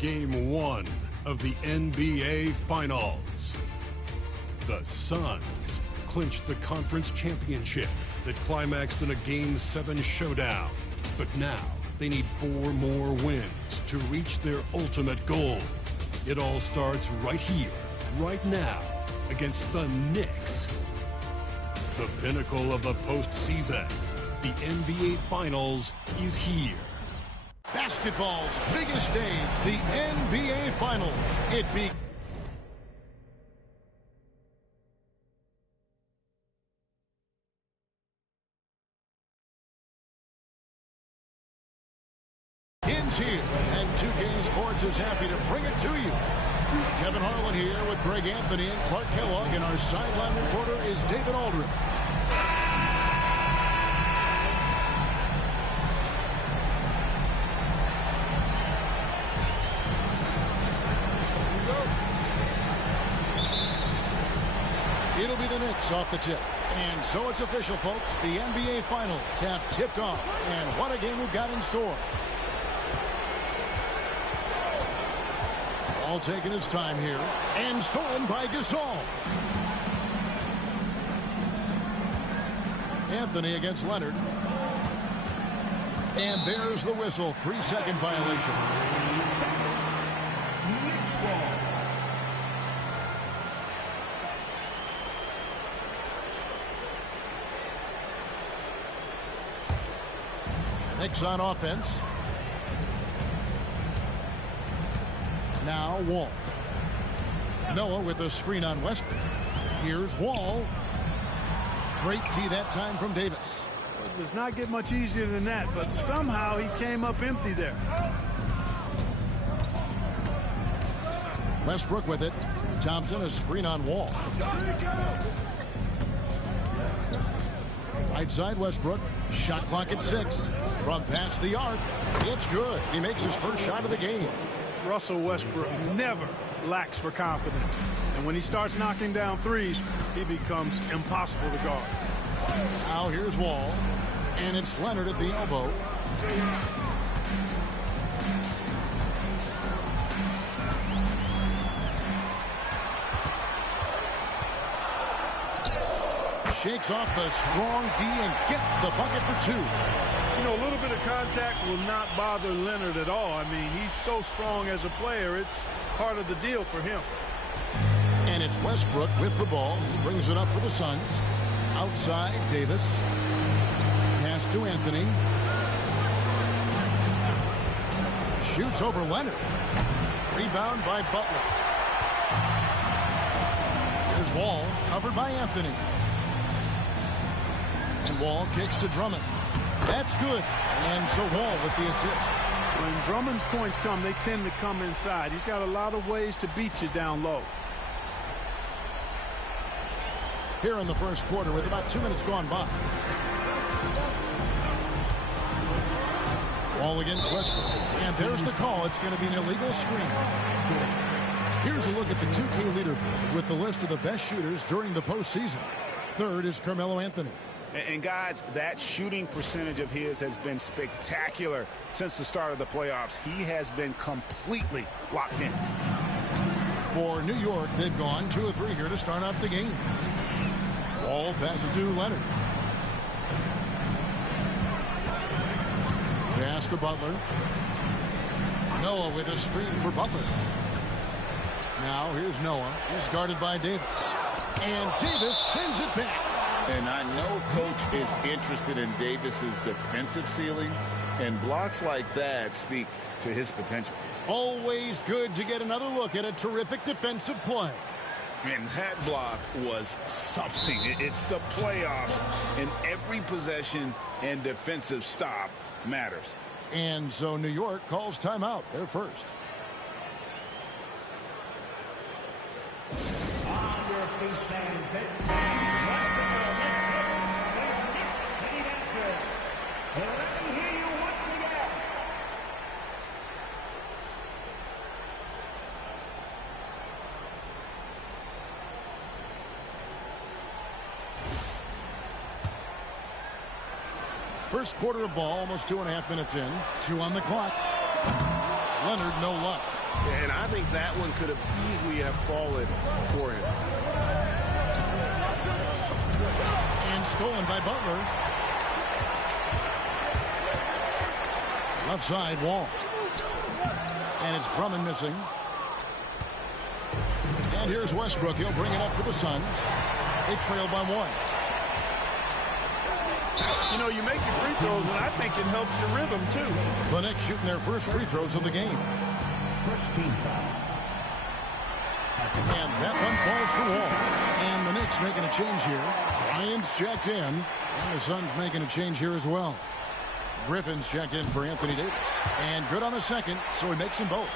Game 1 of the NBA Finals. The Suns clinched the conference championship that climaxed in a Game 7 showdown. But now they need 4 more wins to reach their ultimate goal. It all starts right here, right now, against the Knicks. The pinnacle of the postseason, the NBA Finals, is here. Basketball's biggest stage, the NBA Finals. Begins here, and 2K Sports is happy to bring it to you. Kevin Harlan here with Greg Anthony and Clark Kellogg, and our sideline reporter is David Aldridge. It'll be the Knicks off the tip. And so it's official, folks. The NBA Finals have tipped off. And what a game we've got in store. All taking his time here. And stolen by Gasol. Anthony against Leonard. And there's the whistle. 3-second violation. Knicks on offense. Now Wall. Noah with a screen on Westbrook. Here's Wall. Great tee that time from Davis. It does not get much easier than that, but somehow he came up empty there. Westbrook with it. Thompson a screen on Wall. Right side Westbrook. Shot clock at 6. From past the arc. It's good. He makes his first shot of the game. Russell Westbrook never lacks for confidence. And when he starts knocking down threes, he becomes impossible to guard. Now here's Wall. And it's Leonard at the elbow. Shakes off the strong D and gets the bucket for 2. You know, a little bit of contact will not bother Leonard at all. I mean, he's so strong as a player. It's part of the deal for him. And it's Westbrook with the ball. He brings it up for the Suns. Outside, Davis. Pass to Anthony. Shoots over Leonard. Rebound by Butler. Here's Wall, covered by Anthony. And Wall kicks to Drummond. That's good. And so Wall with the assist. When Drummond's points come, they tend to come inside. He's got a lot of ways to beat you down low. Here in the first quarter with about 2 minutes gone by. Wall against Westbrook. And there's the call. It's going to be an illegal screen. Here's a look at the 2K leaderboard with the list of the best shooters during the postseason. Third is Carmelo Anthony. And guys, that shooting percentage of his has been spectacular since the start of the playoffs. He has been completely locked in. For New York, they've gone 2 of 3 here to start off the game. Wall passes to Leonard. Pass to Butler. Noah with a screen for Butler. Now here's Noah. He's guarded by Davis. And Davis sends it back. And I know Coach is interested in Davis's defensive ceiling, and blocks like that speak to his potential. Always good to get another look at a terrific defensive play. And that block was something. It's the playoffs, and every possession and defensive stop matters. And so New York calls timeout. They're first. On your feet, fans. Let me hear you once again. First quarter of ball, almost 2.5 minutes in. 2 on the clock. Leonard, no luck. And I think that one could have easily have fallen for him. And stolen by Butler. Left side, Wall. And it's Drummond missing. And here's Westbrook. He'll bring it up for the Suns. They trail by 1. You know, you make your free throws, and I think it helps your rhythm, too. The Knicks shooting their first free throws of the game. First team foul. And that one falls for Wall. And the Knicks making a change here. Ryan's checked in. And the Suns making a change here as well. Griffin's checked in for Anthony Davis. And good on the second, so he makes them both.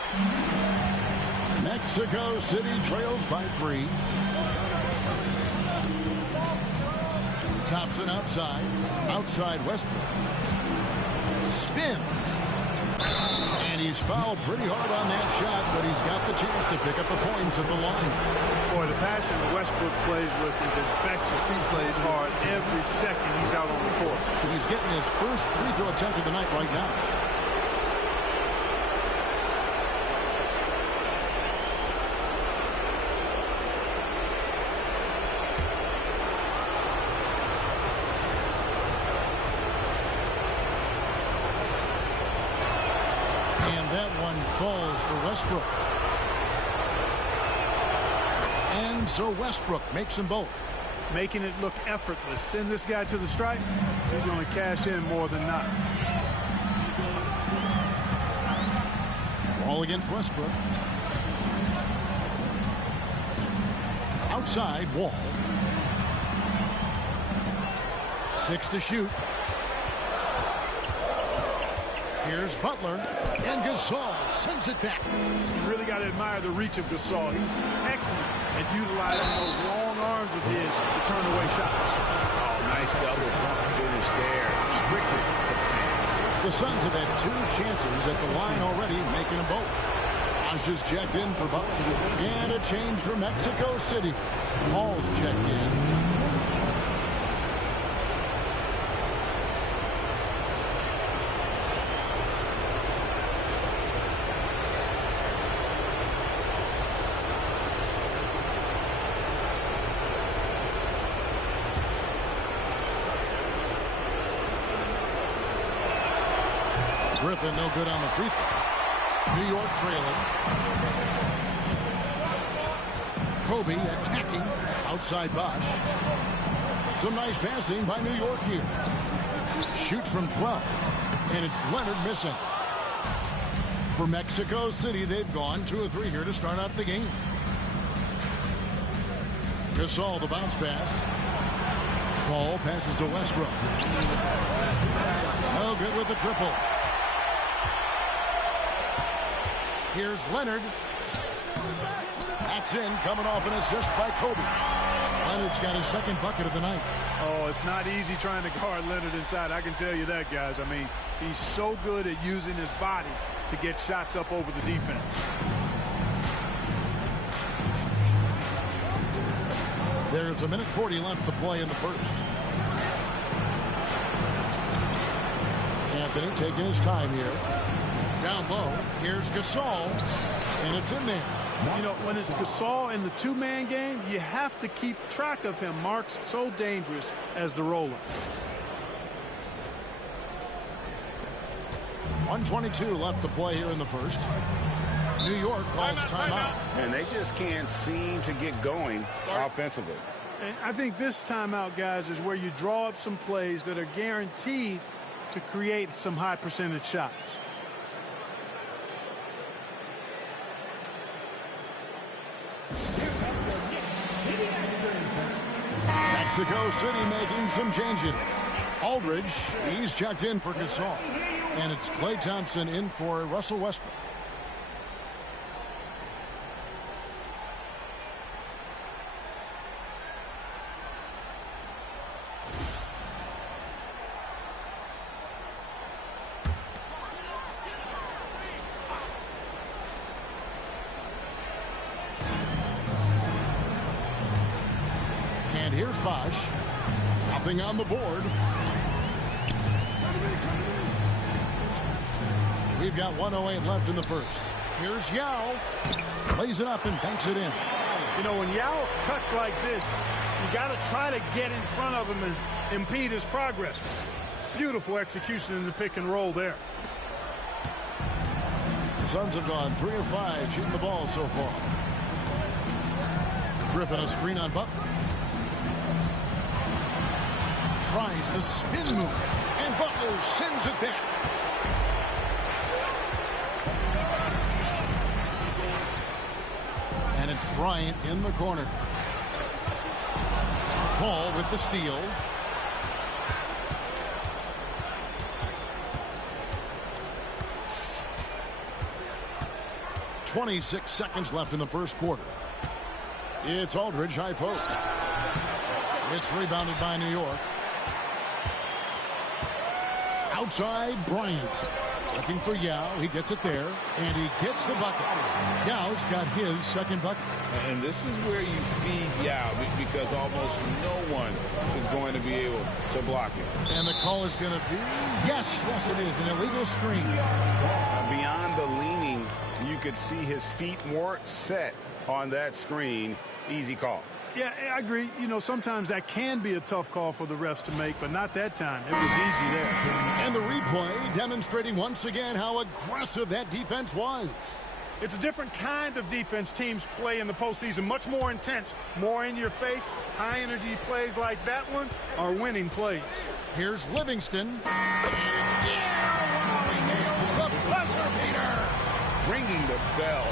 Mexico City trails by 3. Thompson outside. Outside Westbrook. Spins. And he's fouled pretty hard on that shot, but he's got the chance to pick up the points at the line. Boy, the passion Westbrook plays with is infectious. He plays hard every second he's out on the court. He's getting his first free throw attempt of the night right now. And that one falls for Westbrook. And so Westbrook makes them both. Making it look effortless. Send this guy to the stripe. He's going to cash in more than not. Ball against Westbrook. Outside, Wall. 6 to shoot. Here's Butler. And Gasol sends it back. You really got to admire the reach of Gasol. He's excellent at utilizing those long arms of his to turn away shots. Oh, nice double finish there. Strictly for the fans. The Suns have had 2 chances at the line already, making them both. Bosh is checked in for Butler. And a change for Mexico City. Hall's checked in. Griffin no good on the free throw. New York trailing. Kobe attacking outside Bosh. Some nice passing by New York here. Shoots from 12. And it's Leonard missing. For Mexico City, they've gone 2 of 3 here to start out the game. Gasol, the bounce pass. Ball passes to Westbrook. No good with the triple. Here's Leonard. That's in, coming off an assist by Kobe. Leonard's got his second bucket of the night. Oh, it's not easy trying to guard Leonard inside. I can tell you that, guys. I mean, he's so good at using his body to get shots up over the defense. There's 1:40 left to play in the first. Anthony taking his time here. Down low, here's Gasol, and it's in there. You know, when it's Gasol in the 2-man game, you have to keep track of him. Mark's so dangerous as the roller. 1:22 left to play here in the first. New York calls timeout. And they just can't seem to get going offensively. And I think this timeout, guys, is where you draw up some plays that are guaranteed to create some high percentage shots. Mexico City making some changes. Aldridge, he's checked in for Gasol. And it's Klay Thompson in for Russell Westbrook. And here's Bosh. Nothing on the board. We've got 1:08 left in the first. Here's Yao. Lays it up and banks it in. You know, when Yao cuts like this, you got to try to get in front of him and impede his progress. Beautiful execution in the pick and roll there. The Suns have gone 3 of 5 shooting the ball so far. Griffin a screen on Butler. Tries the spin move, and Butler sends it back. And it's Bryant in the corner. Paul with the steal. .26 seconds left in the first quarter. It's Aldridge, high post. It's rebounded by New York. Outside, Bryant. Looking for Yao. He gets it there, and he gets the bucket. Yao's got his second bucket. And this is where you feed Yao, because almost no one is going to be able to block him. And the call is going to be, yes, it is, an illegal screen. Beyond the leaning, you could see his feet more set on that screen. Easy call. Yeah, I agree. You know, sometimes that can be a tough call for the refs to make, but not that time. It was easy there. And the replay demonstrating once again how aggressive that defense was. It's a different kind of defense teams play in the postseason. Much more intense, more in your face. High energy plays like that one are winning plays. Here's Livingston. And it's he nails the buzzer beater. Ringing the bell.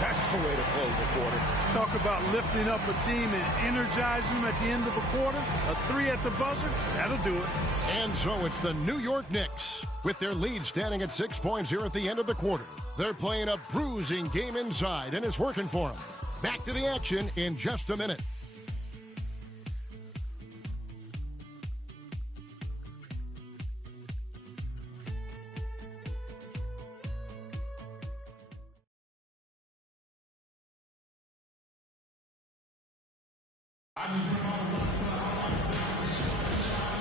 That's the way to close the quarter. Talk about lifting up a team and energizing them at the end of a quarter. A 3 at the buzzer, that'll do it. And so it's the New York Knicks with their lead standing at 6 points here at the end of the quarter. They're playing a bruising game inside, and it's working for them. Back to the action in just a minute.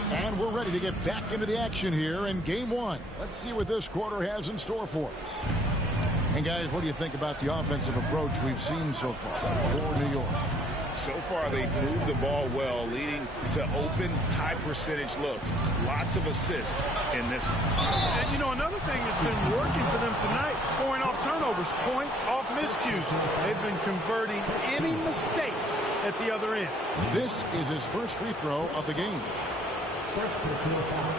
And we're ready to get back into the action here in game one. Let's see what this quarter has in store for us. And guys, what do you think about the offensive approach we've seen so far for New York? So far, they've moved the ball well, leading to open, high-percentage looks. Lots of assists in this one. And, you know, another thing that's been working for them tonight, scoring off turnovers, points off miscues. They've been converting any mistakes at the other end. This is his first free throw of the game. First personal foul.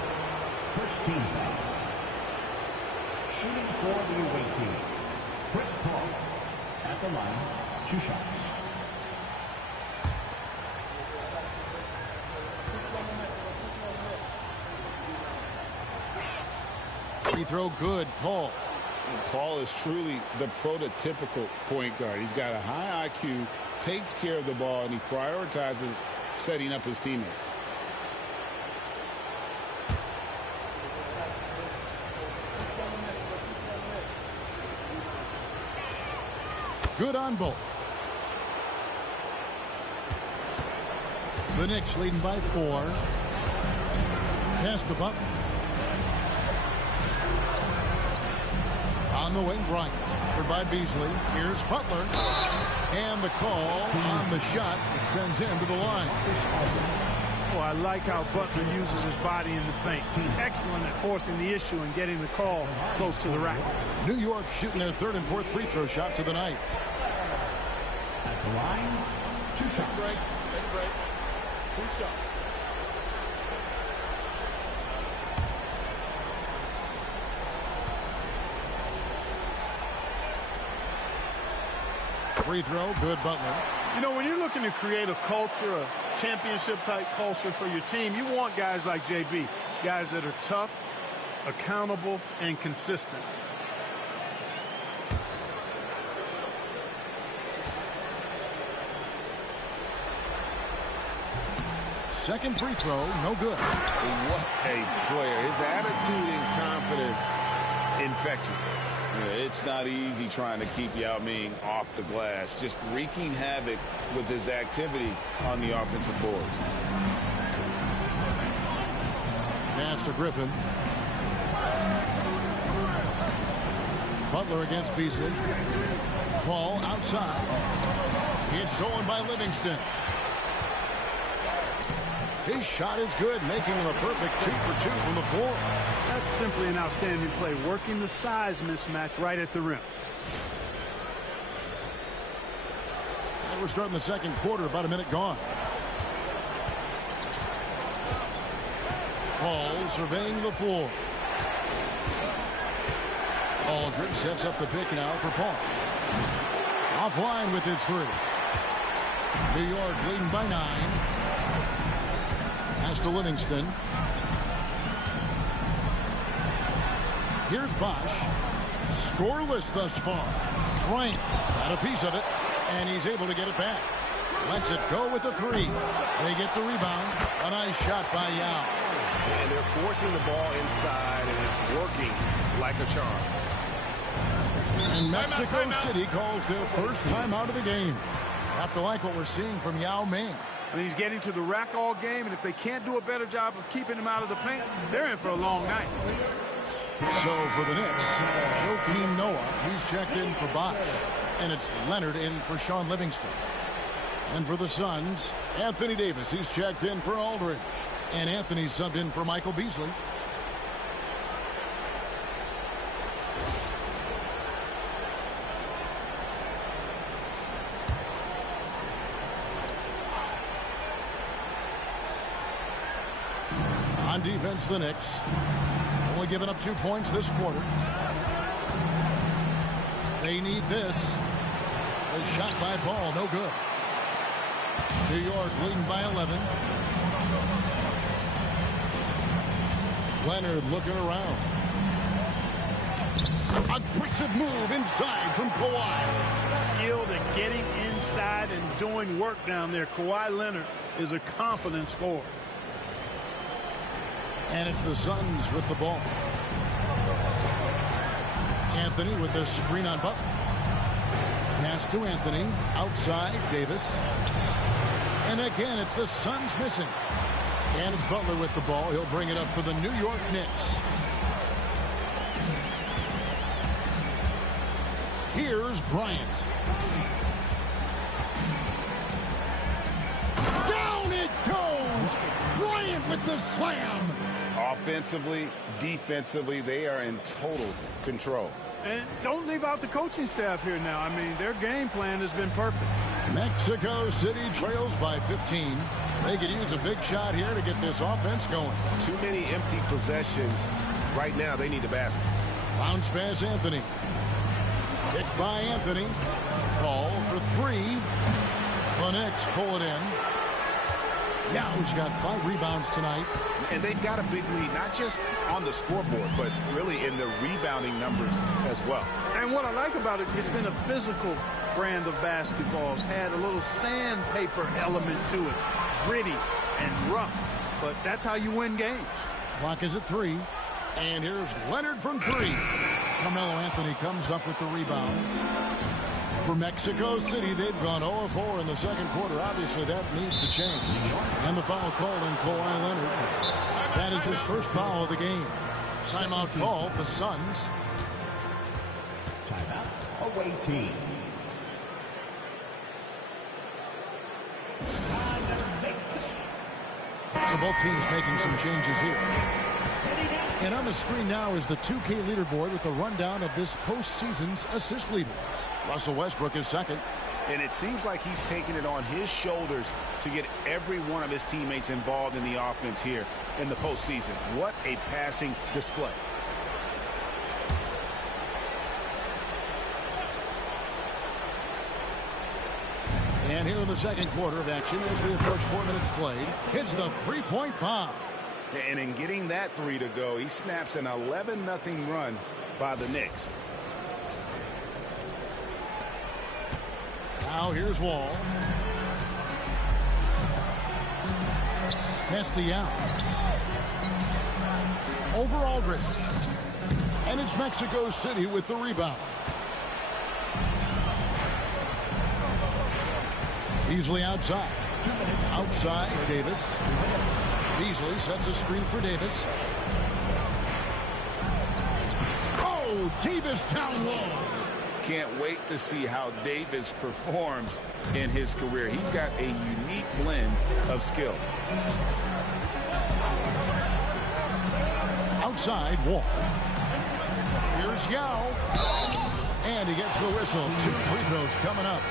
First team foul. Shooting for the away team. Chris Paul at the line. 2 shots. Free throw good, Paul. And Paul is truly the prototypical point guard. He's got a high IQ, takes care of the ball, and he prioritizes setting up his teammates. Good on both. The Knicks leading by 4. Pass to Butler. On the wing, Bryant. Covered by Beasley. Here's Butler. And the call on the shot that sends him to the line. Oh, I like how Butler uses his body in the paint. Excellent at forcing the issue and getting the call close to the rack. New York shooting their 3rd and 4th free throw shots of the night. At the line, 2 shots. Take a break. 2 shots. Free throw, good Butler. You know, when you're looking to create a culture, a championship-type culture for your team, you want guys like JB, guys that are tough, accountable, and consistent. Second free throw, no good. What a player. His attitude and confidence, infectious. It's not easy trying to keep Yao Ming off the glass, just wreaking havoc with his activity on the offensive boards. Pass to Griffin. Butler against Beasley. Ball outside. It's stolen by Livingston. His shot is good, making him a perfect 2 for 2 from the floor. That's simply an outstanding play, working the size mismatch right at the rim. And we're starting the second quarter, about a minute gone. Paul surveying the floor. Aldridge sets up the pick now for Paul. Offline with his 3. New York leading by 9. Pass to Livingston. Here's Bosch. Scoreless thus far. Bryant got a piece of it, and he's able to get it back. Lets it go with the 3. They get the rebound. A nice shot by Yao. And they're forcing the ball inside, and it's working like a charm. And Mexico City calls their first timeout of the game. Have to like what we're seeing from Yao Ming. I mean, he's getting to the rack all game, and if they can't do a better job of keeping him out of the paint, they're in for a long night. So for the Knicks, Joakim Noah, he's checked in for Bosch. And it's Leonard in for Sean Livingston. And for the Suns, Anthony Davis, he's checked in for Aldridge. And Anthony's subbed in for Michael Beasley. On defense, the Knicks. Only giving up 2 points this quarter. They need this. A shot by Paul, no good. New York leading by 11. Leonard looking around. Aggressive move inside from Kawhi. Skilled at getting inside and doing work down there. Kawhi Leonard is a confident scorer. And it's the Suns with the ball. Anthony with the screen on Butler. Pass to Anthony. Outside, Davis. And again, it's the Suns missing. And it's Butler with the ball. He'll bring it up for the New York Knicks. Here's Bryant. Down it goes! Bryant with the slam! Offensively, defensively, they are in total control. And don't leave out the coaching staff here now. I mean, their game plan has been perfect. Mexico City trails by 15. They could use a big shot here to get this offense going. Too many empty possessions. Right now, they need a basket. Bounce pass, Anthony. Kicked by Anthony. Ball for 3. The Knicks pull it in. Yao's got 5 rebounds tonight. And they've got a big lead, not just on the scoreboard, but really in the rebounding numbers as well. And what I like about it, it's been a physical brand of basketball. It's had a little sandpaper element to it. Gritty and rough. But that's how you win games. Clock is at 3. And here's Leonard from 3. Carmelo Anthony comes up with the rebound. For Mexico City, they've gone 0-4 in the second quarter. Obviously, that needs to change. And the foul called on Kawhi Leonard. That is his first foul of the game. Timeout call, the Suns. Timeout, away team. So both teams making some changes here. And on the screen now is the 2K leaderboard with the rundown of this postseason's assist leaders. Russell Westbrook is second. And it seems like he's taking it on his shoulders to get every one of his teammates involved in the offense here in the postseason. What a passing display. And here in the second quarter of action, as we approach 4 minutes played, hits the three-point bomb. And in getting that 3 to go, he snaps an 11-0 run by the Knicks. Now here's Wall. Pass to Yao. Over Aldridge. And it's Mexico City with the rebound. Beasley outside. Outside, Davis. Beasley sets a screen for Davis. Oh, Oh, Davis down low. Can't wait to see how Davis performs in his career. He's got a unique blend of skill. Outside Wall. Here's Yao. And he gets the whistle. 2 free throws coming up.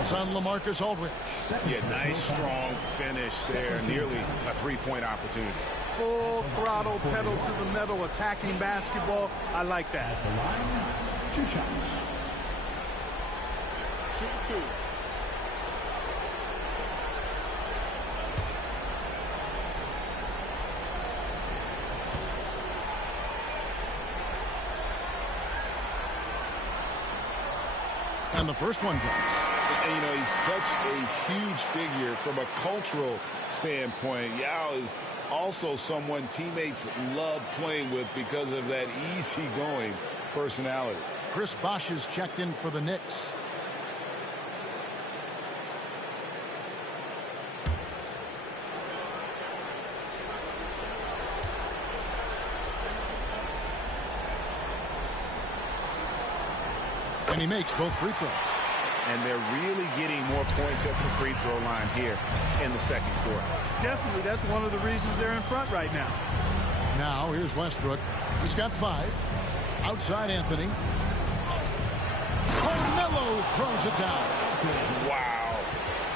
It's on LaMarcus Aldridge. Yeah, nice, strong finish there. Nearly a 3-point opportunity. Full throttle, pedal to the metal, attacking basketball. I like that. 2 shots. Shoot 2. And the first one drops. And, you know, he's such a huge figure from a cultural standpoint. Yao is also someone teammates love playing with because of that easygoing personality. Chris Bosh is checked in for the Knicks. And he makes both free throws. And they're really getting more points at the free throw line here in the second quarter. Definitely, that's one of the reasons they're in front right now. Now, here's Westbrook. He's got 5. Outside Anthony. Carmelo throws it down. Wow.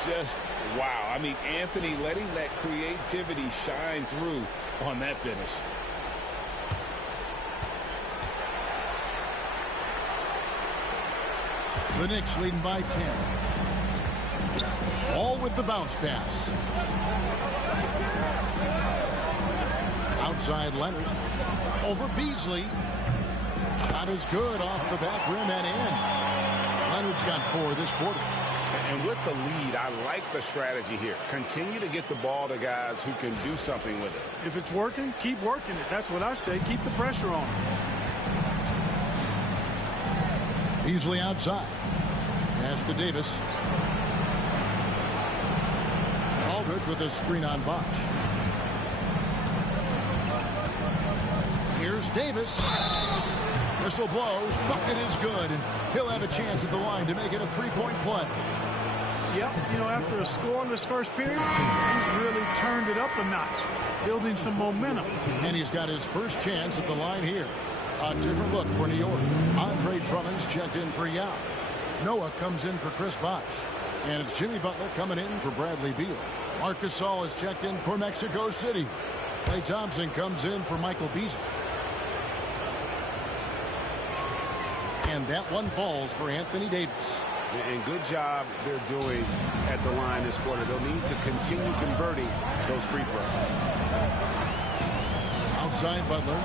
Just wow. I mean, Anthony letting that creativity shine through on that finish. The Knicks leading by 10. All with the bounce pass. Outside Leonard. Over Beasley. Shot is good off the back rim and in. Leonard's got 4 this quarter. And with the lead, I like the strategy here. Continue to get the ball to guys who can do something with it. If it's working, keep working it. That's what I say. Keep the pressure on. Beasley outside. Pass to Davis. Aldridge with a screen on Bosh. Here's Davis. Whistle blows. Bucket is good. And he'll have a chance at the line to make it a 3-point play. Yep, you know, after a scoreless first period, he's really turned it up a notch, building some momentum. And he's got his first chance at the line here. A different look for New York. Andre Drummond's checked in for Yao. Noah comes in for Chris Bosh. And it's Jimmy Butler coming in for Bradley Beal. Marc Gasol is checked in for Mexico City. Klay Thompson comes in for Michael Beasley. And that one falls for Anthony Davis. And good job they're doing at the line this quarter. They'll need to continue converting those free throws. Outside Butler.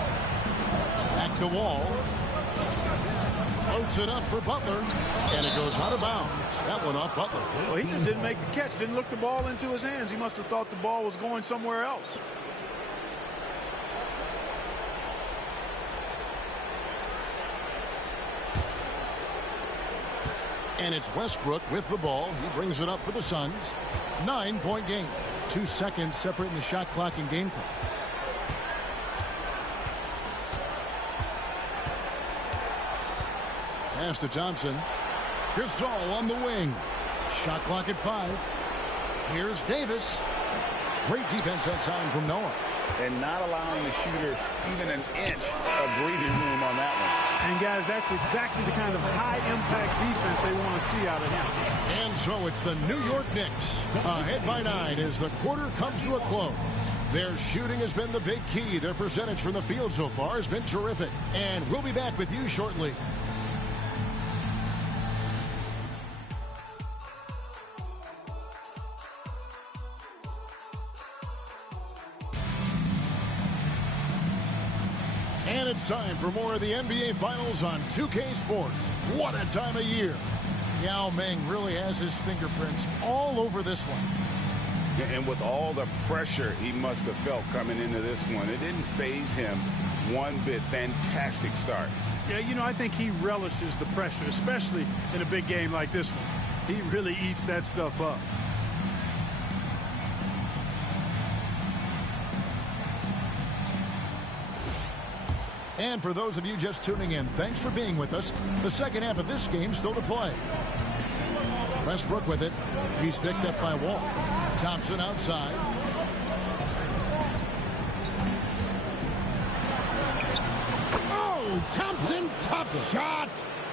Back to Wall. Floats it up for Butler. And it goes out of bounds. That one off Butler. Well, he just didn't make the catch. Didn't look the ball into his hands. He must have thought the ball was going somewhere else. And it's Westbrook with the ball. He brings it up for the Suns. 9-point game. 2 seconds separating the shot clock and game clock. Pass to Thompson. Gasol on the wing. Shot clock at 5. Here's Davis. Great defense that time from Noah. And not allowing the shooter even an inch of breathing room on that one. And, guys, that's exactly the kind of high-impact defense they want to see out of him. And so it's the New York Knicks ahead by 9 as the quarter comes to a close. Their shooting has been the big key. Their percentage from the field so far has been terrific. And we'll be back with you shortly. And it's time for more of the NBA Finals on 2K Sports. What a time of year. Yao Ming really has his fingerprints all over this one. And with all the pressure he must have felt coming into this one, it didn't faze him one bit. Fantastic start. Yeah, you know, I think he relishes the pressure, especially in a big game like this one. He really eats that stuff up. And for those of you just tuning in, thanks for being with us. The second half of this game still to play. Westbrook with it. He's picked up by Wall. Thompson outside. Oh, Thompson, tough shot.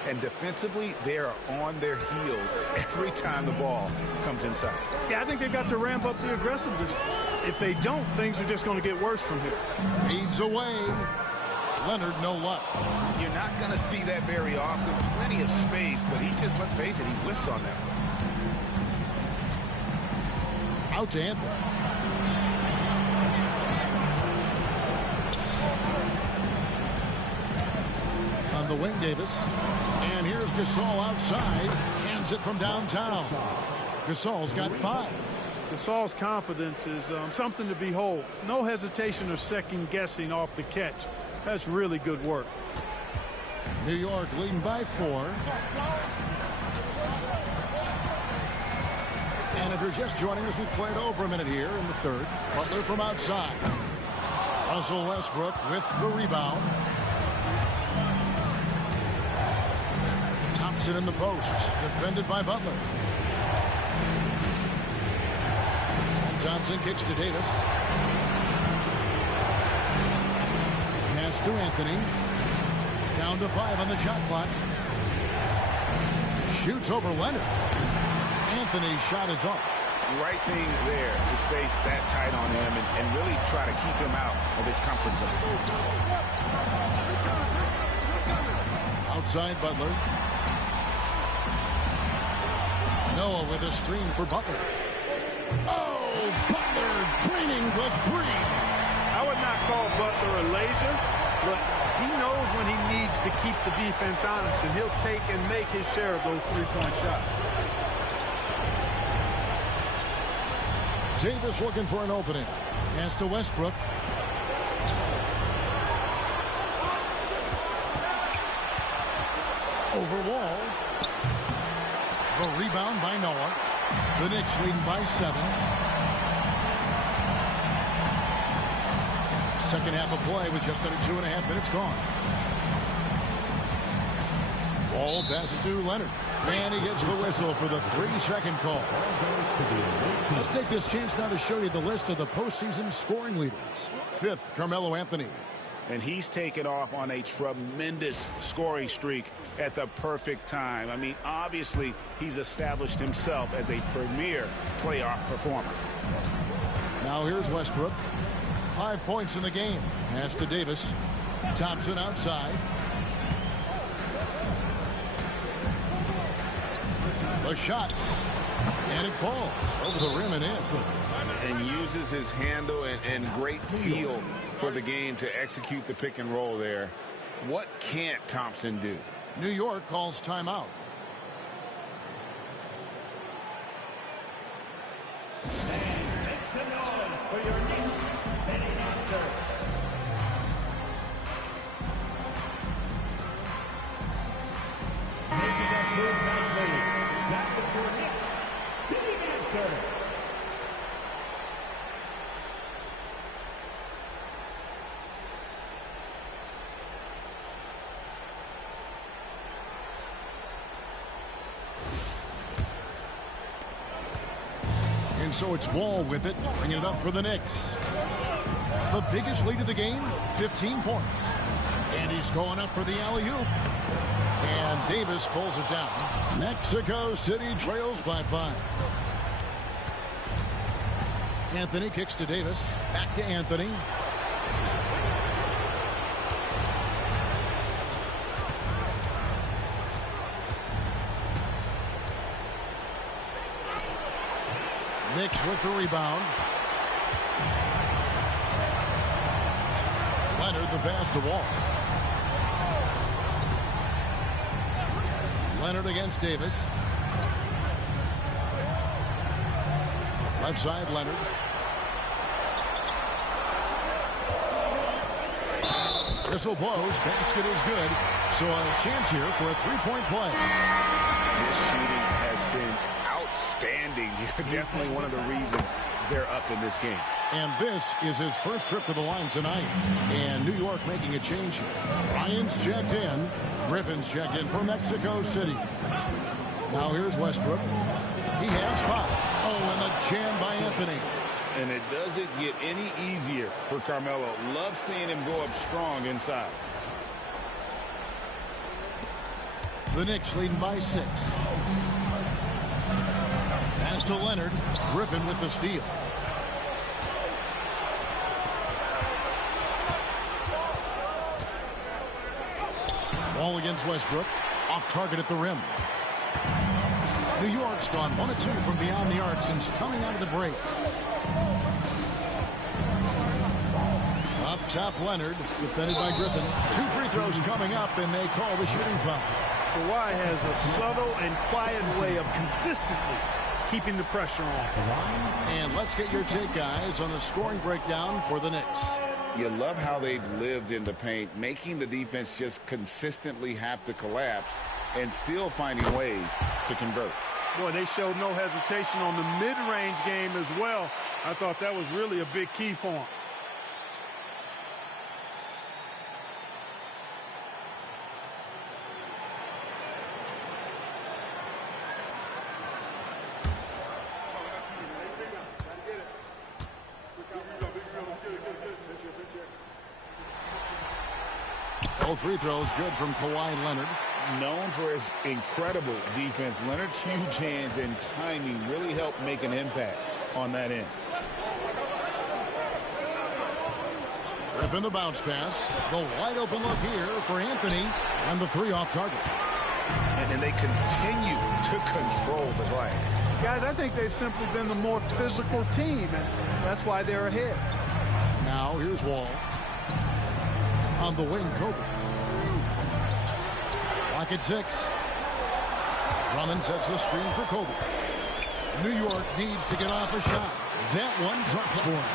And defensively, they are on their heels every time the ball comes inside. Yeah, I think they've got to ramp up the aggressiveness. If they don't, things are just going to get worse from here. Feeds away. Leonard, no luck. You're not going to see that very often. Plenty of space, but he just, let's face it, he whiffs on that one. Out to Anthony. On the wing, Davis. And here's Gasol outside. Cans it from downtown. Gasol's got 5. Gasol's confidence is something to behold. No hesitation or second guessing off the catch. That's really good work. New York leading by 4. And if you're just joining us, we played over a minute here in the third. Butler from outside. Russell Westbrook with the rebound. Thompson in the post. Defended by Butler. And Thompson kicks to Davis. Pass to Anthony. Down to 5 on the shot clock. Shoots over Leonard. Anthony's shot is off. Right thing there to stay that tight on him and really try to keep him out of his comfort zone. Outside Butler. Noah with a screen for Butler. Oh, Butler draining the 3. I would not call Butler a laser, but he knows when he needs to keep the defense honest, and he'll take and make his share of those three-point shots. Davis looking for an opening. Pass to Westbrook. Over Wall. The rebound by Noah. The Knicks leading by 7. Second half of play with just under 2.5 minutes gone. Wall passes to Leonard. And he gets the whistle for the 3-second call. Let's take this chance now to show you the list of the postseason scoring leaders. 5th, Carmelo Anthony. And he's taken off on a tremendous scoring streak at the perfect time. I mean, obviously, he's established himself as a premier playoff performer. Now here's Westbrook. 5 points in the game. Pass to Davis. Thompson outside. The shot. And it falls over the rim and in. And uses his handle and great feel for the game to execute the pick and roll there. What can't Thompson do? New York calls timeout. And so it's Wall with it, bringing it up for the Knicks. The biggest lead of the game, 15 points. And he's going up for the alley-oop. And Davis pulls it down. Mexico City trails by 5. Anthony kicks to Davis. Back to Anthony. Knicks with the rebound. Leonard the pass to Wall. Leonard against Davis. Left side Leonard. Whistle blows. Basket is good. So a chance here for a 3-point play. His shooting has been outstanding Definitely one of the reasons they're up in this game. And this is his first trip to the line tonight. And New York making a change here. Ryan's checked in. Griffin's checked in for Mexico City. Now here's Westbrook. He has 5. Oh, and the jam by Anthony. And it doesn't get any easier for Carmelo. Love seeing him go up strong inside. The Knicks leading by 6. Pass to Leonard. Griffin with the steal. Ball against Westbrook. Off target at the rim. New York's gone 1 of 2 from beyond the arc since coming out of the break. Up top, Leonard, defended by Griffin. 2 free throws coming up, and they call the shooting foul. Kawhi has a subtle and quiet way of consistently keeping the pressure on. And let's get your take, guys, on the scoring breakdown for the Knicks. You love how they've lived in the paint, making the defense just consistently have to collapse and still finding ways to convert. Boy, they showed no hesitation on the mid-range game as well. I thought that was really a big key for them. Both free throws good from Kawhi Leonard. Known for his incredible defense, Leonard's huge hands and timing really help make an impact on that end. Griffin the bounce pass. The wide open look here for Anthony. And the 3 off target. And they continue to control the glass. Guys, I think they've simply been the more physical team, and that's why they're ahead. Now here's Wall. On the wing, Kobe. Lock at 6. Drummond sets the screen for Kobe. New York needs to get off a shot. That one drops for him.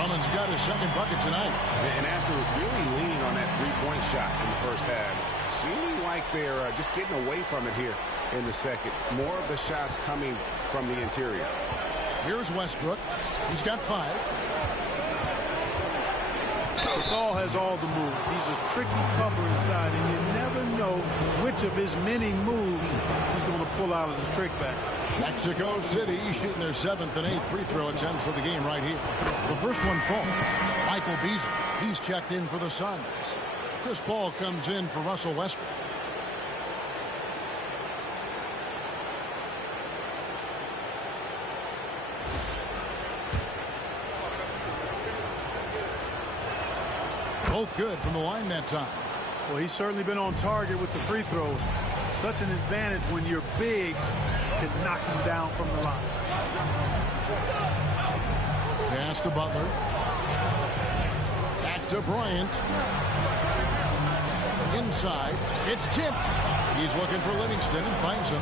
Drummond's got his second bucket tonight. And after really leaning on that three-point shot in the first half, seeming like they're just getting away from it here in the second. More of the shots coming from the interior. Here's Westbrook. He's got 5. Gasol has all the moves. He's a tricky cover inside, and you never know which of his many moves he's going to pull out of the trick bag. Mexico City shooting their 7th and 8th free throw attempts for the game right here. The first one falls. Michael Beasley, he's checked in for the Suns. Chris Paul comes in for Russell Westbrook. Both good from the line that time. Well, he's certainly been on target with the free throws. Such an advantage when your bigs can knock him down from the line. Pass to Butler. Back to Bryant. Inside. It's tipped. He's looking for Livingston and finds him.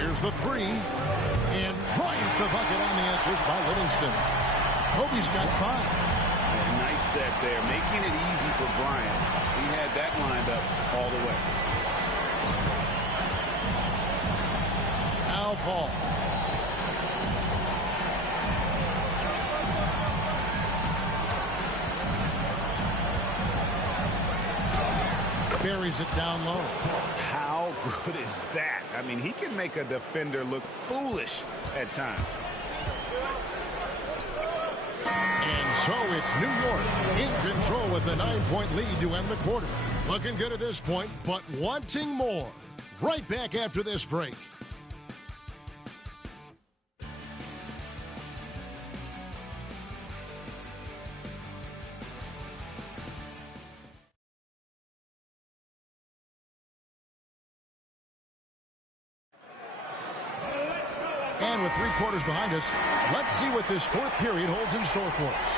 Here's the 3. And Bryant the bucket on the answers by Livingston. Kobe's got 5. Nice set there, making it easy for Bryant. He had that lined up all the way. Now Paul. Buries it down low. How good is that? I mean, he can make a defender look foolish at times. And so it's New York in control with a 9-point lead to end the quarter. Looking good at this point, but wanting more. Right back after this break. And with 3 quarters behind us, let's see what this 4th period holds in store for us.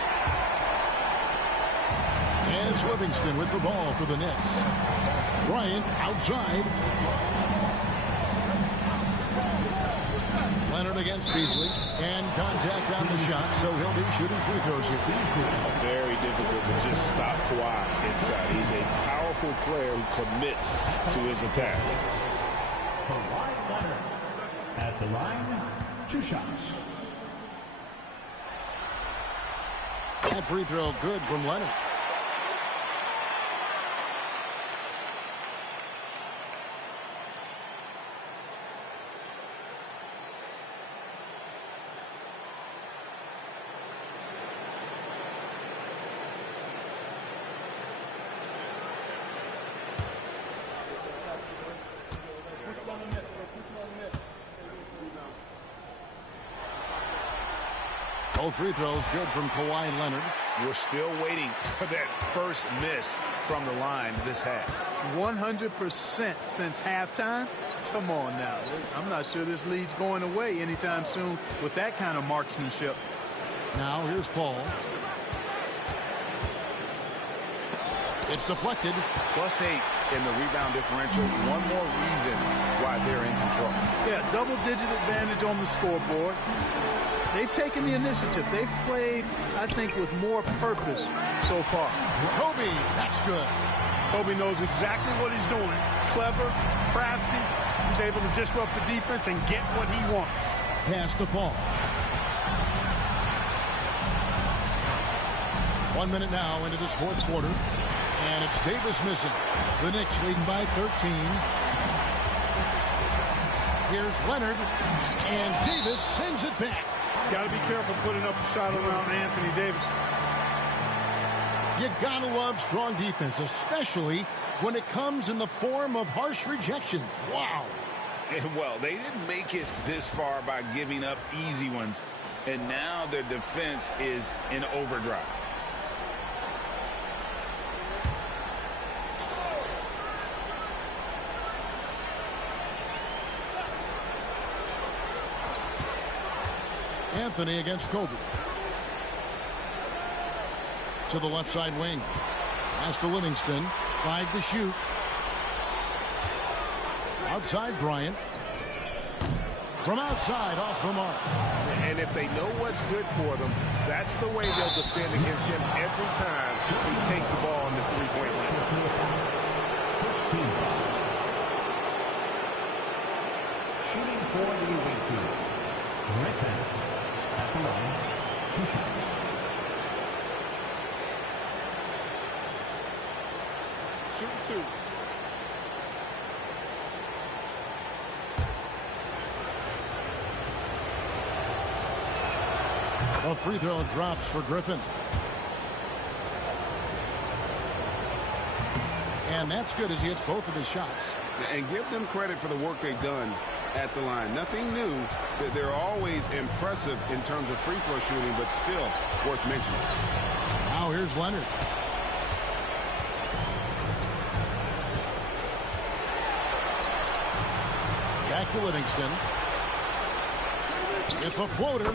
And it's Livingston with the ball for the Knicks. Bryant outside. Leonard against Beasley. And contact on the shot, so he'll be shooting free throws here. Very difficult to just stop Kawhi inside. He's a powerful player who commits to his attack. Kawhi Leonard at the line 2 shots. That free throw good from Leonard. Both free throws good from Kawhi Leonard. We're still waiting for that first miss from the line this half. 100% since halftime. Come on now. I'm not sure this lead's going away anytime soon with that kind of marksmanship. Now here's Paul. It's deflected. +8 in the rebound differential. One more reason why they're in control. Yeah, double-digit advantage on the scoreboard. They've taken the initiative. They've played, I think, with more purpose so far. Kobe, that's good. Kobe knows exactly what he's doing. Clever, crafty. He's able to disrupt the defense and get what he wants. Pass to Paul. 1 minute now into this fourth quarter. And it's Davis missing. The Knicks leading by 13. Here's Leonard. And Davis sends it back. Got to be careful putting up a shot around Anthony Davis. You gotta love strong defense, especially when it comes in the form of harsh rejections. Wow. Well, they didn't make it this far by giving up easy ones. And now their defense is in overdrive. Anthony against Kobe. To the left side wing. Pass to Livingston. 5 to shoot. Outside Bryant. From outside, off the mark. And if they know what's good for them, that's the way they'll defend against him every time he takes the ball in the three-point line. Shooting for the away team. Griffin at the line. 2 shots. Shooting 2. A free throw drops for Griffin. And that's good as he hits both of his shots. And give them credit for the work they've done at the line. Nothing new. They're always impressive in terms of free throw shooting, but still worth mentioning. Now here's Leonard. Back to Livingston. With the floater.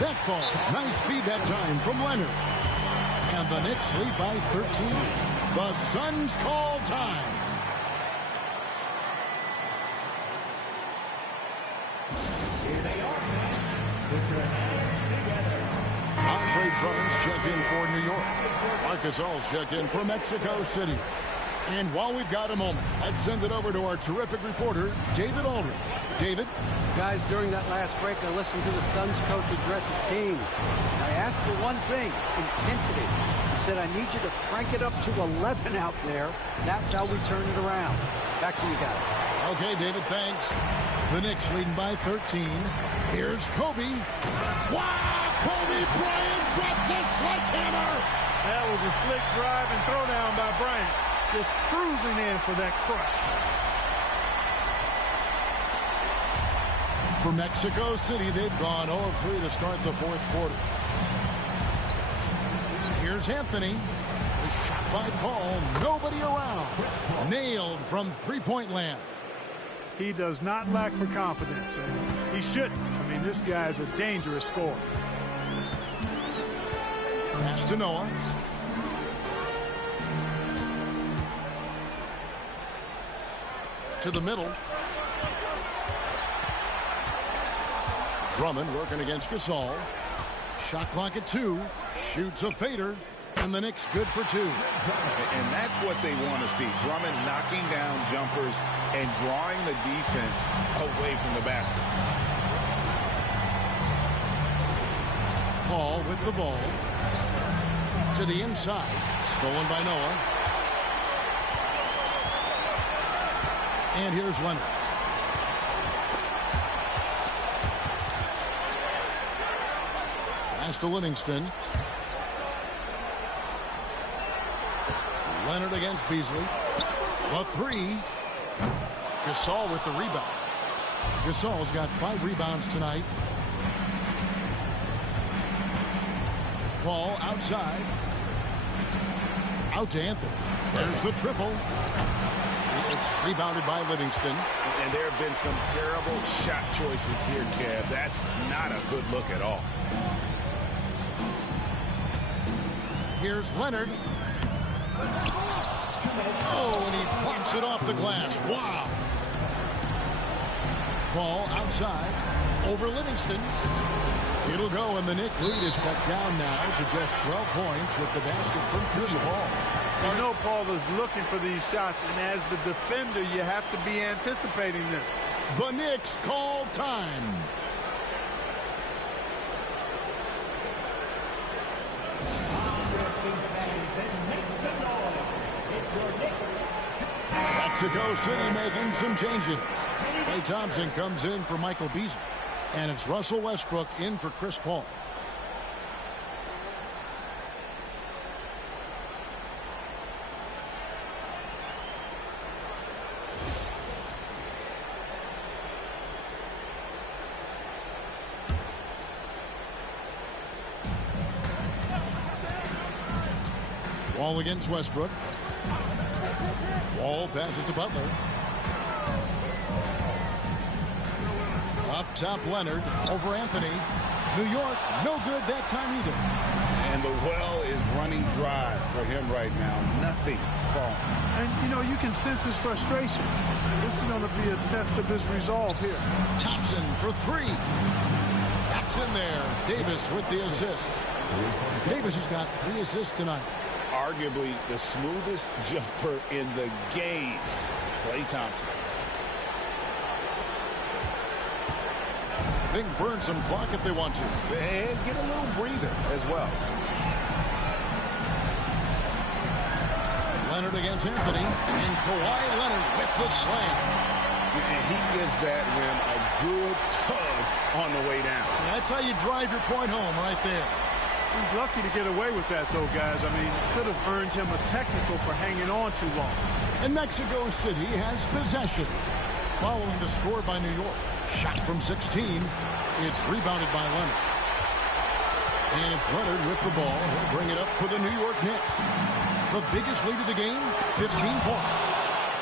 That ball. Nice speed that time from Leonard. And the Knicks lead by 13. The Suns call time. Here they are. Put your hands together. Andre Drummond's checked in for New York. Marcus All's checked in for Mexico City. And while we've got a moment, let's send it over to our terrific reporter, David Aldridge. David? Guys, during that last break, I listened to the Suns coach address his team. I asked for one thing, intensity. He said, I need you to crank it up to 11 out there. That's how we turn it around. Back to you guys. Okay, David, thanks. The Knicks leading by 13. Here's Kobe. Wow! Kobe Bryant drops the sledgehammer! That was a slick drive and throwdown by Bryant. Just cruising in for that crush. For Mexico City, they've gone 0-3 to start the fourth quarter. Here's Anthony. The shot by Paul. Nobody around. Nailed from three-point land. He does not lack for confidence, and he shouldn't. I mean, this guy's a dangerous scorer. Pass to Noah. To the middle. Drummond working against Gasol. Shot clock at 2. Shoots a fader. And the Knicks good for 2. And that's what they want to see. Drummond knocking down jumpers and drawing the defense away from the basket. Paul with the ball. To the inside. Stolen by Noah. And here's Leonard. Pass to Livingston. Leonard against Beasley. The three. Gasol with the rebound. Gasol's got 5 rebounds tonight. Paul outside. Out to Anthony. There's the triple. It's rebounded by Livingston. And there have been some terrible shot choices here, Kev. That's not a good look at all. Here's Leonard. Oh, and he blocks it off the glass. Wow. Paul outside. Over Livingston. It'll go, and the Knicks lead is cut down now to just 12 points with the basket from Chris Paul. You know Paul is looking for these shots, and as the defender, you have to be anticipating this. The Knicks call time. Mexico City making some changes. Klay Thompson comes in for Michael Beasley. And it's Russell Westbrook in for Chris Paul. Wall against Westbrook. Wall passes to Butler. Up top, Leonard over Anthony. New York, no good that time either. And the well is running dry for him right now. Nothing falling. And, you know, you can sense his frustration. This is going to be a test of his resolve here. Thompson for 3. That's in there. Davis with the assist. Davis has got 3 assists tonight. Arguably the smoothest jumper in the game. Klay Thompson. They can burn some clock if they want to. And get a little breather as well. Leonard against Anthony. And Kawhi Leonard with the slam. And he gives that rim a good tug on the way down. That's how you drive your point home right there. He's lucky to get away with that, though, guys. I mean, could have earned him a technical for hanging on too long. And Mexico City has possession. Following the score by New York. Shot from 16. It's rebounded by Leonard. And it's Leonard with the ball. He'll bring it up for the New York Knicks. The biggest lead of the game, 15 points.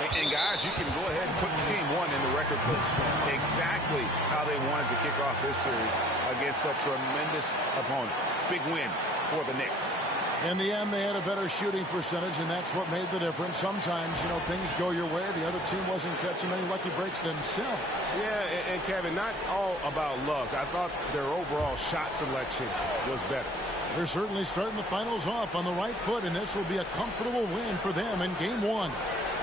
And guys, you can go ahead and put game 1 in the record books. Exactly how they wanted to kick off this series against a tremendous opponent. Big win for the Knicks. In the end, they had a better shooting percentage, and that's what made the difference. Sometimes, you know, things go your way. The other team wasn't catching many lucky breaks themselves. Yeah, and Kevin, not all about luck. I thought their overall shot selection was better. They're certainly starting the finals off on the right foot, and this will be a comfortable win for them in Game 1.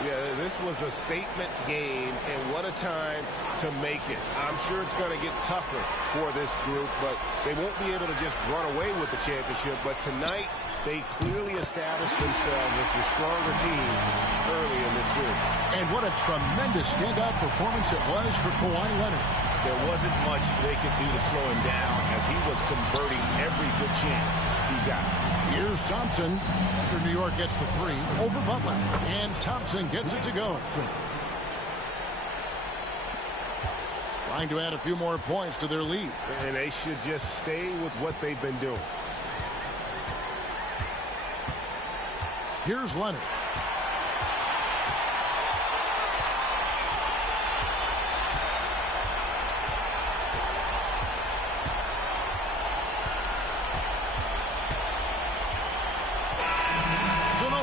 Yeah, this was a statement game, and what a time to make it. I'm sure it's going to get tougher for this group, but they won't be able to just run away with the championship. But tonight, they clearly established themselves as the stronger team early in this series. And what a tremendous standout performance it was for Kawhi Leonard. There wasn't much they could do to slow him down as he was converting every good chance he got. Here's Thompson after New York gets the 3 over Butler. And Thompson gets it to go. Trying to add a few more points to their lead. And they should just stay with what they've been doing. Here's Leonard.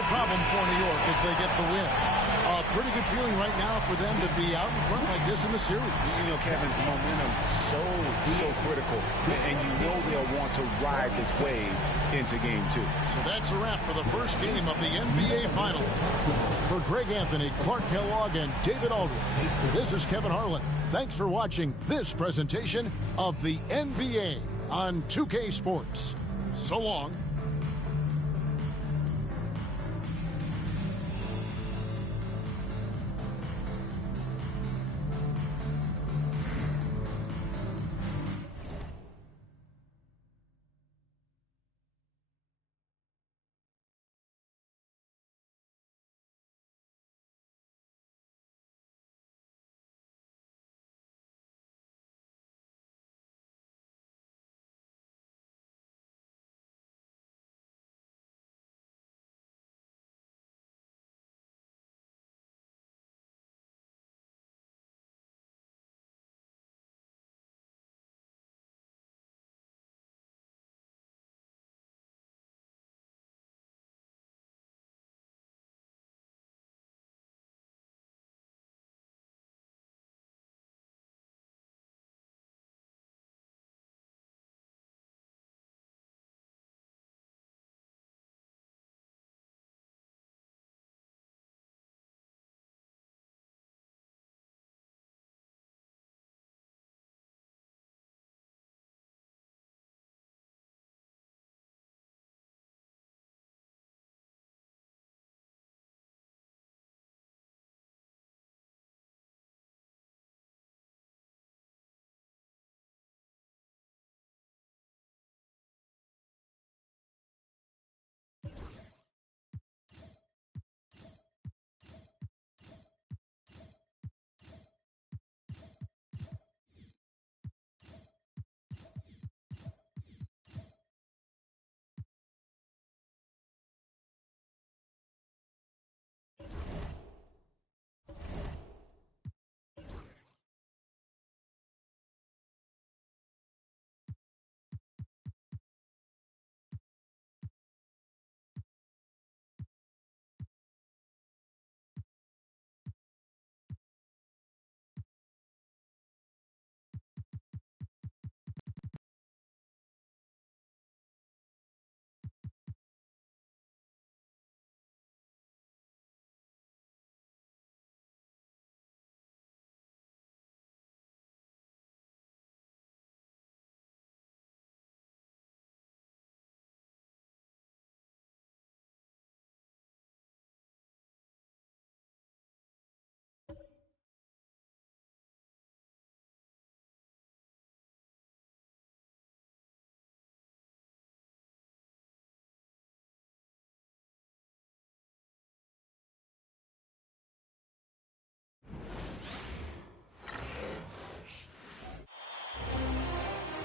Problem for New York as they get the win. A pretty good feeling right now for them to be out in front like this in the series. You know, Kevin, momentum so critical, and you know they'll want to ride this wave into Game 2. So that's a wrap for the first game of the NBA Finals. For Greg Anthony, Clark Kellogg, and David Aldridge, this is Kevin Harlan. Thanks for watching this presentation of the NBA. on 2K Sports. So long.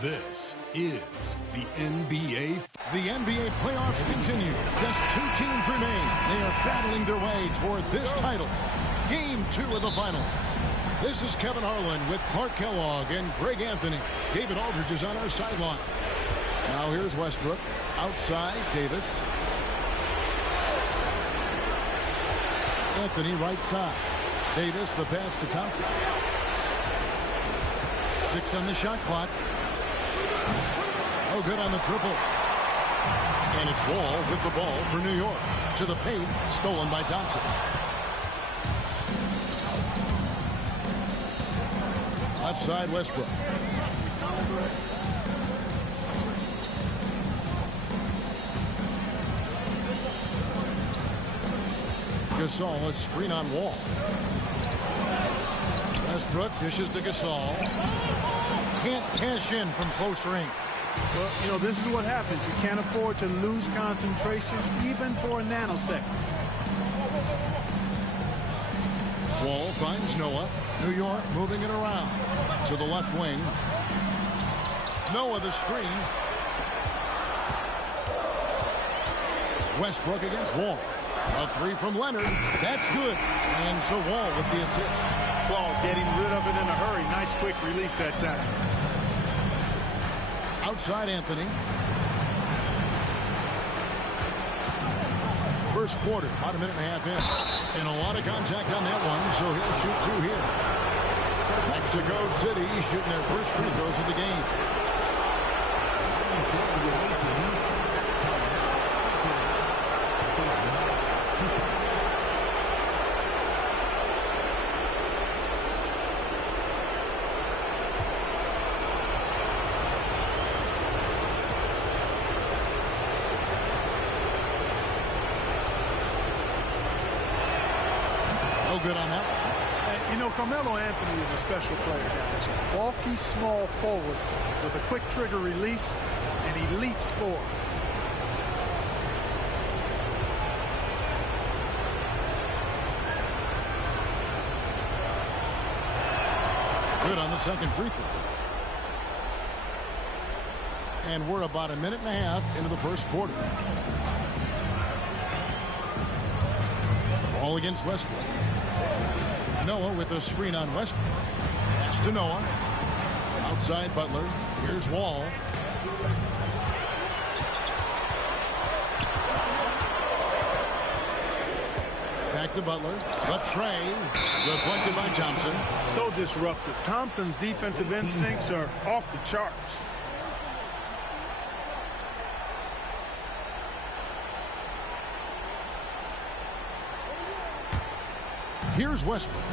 This is the NBA. The NBA playoffs continue. Just 2 teams remain. They are battling their way toward this title. Game 2 of the finals. This is Kevin Harlan with Clark Kellogg and Greg Anthony. David Aldridge is on our sideline. Now here's Westbrook. Outside, Davis. Anthony right side. Davis, the pass to Thompson. 6 on the shot clock. Oh, good on the triple. And it's Wall with the ball for New York. To the paint, stolen by Thompson. Left side, Westbrook. Gasol, a screen on Wall. Westbrook dishes to Gasol. Can't cash in from close range. Well, you know, this is what happens. You can't afford to lose concentration, even for a nanosecond. Wall finds Noah. New York moving it around to the left wing. Noah the screen. Westbrook against Wall. A 3 from Leonard. That's good. And so Wall with the assist. Wall getting rid of it in a hurry. Nice quick release that time. Outside Anthony. First quarter, about a minute and a half in. And a lot of contact on that one, so he'll shoot 2 here. Mexico City shooting their first free throws of the game. No good on that one. And, you know, Carmelo Anthony is a special player, guys. A bulky, small forward with a quick trigger release and elite score. Good on the second free throw. And we're about a minute and a half into the first quarter. Ball against Westbrook. Noah with a screen on Westbrook. Pass to Noah. Outside Butler. Here's Wall. Back to Butler. The tray. Deflected by Thompson. So disruptive. Thompson's defensive instincts are off the charts. Here's Westbrook.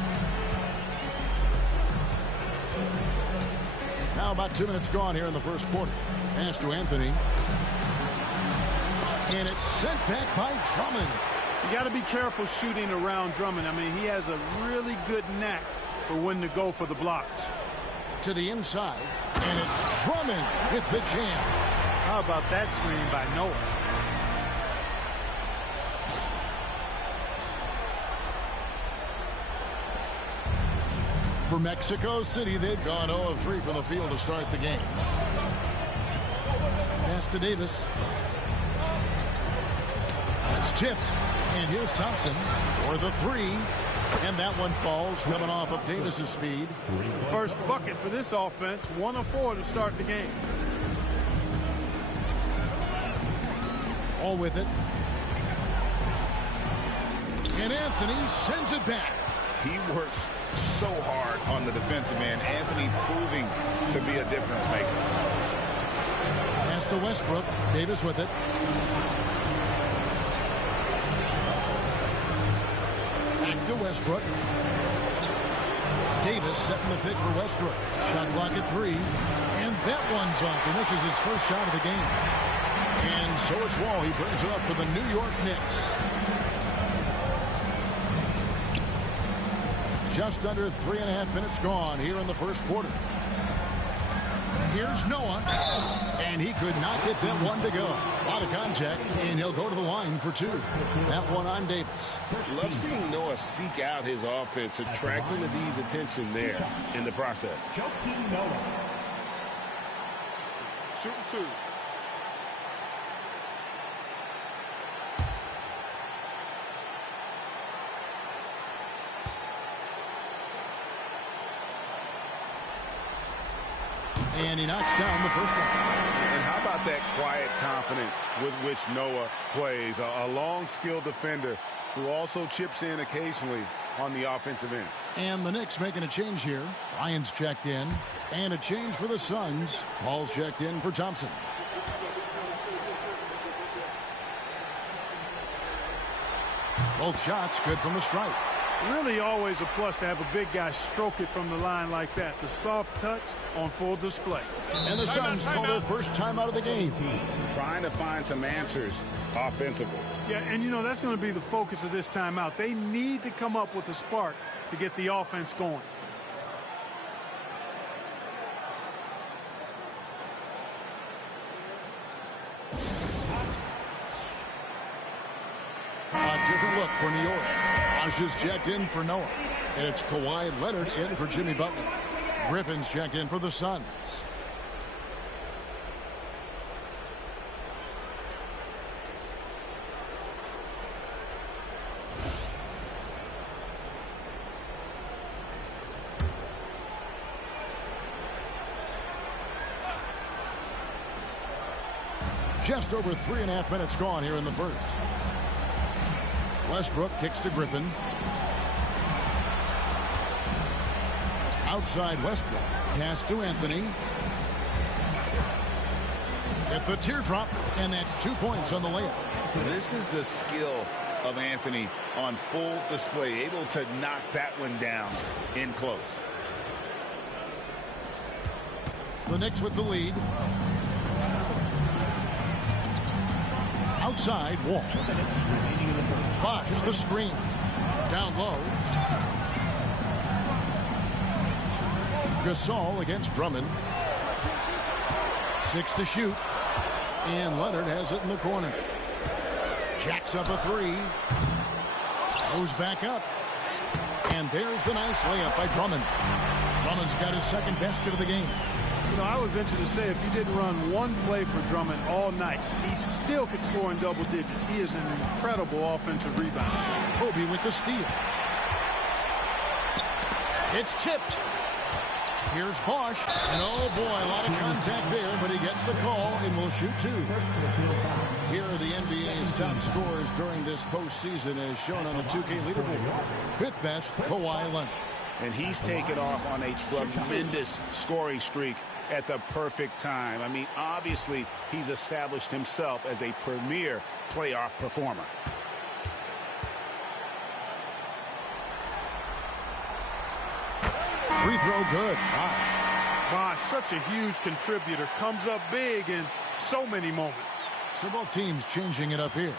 Now about 2 minutes gone here in the first quarter. Pass to Anthony. And it's sent back by Drummond. You got to be careful shooting around Drummond. I mean, he has a really good knack for when to go for the blocks. To the inside. And it's Drummond with the jam. How about that screen by Noah? For Mexico City, they've gone 0 of 3 from the field to start the game. Pass to Davis. It's tipped. And here's Thompson for the three. And that one falls, coming off of Davis's feed. First bucket for this offense. 1 of 4 to start the game. All with it. And Anthony sends it back. He works so hard on the defensive end. Anthony proving to be a difference maker. Pass to Westbrook. Davis with it. Back to Westbrook. Davis setting the pick for Westbrook. Shot clock at 3. And that one's off. And this is his first shot of the game. And so it's Wall. He brings it up for the New York Knicks. Just under 3.5 minutes gone here in the first quarter. Here's Noah. And he could not get that one to go. A lot of contact, and he'll go to the line for 2. That one on Davis. Love seeing Noah seek out his offense, attracting the D's attention there in the process. Shooting 2. And he knocks down the first one. And how about that quiet confidence with which Noah plays? A long, skilled defender who also chips in occasionally on the offensive end. And the Knicks making a change here. Ryan's checked in. And a change for the Suns. Paul's checked in for Thompson. Both shots good from the stripe. Really always a plus to have a big guy stroke it from the line like that. The soft touch on full display. And the Suns call their first time out of the game. Trying to find some answers offensively. Yeah, and you know, that's going to be the focus of this timeout. They need to come up with a spark to get the offense going. A different look for New York. Bosh is checked in for Noah. And it's Kawhi Leonard in for Jimmy Butler. Griffin's checked in for the Suns. Just over 3.5 minutes gone here in the first. Westbrook kicks to Griffin. Outside Westbrook. Pass to Anthony. At the teardrop, and that's 2 points on the layup. This is the skill of Anthony on full display, able to knock that one down in close. The Knicks with the lead. Outside, Wall. Bosh, the screen. Down low. Gasol against Drummond. 6 to shoot. And Leonard has it in the corner. Jacks up a three. Goes back up. And there's the nice layup by Drummond. Drummond's got his second basket of the game. You know, I would venture to say if you didn't run one play for Drummond all night, he still could score in double digits. He is an incredible offensive rebounder. Kobe with the steal. It's tipped. Here's Bosch. And oh boy, a lot of contact there, but he gets the call and will shoot two. Here are the NBA's top scorers during this postseason as shown on the 2K leaderboard. Fifth best, Kawhi Leonard. And he's taken off on a tremendous scoring streak at the perfect time. I mean, obviously, he's established himself as a premier playoff performer. Free throw good. Bosch, such a huge contributor, comes up big in so many moments. So both teams changing it up here.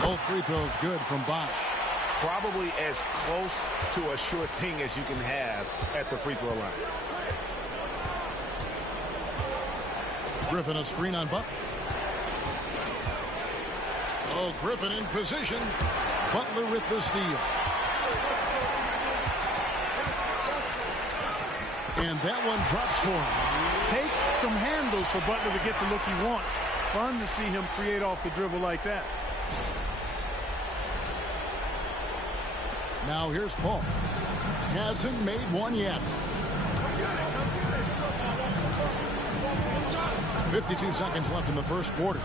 Both free throws good from Bosch. Probably as close to a sure thing as you can have at the free throw line. Griffin a screen on Butler. Oh, Griffin in position. Butler with the steal. And that one drops for him. Takes some handles for Butler to get the look he wants. Fun to see him create off the dribble like that. Now here's Paul. Hasn't made one yet. 52 seconds left in the first quarter.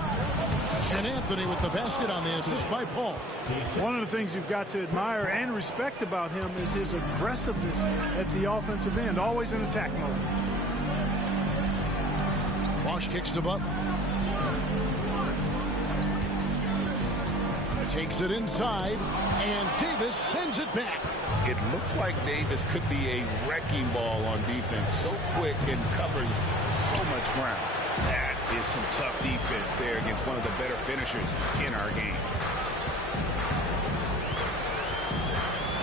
And Anthony with the basket on the assist by Paul. One of the things you've got to admire and respect about him is his aggressiveness at the offensive end, always in attack mode. Bosch kicks to Butler. Takes it inside, and Davis sends it back. It looks like Davis could be a wrecking ball on defense. So quick and covers so much ground. That is some tough defense there against one of the better finishers in our game.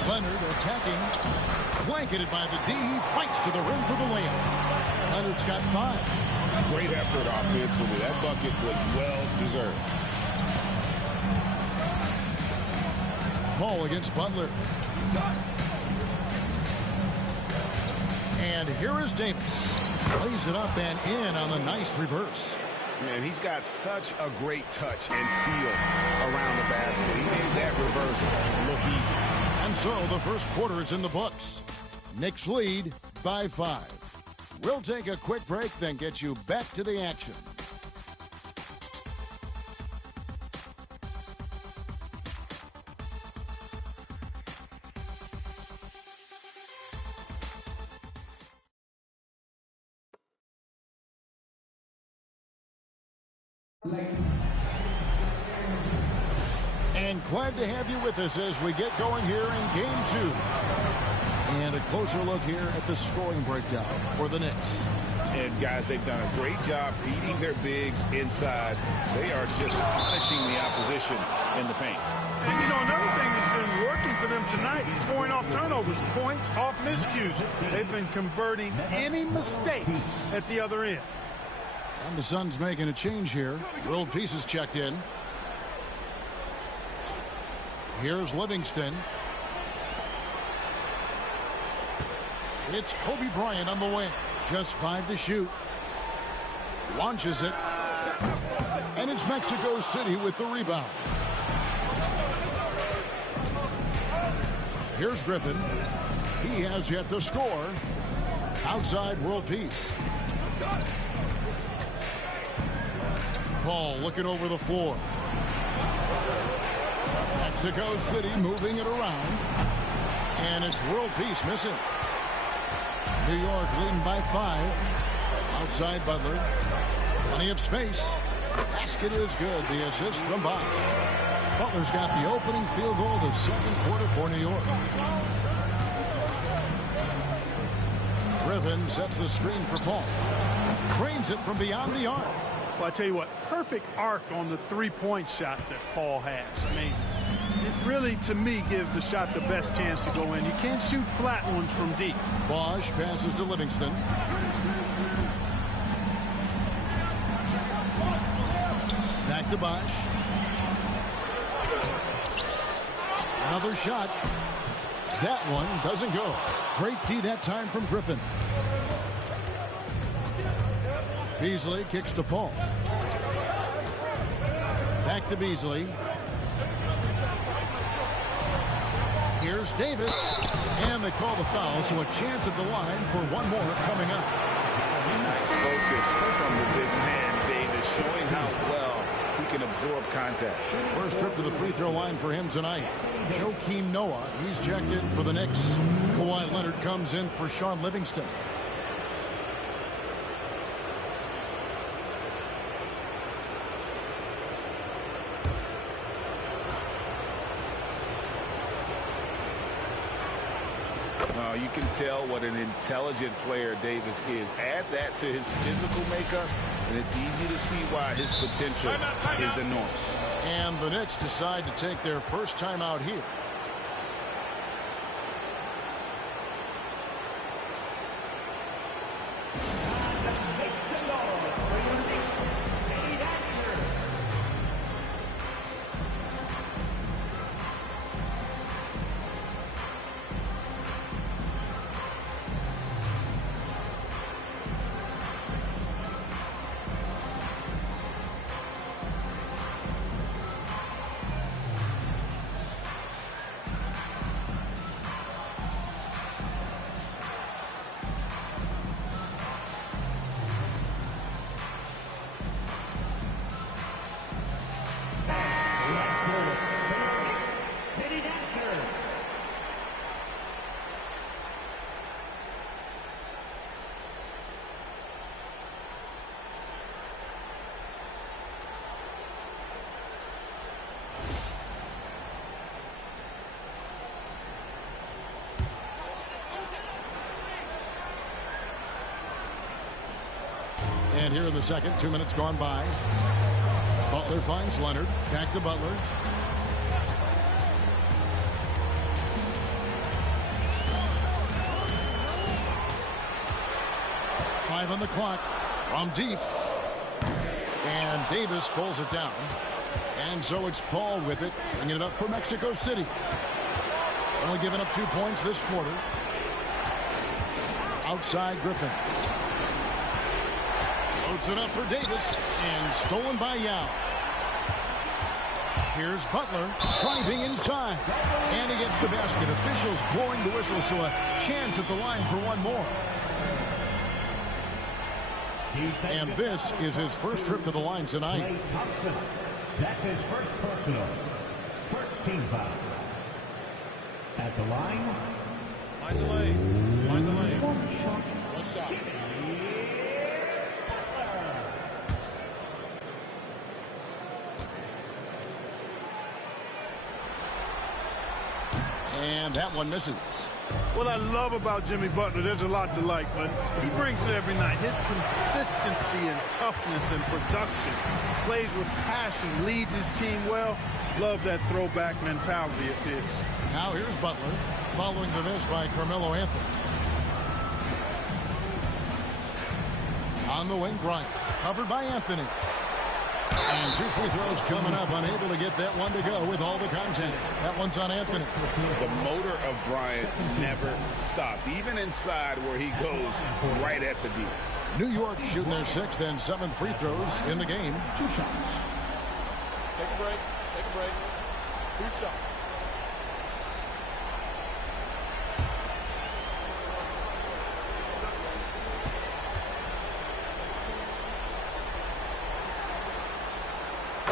Leonard attacking. Blanketed by the D. He fights to the rim for the layup. Leonard's got 5. Great effort offensively. That bucket was well deserved. Paul against Butler. And here is Davis. Plays it up and in on the nice reverse. Man, he's got such a great touch and feel around the basket. He made that reverse look easy. And so the first quarter is in the books. Knicks lead by 5. We'll take a quick break, then get you back to the action. And glad to have you with us as we get going here in Game 2. And a closer look here at the scoring breakdown for the Knicks. And guys, they've done a great job feeding their bigs inside. They are just punishing the opposition in the paint. And you know, another thing that's been working for them tonight is scoring off turnovers, points off miscues. They've been converting any mistakes at the other end. And the Suns making a change here. World Peace is checked in. Here's Livingston. It's Kobe Bryant on the wing. Just 5 to shoot. Launches it. And it's Mexico City with the rebound. Here's Griffin. He has yet to score. Outside World Peace. Paul looking over the floor. Mexico City moving it around. And it's World Peace missing. New York leading by 5. Outside Butler. Plenty of space. Basket is good. The assist from Bosch. Butler's got the opening field goal of the second quarter for New York. Griffin sets the screen for Paul. Cranes it from beyond the arc. Well, I tell you what, perfect arc on the three-point shot that Paul has. I mean, it really, to me, gives the shot the best chance to go in. You can't shoot flat ones from deep. Bosch passes to Livingston. Back to Bosch. Another shot. That one doesn't go. Great D that time from Griffin. Beasley kicks to Paul. Back to Beasley. Here's Davis. And they call the foul, so a chance at the line for one more coming up. Nice focus from the big man, Davis, showing how well he can absorb contact. First trip to the free throw line for him tonight. Joakim Noah, he's checked in for the Knicks. Kawhi Leonard comes in for Sean Livingston. You can tell what an intelligent player Davis is. Add that to his physical makeup, and it's easy to see why his potential is enormous. And the Knicks decide to take their first time out here. And here in the second, 2 minutes gone by. Butler finds Leonard. Back to Butler. Five on the clock from deep. And Davis pulls it down. And so it's Paul with it, bringing it up for Mexico City. Only giving up 2 points this quarter. Outside Griffin. Loads it up for Davis, and stolen by Yao. Here's Butler, driving inside. And he gets the basket. Officials blowing the whistle, so a chance at the line for one more. And this is his first trip to the line tonight. That's his first personal. First team foul. At the line. Mind the lane. Mind the lane. One shot. And that one misses. What I love about Jimmy Butler, there's a lot to like, but he brings it every night. His consistency and toughness and production, plays with passion, leads his team well. Love that throwback mentality of his. Now here's Butler, following the miss by Carmelo Anthony. On the wing, Bryant, covered by Anthony. And 2 free throws coming up, unable to get that one to go with all the contact. That one's on Anthony. The motor of Bryant never stops, even inside where he goes right at the deep. New York shooting their 6th and 7th free throws in the game. 2 shots. Take a break. Take a break. 2 shots.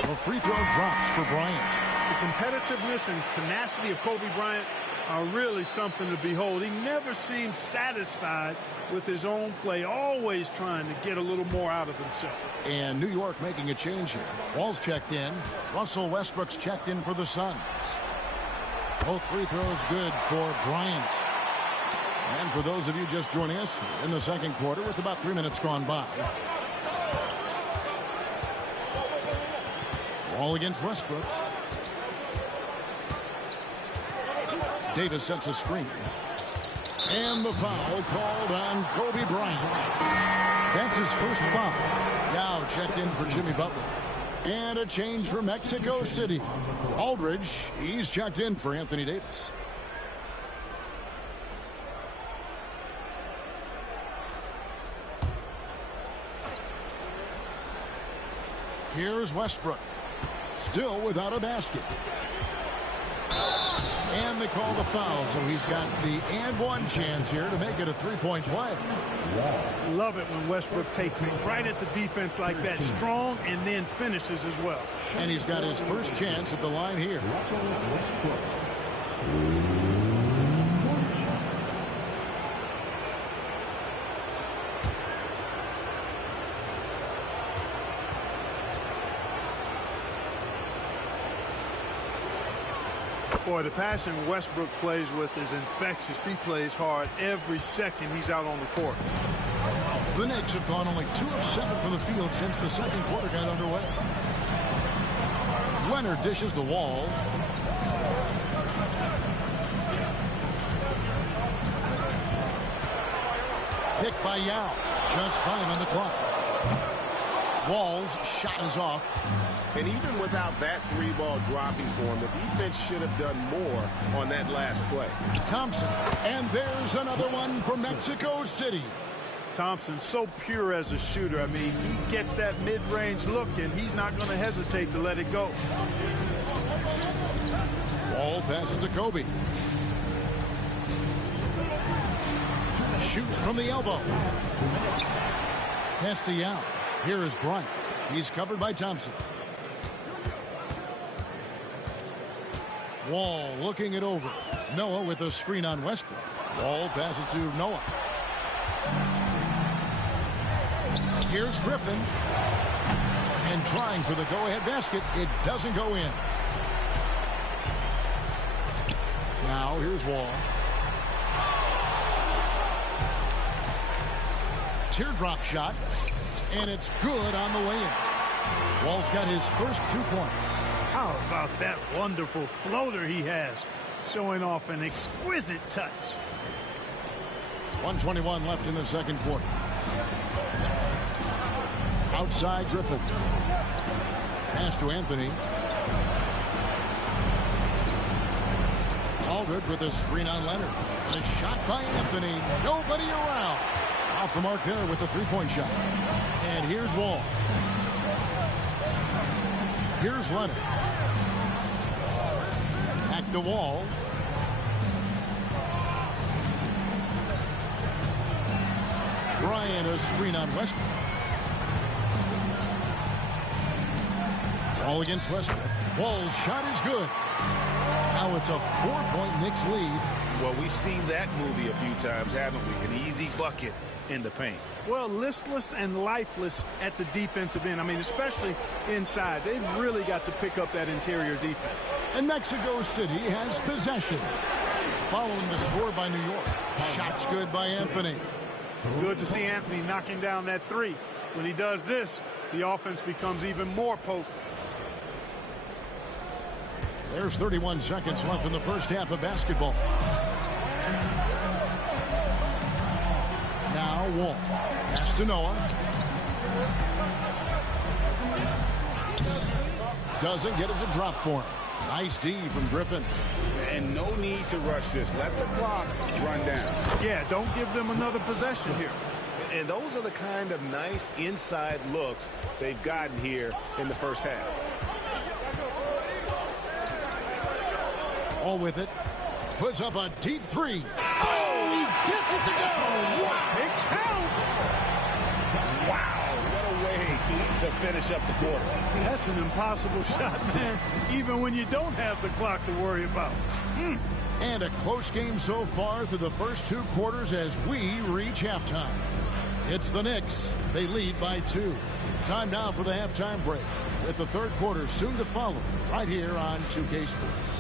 The free throw drops for Bryant. The competitiveness and tenacity of Kobe Bryant are really something to behold. He never seems satisfied with his own play, always trying to get a little more out of himself. And New York making a change here. Wall's checked in. Russell Westbrook's checked in for the Suns. Both free throws good for Bryant. And for those of you just joining us in the second quarter with about 3 minutes gone by. Wall against Westbrook. Davis sets a screen. And the foul called on Kobe Bryant. That's his first foul. Yao checked in for Jimmy Butler. And a change for Mexico City. Aldridge, he's checked in for Anthony Davis. Here's Westbrook. Still without a basket. And they call the foul, so he's got the and one chance here to make it a three-point play. Love it when Westbrook takes it right at the defense like that, strong, and then finishes as well. And he's got his first chance at the line here. Boy, the passion Westbrook plays with is infectious. He plays hard every second he's out on the court. The Knicks have gone only 2 of 7 from the field since the second quarter got underway. Leonard dishes the Wall. Picked by Yao. Just fine on the clock. Wall's shot is off. And even without that three-ball dropping for him, the defense should have done more on that last play. Thompson. And there's another one from Mexico City. Thompson, so pure as a shooter. I mean, he gets that mid-range look, and he's not going to hesitate to let it go. Wall passes to Kobe. Shoots from the elbow. Pass to Yao. Here is Bryant. He's covered by Thompson. Wall looking it over. Noah with a screen on Westbrook. Wall passes to Noah. Here's Griffin. And trying for the go-ahead basket. It doesn't go in. Now here's Wall. Teardrop shot. And it's good on the way in. Wall's got his first 2 points. How about that wonderful floater he has, showing off an exquisite touch. 1:21 left in the second quarter. Outside Griffin. Pass to Anthony. Aldridge with a screen on Leonard. And a shot by Anthony. Nobody around. Off the mark there with the three-point shot. And here's Wall. Here's Leonard. Back to Wall. Bryant a screen on Westbrook. Wall against Westbrook. Wall's shot is good. Now it's a 4-point Knicks lead. Well, we've seen that movie a few times, haven't we? An easy bucket in the paint. Well, listless and lifeless at the defensive end. I mean, especially inside. They've really got to pick up that interior defense. And Mexico City has possession. Following the score by New York. Shots good by Anthony. Good to see Anthony knocking down that three. When he does this, the offense becomes even more potent. There's 31 seconds left in the first half of basketball. Now Wall. Pass to Noah. Doesn't get it to drop for him. Nice D from Griffin. And no need to rush this. Let the clock run down. Yeah, don't give them another possession here. And those are the kind of nice inside looks they've gotten here in the first half. All with it. Puts up a deep three. Oh, he gets it to go. It counts. Wow, what a way to finish up the quarter. That's an impossible shot, man, even when you don't have the clock to worry about. And a close game so far through the first 2 quarters as we reach halftime. It's the Knicks. They lead by 2. Time now for the halftime break, with the third quarter soon to follow right here on 2K Sports.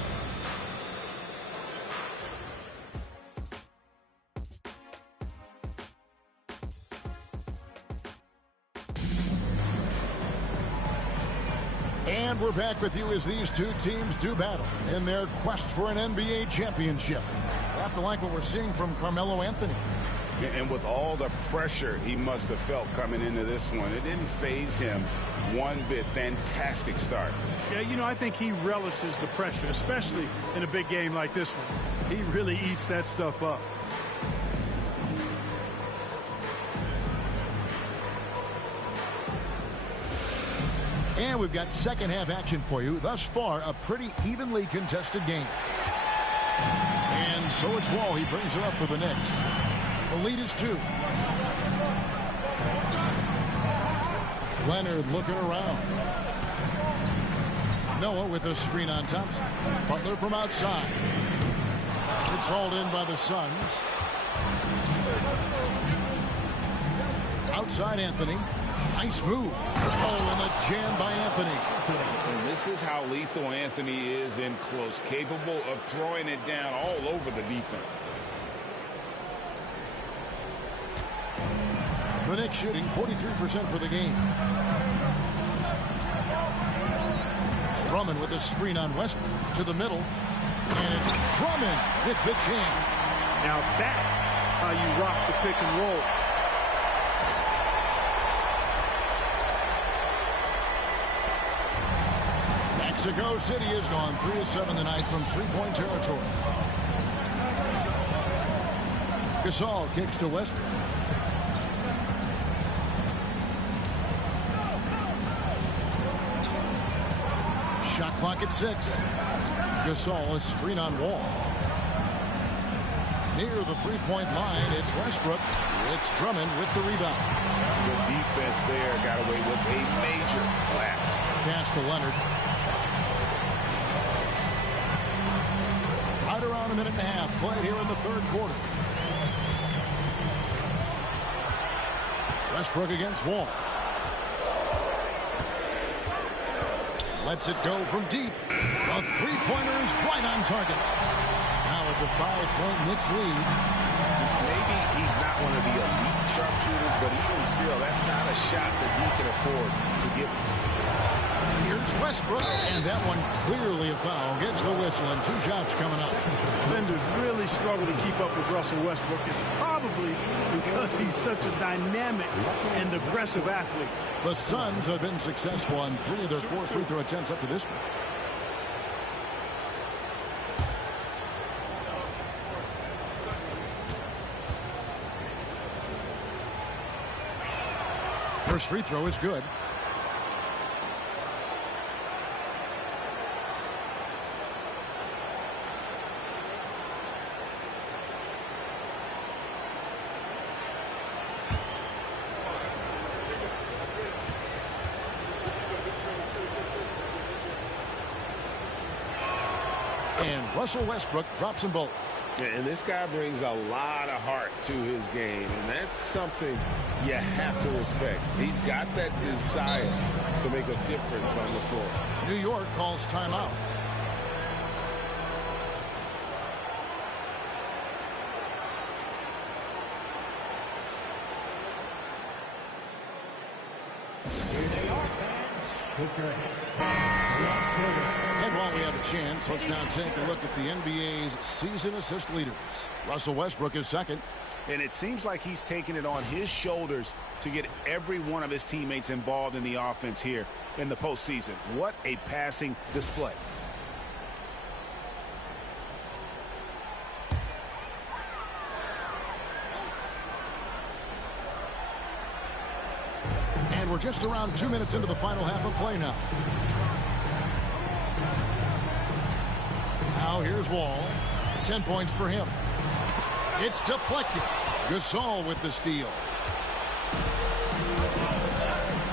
And we're back with you as these two teams do battle in their quest for an NBA championship. You have to like what we're seeing from Carmelo Anthony. And with all the pressure he must have felt coming into this one, it didn't faze him one bit. Fantastic start. Yeah, you know, I think he relishes the pressure, especially in a big game like this one. He really eats that stuff up. And we've got second half action for you. Thus far, a pretty evenly contested game. And so it's Wall. He brings it up for the Knicks. The lead is 2. Leonard looking around. Noah with a screen on Thompson. Butler from outside. It's hauled in by the Suns. Outside Anthony. Nice move. Oh, and a jam by Anthony. And this is how lethal Anthony is in close. Capable of throwing it down all over the defense. The Knicks shooting 43% for the game. Drummond with a screen on Westbrook to the middle. And it's Drummond with the jam. Now that's how you rock the pick and roll. Mexico City has gone 3 of 7 tonight from three-point territory. Gasol kicks to Westbrook. Shot clock at 6. Gasol, a screen on Wall. Near the three-point line, it's Westbrook. It's Drummond with the rebound. The defense there got away with a major lapse. Pass to Leonard. Right around a minute and a half played here in the third quarter. Westbrook against Wall. Lets it go from deep. The three-pointer is right on target. Now it's a 5-point Knicks lead. Maybe he's not one of the elite sharpshooters, but even still, that's not a shot that he can afford to give. Here's Westbrook, and that one clearly a foul. Gets the whistle, and 2 shots coming up. Defenders really struggle to keep up with Russell Westbrook. It's probably because he's such a dynamic and aggressive athlete. The Suns have been successful on 3 of their 4 free throw attempts up to this point. First free throw is good. And Russell Westbrook drops them both. And this guy brings a lot of heart to his game, and that's something you have to respect. He's got that desire to make a difference on the floor. New York calls timeout. And while we have a chance, let's now take a look at the NBA's season assist leaders. Russell Westbrook is second. And it seems like he's taking it on his shoulders to get every one of his teammates involved in the offense here in the postseason. What a passing display. And we're just around 2 minutes into the final half of play now. Now here's Wall. 10 points for him. It's deflected. Gasol with the steal.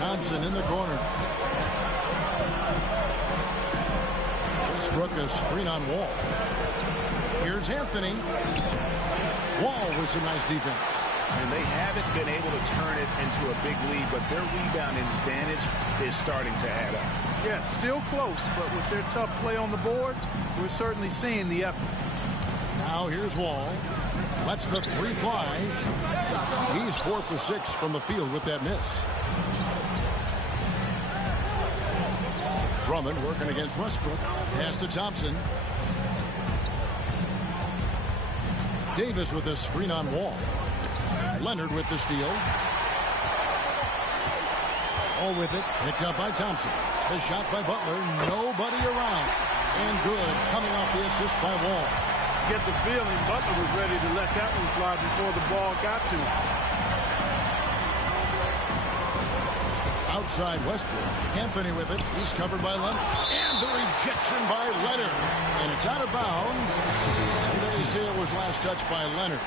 Thompson in the corner. Westbrook a screen on Wall. Here's Anthony. Wall with some nice defense. And they haven't been able to turn it into a big lead, but their rebounding advantage is starting to add up. Yeah, still close, but with their tough play on the boards, we're certainly seeing the effort. Now here's Wall. Lets the three fly. He's 4 for 6 from the field with that miss. Drummond working against Westbrook. Pass to Thompson. Davis with a screen on Wall. Leonard with the steal. All with it. Picked up by Thompson. The shot by Butler. Nobody around. And good. Coming off the assist by Wall. Get the feeling Butler was ready to let that one fly before the ball got to him. Outside Westbrook. Anthony with it. He's covered by Leonard. And the rejection by Leonard. And it's out of bounds. They say it was last touched by Leonard.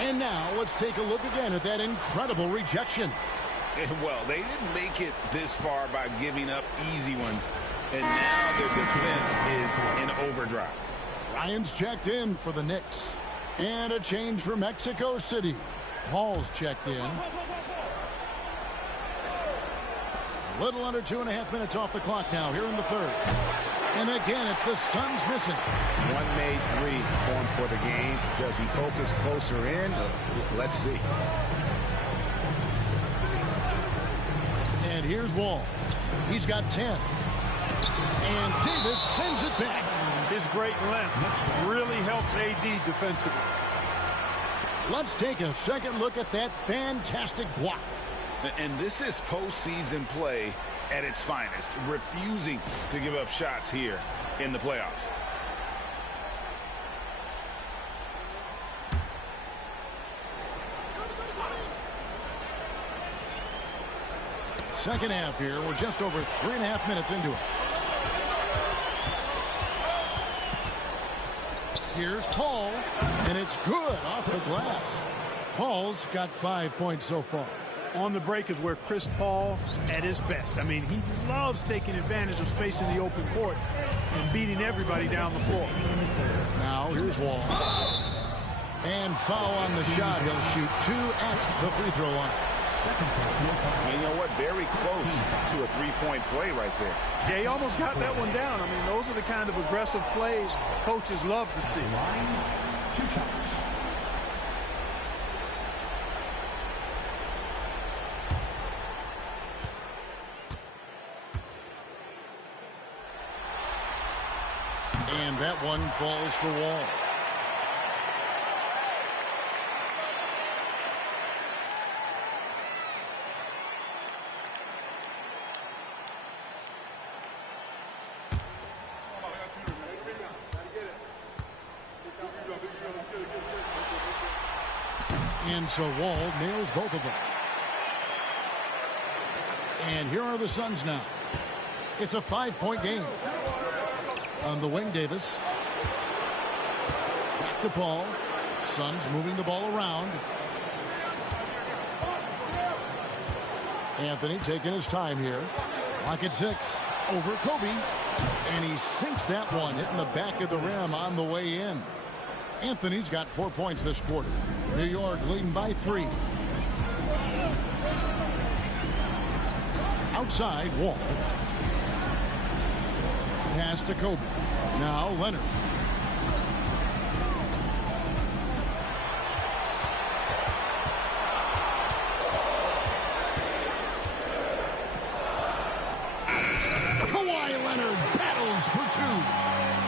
And now let's take a look again at that incredible rejection. Well, they didn't make it this far by giving up easy ones. And now their defense is in overdrive. Ryan's checked in for the Knicks. And a change for Mexico City. Hall's checked in. A little under 2.5 minutes off the clock now here in the third. And again, it's the Suns missing. One made three formed for the game. Does he focus closer in? Let's see. And here's Wall. He's got 10. And Davis sends it back. His great length really helps AD defensively. Let's take a second look at that fantastic block. And this is postseason play at its finest, refusing to give up shots here in the playoffs. Second half here. We're just over 3.5 minutes into it. Here's Paul, and it's good off the glass. Paul's got 5 points so far. On the break is where Chris Paul's at his best. I mean, he loves taking advantage of space in the open court and beating everybody down the floor. Now here's Wall. And foul on the shot. He'll shoot 2 at the free throw line. And you know what? Very close to a three-point play right there. Yeah, he almost got that one down. I mean, those are the kind of aggressive plays coaches love to see. 2 shots. And that one falls for Wall. And so Wall nails both of them. And here are the Suns now. It's a 5-point game. On the wing, Davis. Back to Paul. Suns moving the ball around. Anthony taking his time here. Lock at 6. Over Kobe. And he sinks that one, hitting the back of the rim on the way in. Anthony's got 4 points this quarter. New York leading by 3. Outside, Wall. Pass to Kobe. Now Leonard. Kawhi Leonard battles for 2.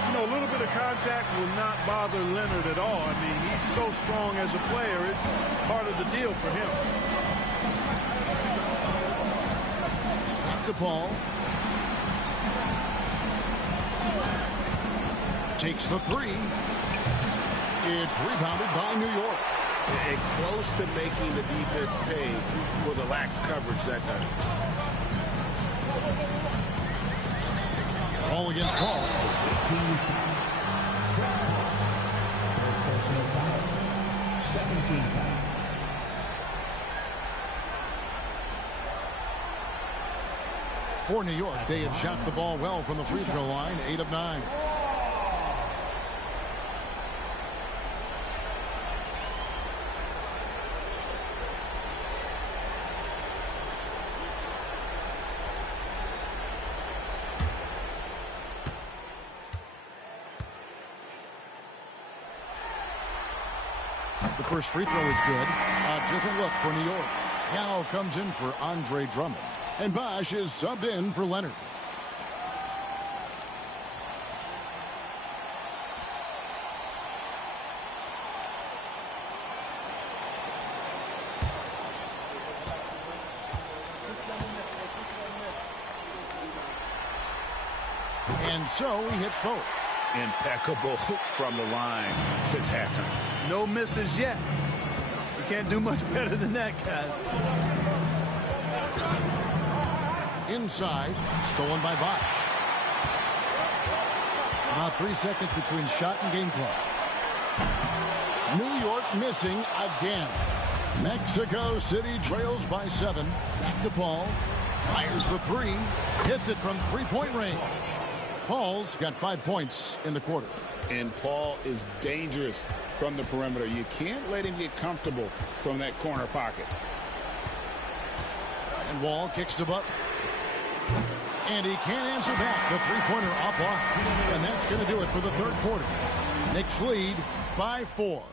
You know, a little bit of contact will not bother Leonard at all. I mean, he's so strong as a player. It's part of the deal for him. Back to Paul. Takes the 3. It's rebounded by New York. And close to making the defense pay for the lax coverage that time. All against Paul. Team foul. Personal foul. 17 foul. For New York, they have shot the ball well from the free throw line, 8 of 9. The first free throw is good. A different look for New York. Now comes in for Andre Drummond. And Bosch is subbed in for Leonard. And so he hits both. Impeccable from the line since halftime. No misses yet. You can't do much better than that, guys. Inside, stolen by Bosch. About 3 seconds between shot and game clock. New York missing again. Mexico City trails by 7. Back to Paul. Fires the 3. Hits it from three-point range. Paul's got 5 points in the quarter. And Paul is dangerous from the perimeter. You can't let him get comfortable from that corner pocket. And Wall kicks to Butler. And he can't answer back. The three-pointer offline. And that's going to do it for the third quarter. Knicks lead by 4.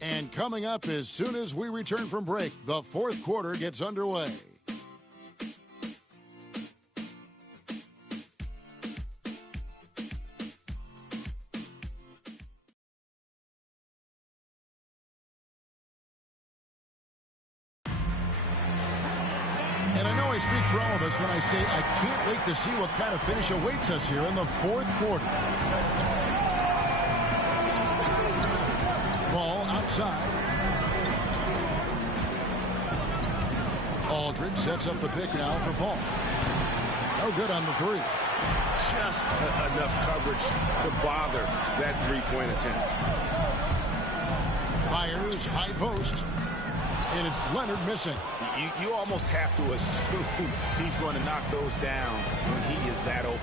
And coming up as soon as we return from break, the fourth quarter gets underway. And I know I speak for all of us when I say I can't wait to see what kind of finish awaits us here in the fourth quarter. Ball outside. Aldridge sets up the pick now for Paul. No good on the 3. Just enough coverage to bother that three-point attempt. Fires high post. And it's Leonard missing. You almost have to assume he's going to knock those down when he is that open.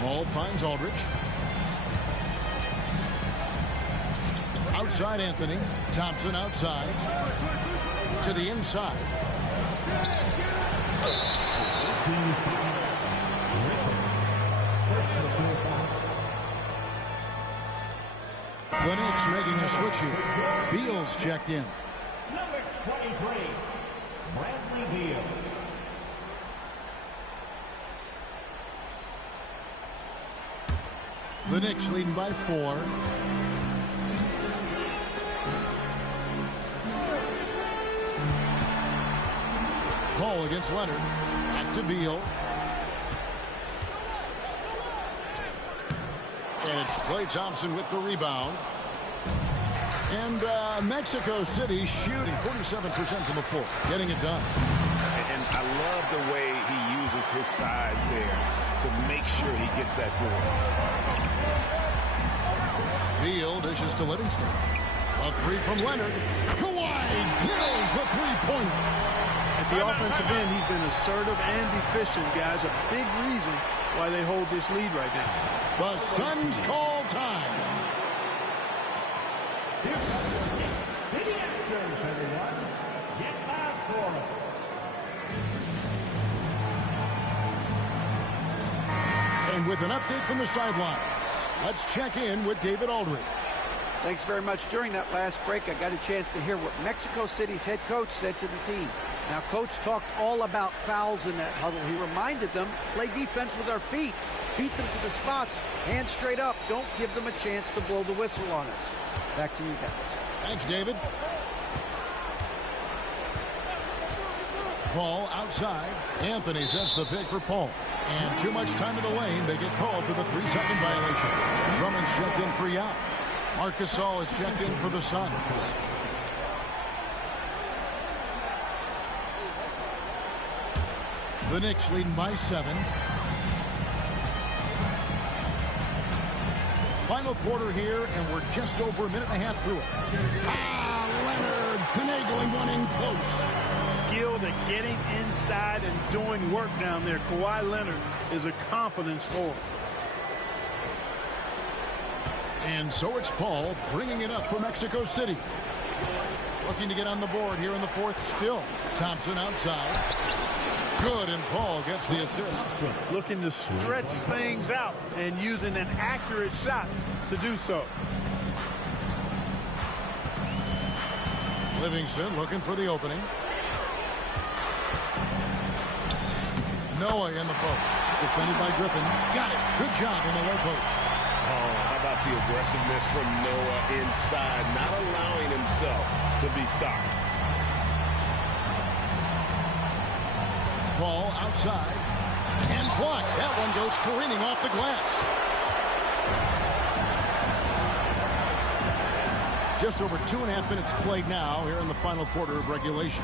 Paul finds Aldridge. Outside Anthony. Thompson outside. To the inside. The Knicks making a switch here. Beal's checked in. Number 23, Bradley Beal. The Knicks leading by 4. Paul against Leonard. Back to Beal. And it's Klay Thompson with the rebound. And Mexico City shooting 47% from the floor. Getting it done. And I love the way he uses his size there to make sure he gets that board. Beal dishes to Livingston. A 3 from Leonard. Kawhi drills the three-pointer. At the offensive end, he's been assertive and efficient, guys. A big reason why they hold this lead right now. The Suns call time. City answers, everyone. Get loud for it. And with an update from the sidelines, let's check in with David Aldridge. Thanks very much. During that last break, I got a chance to hear what Mexico City's head coach said to the team. Now, Coach talked all about fouls in that huddle. He reminded them, play defense with our feet. Beat them to the spots. Hands straight up. Don't give them a chance to blow the whistle on us. Back to you guys. Thanks, David. Paul outside. Anthony sets the pick for Paul. And too much time in the lane. They get called for the 3-second violation. Drummond's checked in for Yao. Marc Gasol is checked in for the Suns. The Knicks leading by 7. Final quarter here, and we're just over a minute and a half through it. Leonard finagling one in close. skilled at getting inside and doing work down there. Kawhi Leonard is a confident scorer. And so it's Paul bringing it up for Mexico City. Looking to get on the board here in the fourth still. Thompson outside. Good, and Paul gets the assist. Looking to stretch things out and using an accurate shot to do so. Livingston looking for the opening. Noah in the post. Defended by Griffin. Got it. Good job in the low post. Oh, how about the aggressiveness from Noah inside, not allowing himself to be stopped. Paul outside. And blocked. That one goes careening off the glass. Just over 2.5 minutes played now here in the final quarter of regulation.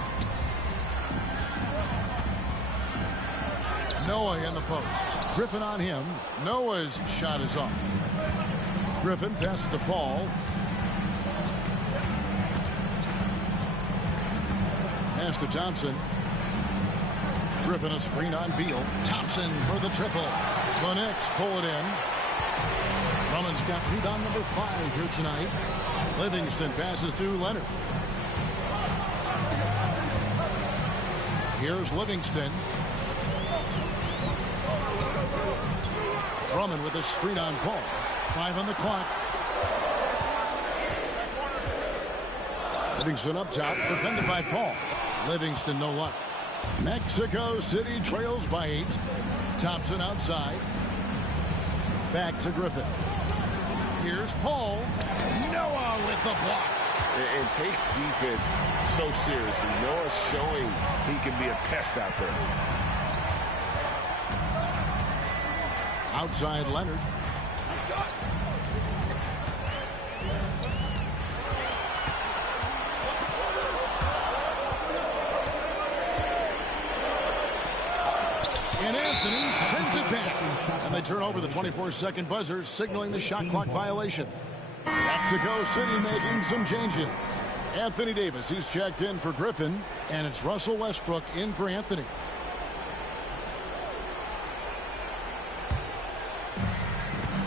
Noah in the post. Griffin on him. Noah's shot is off. Griffin passes to Paul. Pass to Thompson. Griffin a screen on Beal. Thompson for the triple. The Knicks pull it in. Drummond's got rebound number 5 here tonight. Livingston passes to Leonard. Here's Livingston. Drummond with a screen on Paul. 5 on the clock. Livingston up top, defended by Paul. Livingston no luck. Mexico City trails by 8. Thompson outside. Back to Griffin. Here's Paul. Noah with the block. It takes defense so seriously. Noah's showing he can be a pest out there. Outside Leonard. And Anthony sends it back. And they turn over the 24-second buzzer, signaling the shot clock violation. Mexico City making some changes. Anthony Davis, he's checked in for Griffin, and it's Russell Westbrook in for Anthony.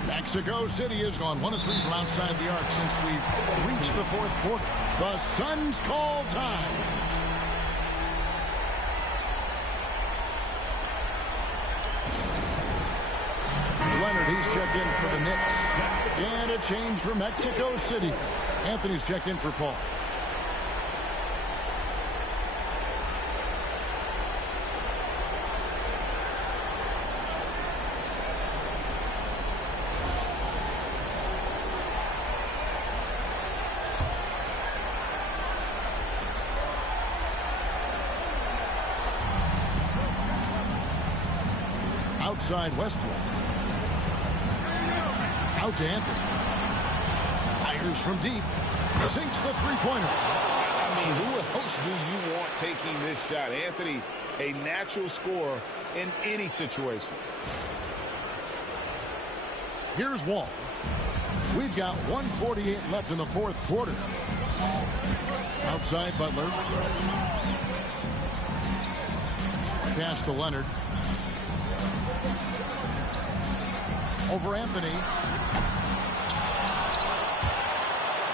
Mexico City has gone 1 of 3 from outside the arc since we've reached the fourth quarter. The Suns call time. Leonard, he's checked in for the Knicks. And a change for Mexico City. Anthony's checked in for Paul. Outside Westbrook. Out to Anthony. Fires from deep. Sinks the three-pointer. I mean, who else do you want taking this shot? Anthony, a natural scorer in any situation. Here's Wall. We've got 1:48 left in the fourth quarter. Outside Butler. Pass to Leonard. Over Anthony.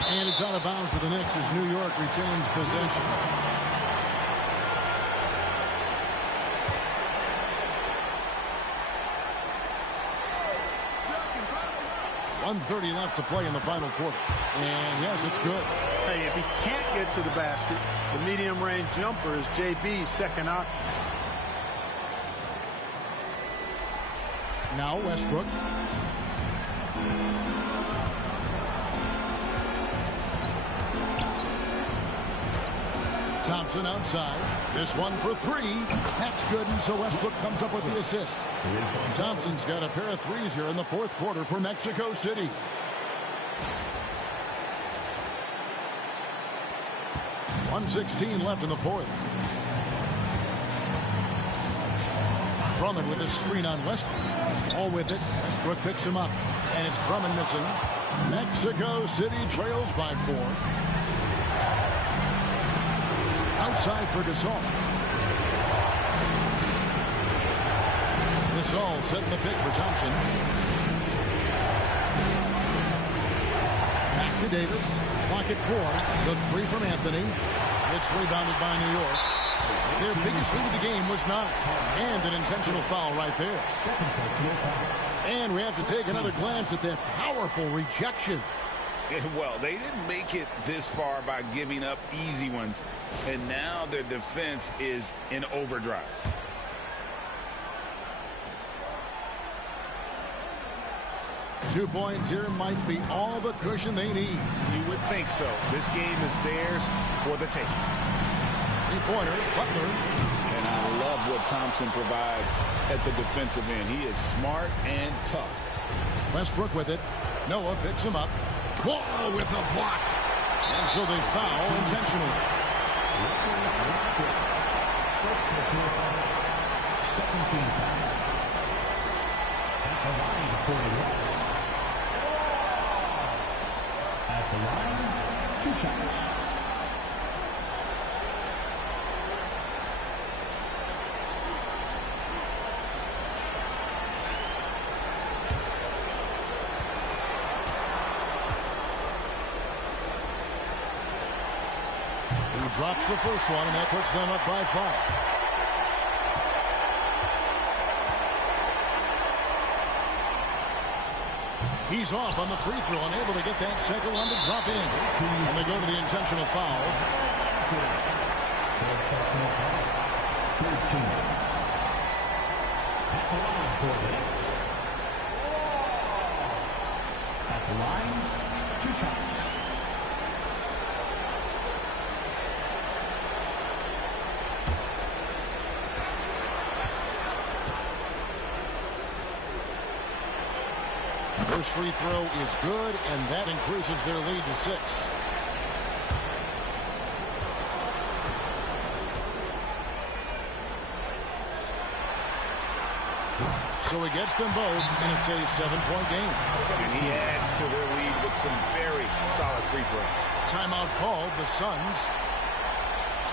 And it's out of bounds to the Knicks as New York retains possession. .130 left to play in the final quarter. And yes, it's good. Hey, if he can't get to the basket, the medium-range jumper is JB's second option. Now Westbrook. Thompson outside. This one for 3. That's good, and so Westbrook comes up with the assist. Thompson's got a pair of threes here in the fourth quarter for Mexico City. .116 left in the fourth. Drummond with a screen on Westbrook. All with it. Westbrook picks him up. And it's Drummond missing. Mexico City trails by 4. Outside for Gasol. Gasol setting the pick for Thompson. Back to Davis. Clock at 4. The three from Anthony. It's rebounded by New York. Their biggest lead of the game was 9. And an intentional foul right there. And we have to take another glance at that powerful rejection. Well, they didn't make it this far by giving up easy ones. And now their defense is in overdrive. Two-points here might be all the cushion they need. You would think so. This game is theirs for the taking. Three-pointer, Butler. And I love what Thompson provides at the defensive end. He is smart and tough. Westbrook with it. Noah picks him up. Whoa, with a block. And so they foul intentionally. Second team foul. At the line for the Rockets. At the line, 2 shots. He drops the first one, and that puts them up by 5. He's off on the free throw, unable to get that second one to drop in. And they go to the intentional foul. 13. At the line for the Knicks. At the line, 2 shots. First free throw is good, and that increases their lead to 6. So he gets them both, and it's a 7-point game. And he adds to their lead with some very solid free throws. Timeout called, the Suns.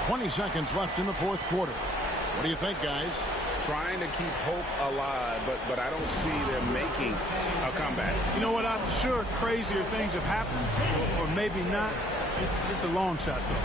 20 seconds left in the fourth quarter. What do you think, guys? Trying to keep hope alive, but I don't see them making a comeback. You know what? I'm sure crazier things have happened, or maybe not. It's a long shot, though.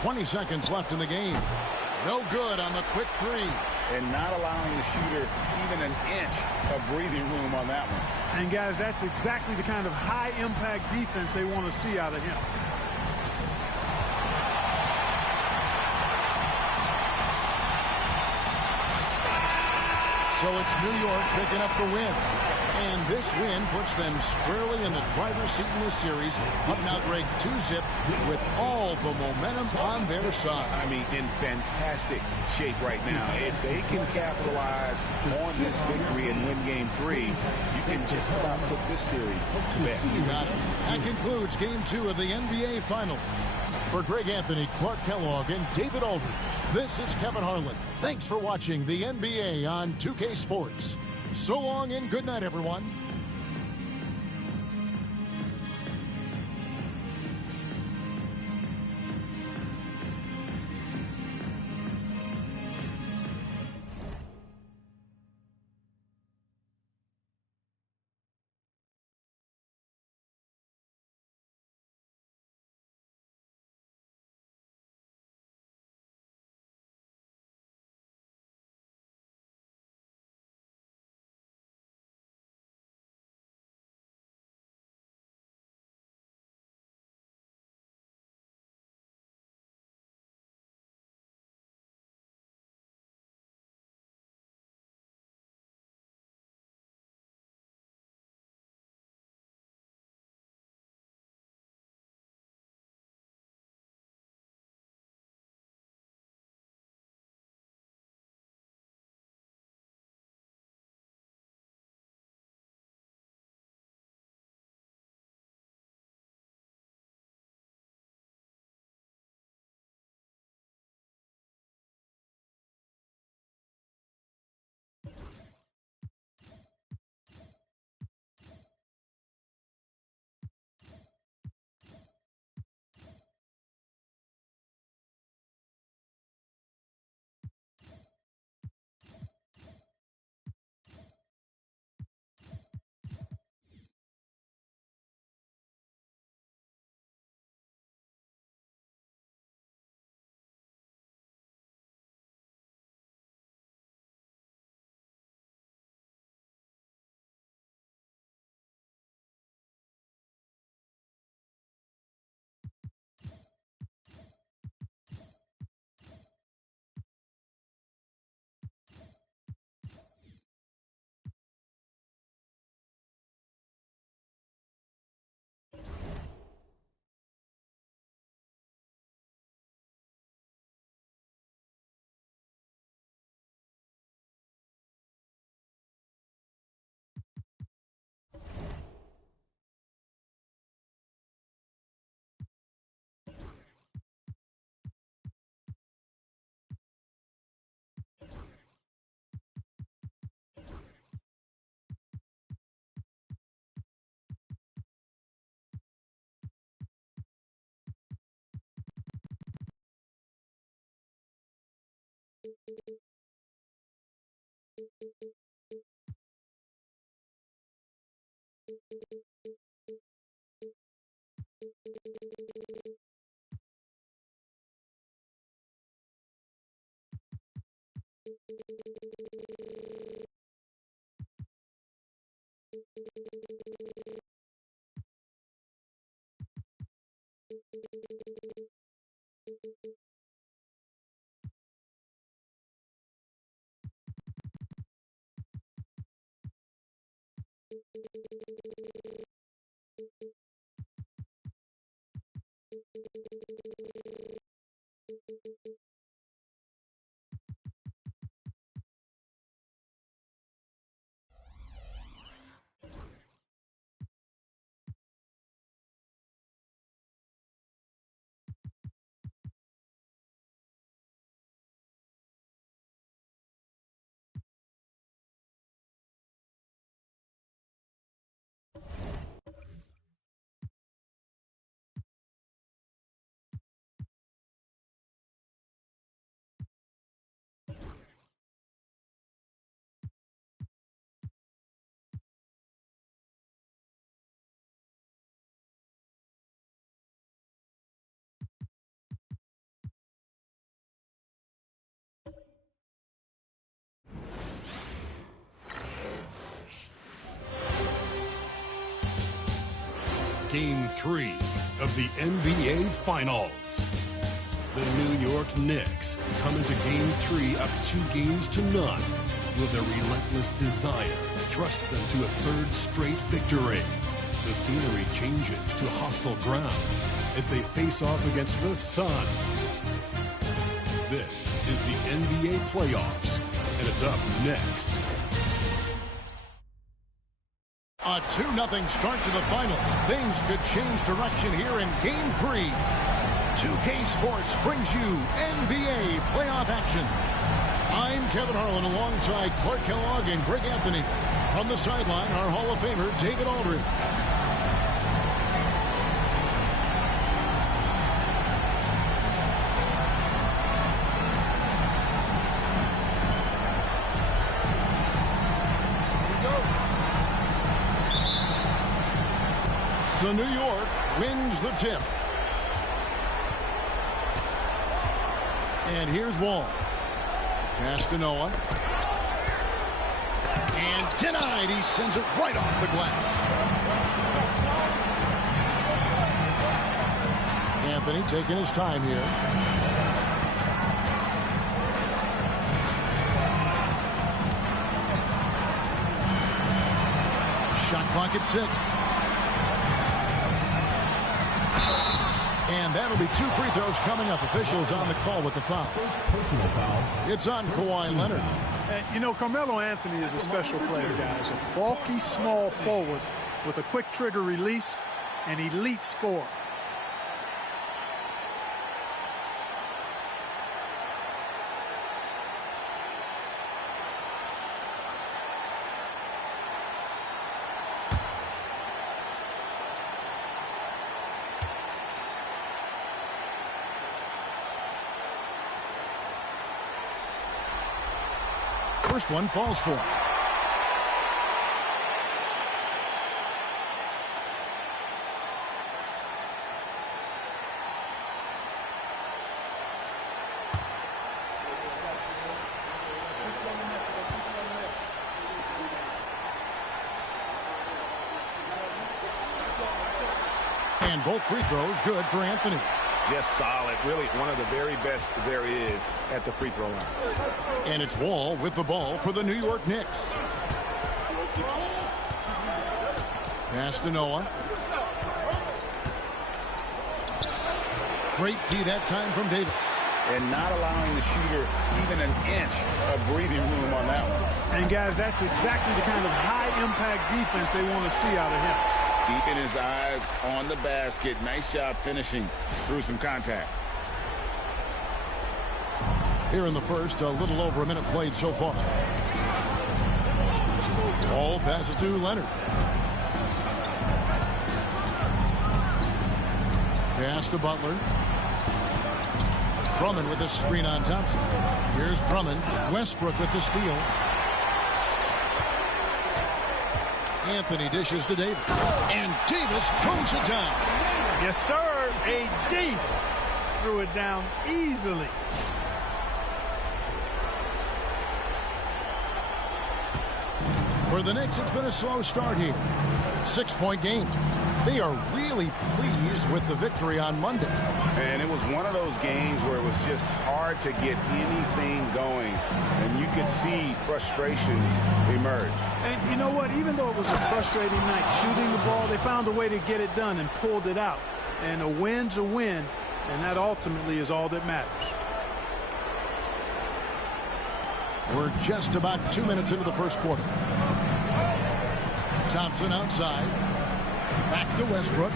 .20 seconds left in the game. No good on the quick three. And not allowing the shooter even an inch of breathing room on that one. And, guys, that's exactly the kind of high-impact defense they want to see out of him. So it's New York picking up the win. And this win puts them squarely in the driver's seat in this series, up now Greg 2-zip with all the momentum on their side. I mean, in fantastic shape right now. If they can capitalize on this victory and win game 3, you can just about put this series to bed. You got it. That concludes game 2 of the NBA Finals. For Greg Anthony, Clark Kellogg, and David Aldridge, this is Kevin Harlan. Thanks for watching the NBA on 2K Sports. So long and good night, everyone. Game 3 of the NBA Finals. The New York Knicks come into Game 3 up 2-0. Will their relentless desire thrust them to a third straight victory? The scenery changes to hostile ground as they face off against the Suns. This is the NBA playoffs, and it's up next. A 2-0 start to the finals. Things could change direction here in Game 3. 2K Sports brings you NBA playoff action. I'm Kevin Harlan alongside Clark Kellogg and Greg Anthony. From the sideline, our Hall of Famer, David Aldridge. So New York wins the tip. And here's Wall. Pass to Noah. And denied. He sends it right off the glass. Anthony taking his time here. Shot clock at 6. And that'll be 2 free throws coming up. Officials on the call with the foul. Personal foul. It's on Kawhi Leonard. And, you know, Carmelo Anthony is a special player, guys. A bulky, small forward with a quick trigger release, an elite scorer. First one falls for. And both free throws good for Anthony. Just solid. Really one of the very best there is at the free throw line. And it's Wall with the ball for the New York Knicks. Pass to Noah. Great D that time from Davis. And not allowing the shooter even an inch of breathing room on that one. And, guys, that's exactly the kind of high-impact defense they want to see out of him. Deep in his eyes, on the basket. Nice job finishing through some contact. Here in the first, a little over a minute played so far. Ball passes to Leonard. Pass to Butler. Drummond with a screen on Thompson. Here's Drummond. Westbrook with the steal. Anthony dishes to Davis. And Davis pulls it down. Yes, sir. AD threw it down easily. For the Knicks, it's been a slow start here. 6-point game. They are really pleased with the victory on Monday. And it was one of those games where it was just hard to get anything going. And you could see frustrations emerge. And you know what? Even though it was a frustrating night shooting the ball, they found a way to get it done and pulled it out. And a win's a win, and that ultimately is all that matters. We're just about 2 minutes into the first quarter. Thompson outside. Back to Westbrook.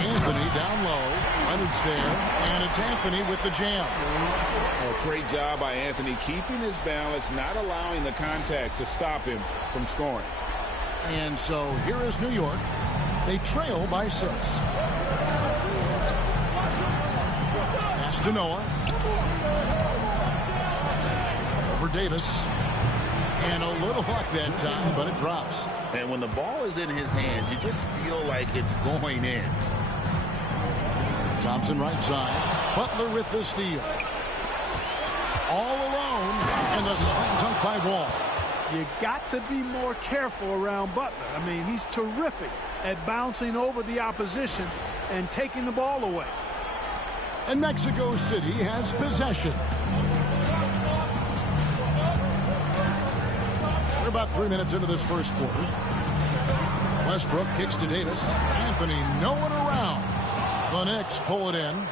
Anthony down low. Leonard's there. And it's Anthony with the jam. Oh, great job by Anthony keeping his balance, not allowing the contact to stop him from scoring. And so here is New York. They trail by 6. Pass to Noah. For Davis. And a little luck that time, but it drops. And when the ball is in his hands, you just feel like it's going in. Thompson right side. Butler with the steal. All alone. And the slam dunk by Wall. You got to be more careful around Butler. I mean, he's terrific at bouncing over the opposition and taking the ball away. And Mexico City has possession. We're about 3 minutes into this first quarter. Westbrook kicks to Davis. Anthony nowhere around. The Knicks pull it in.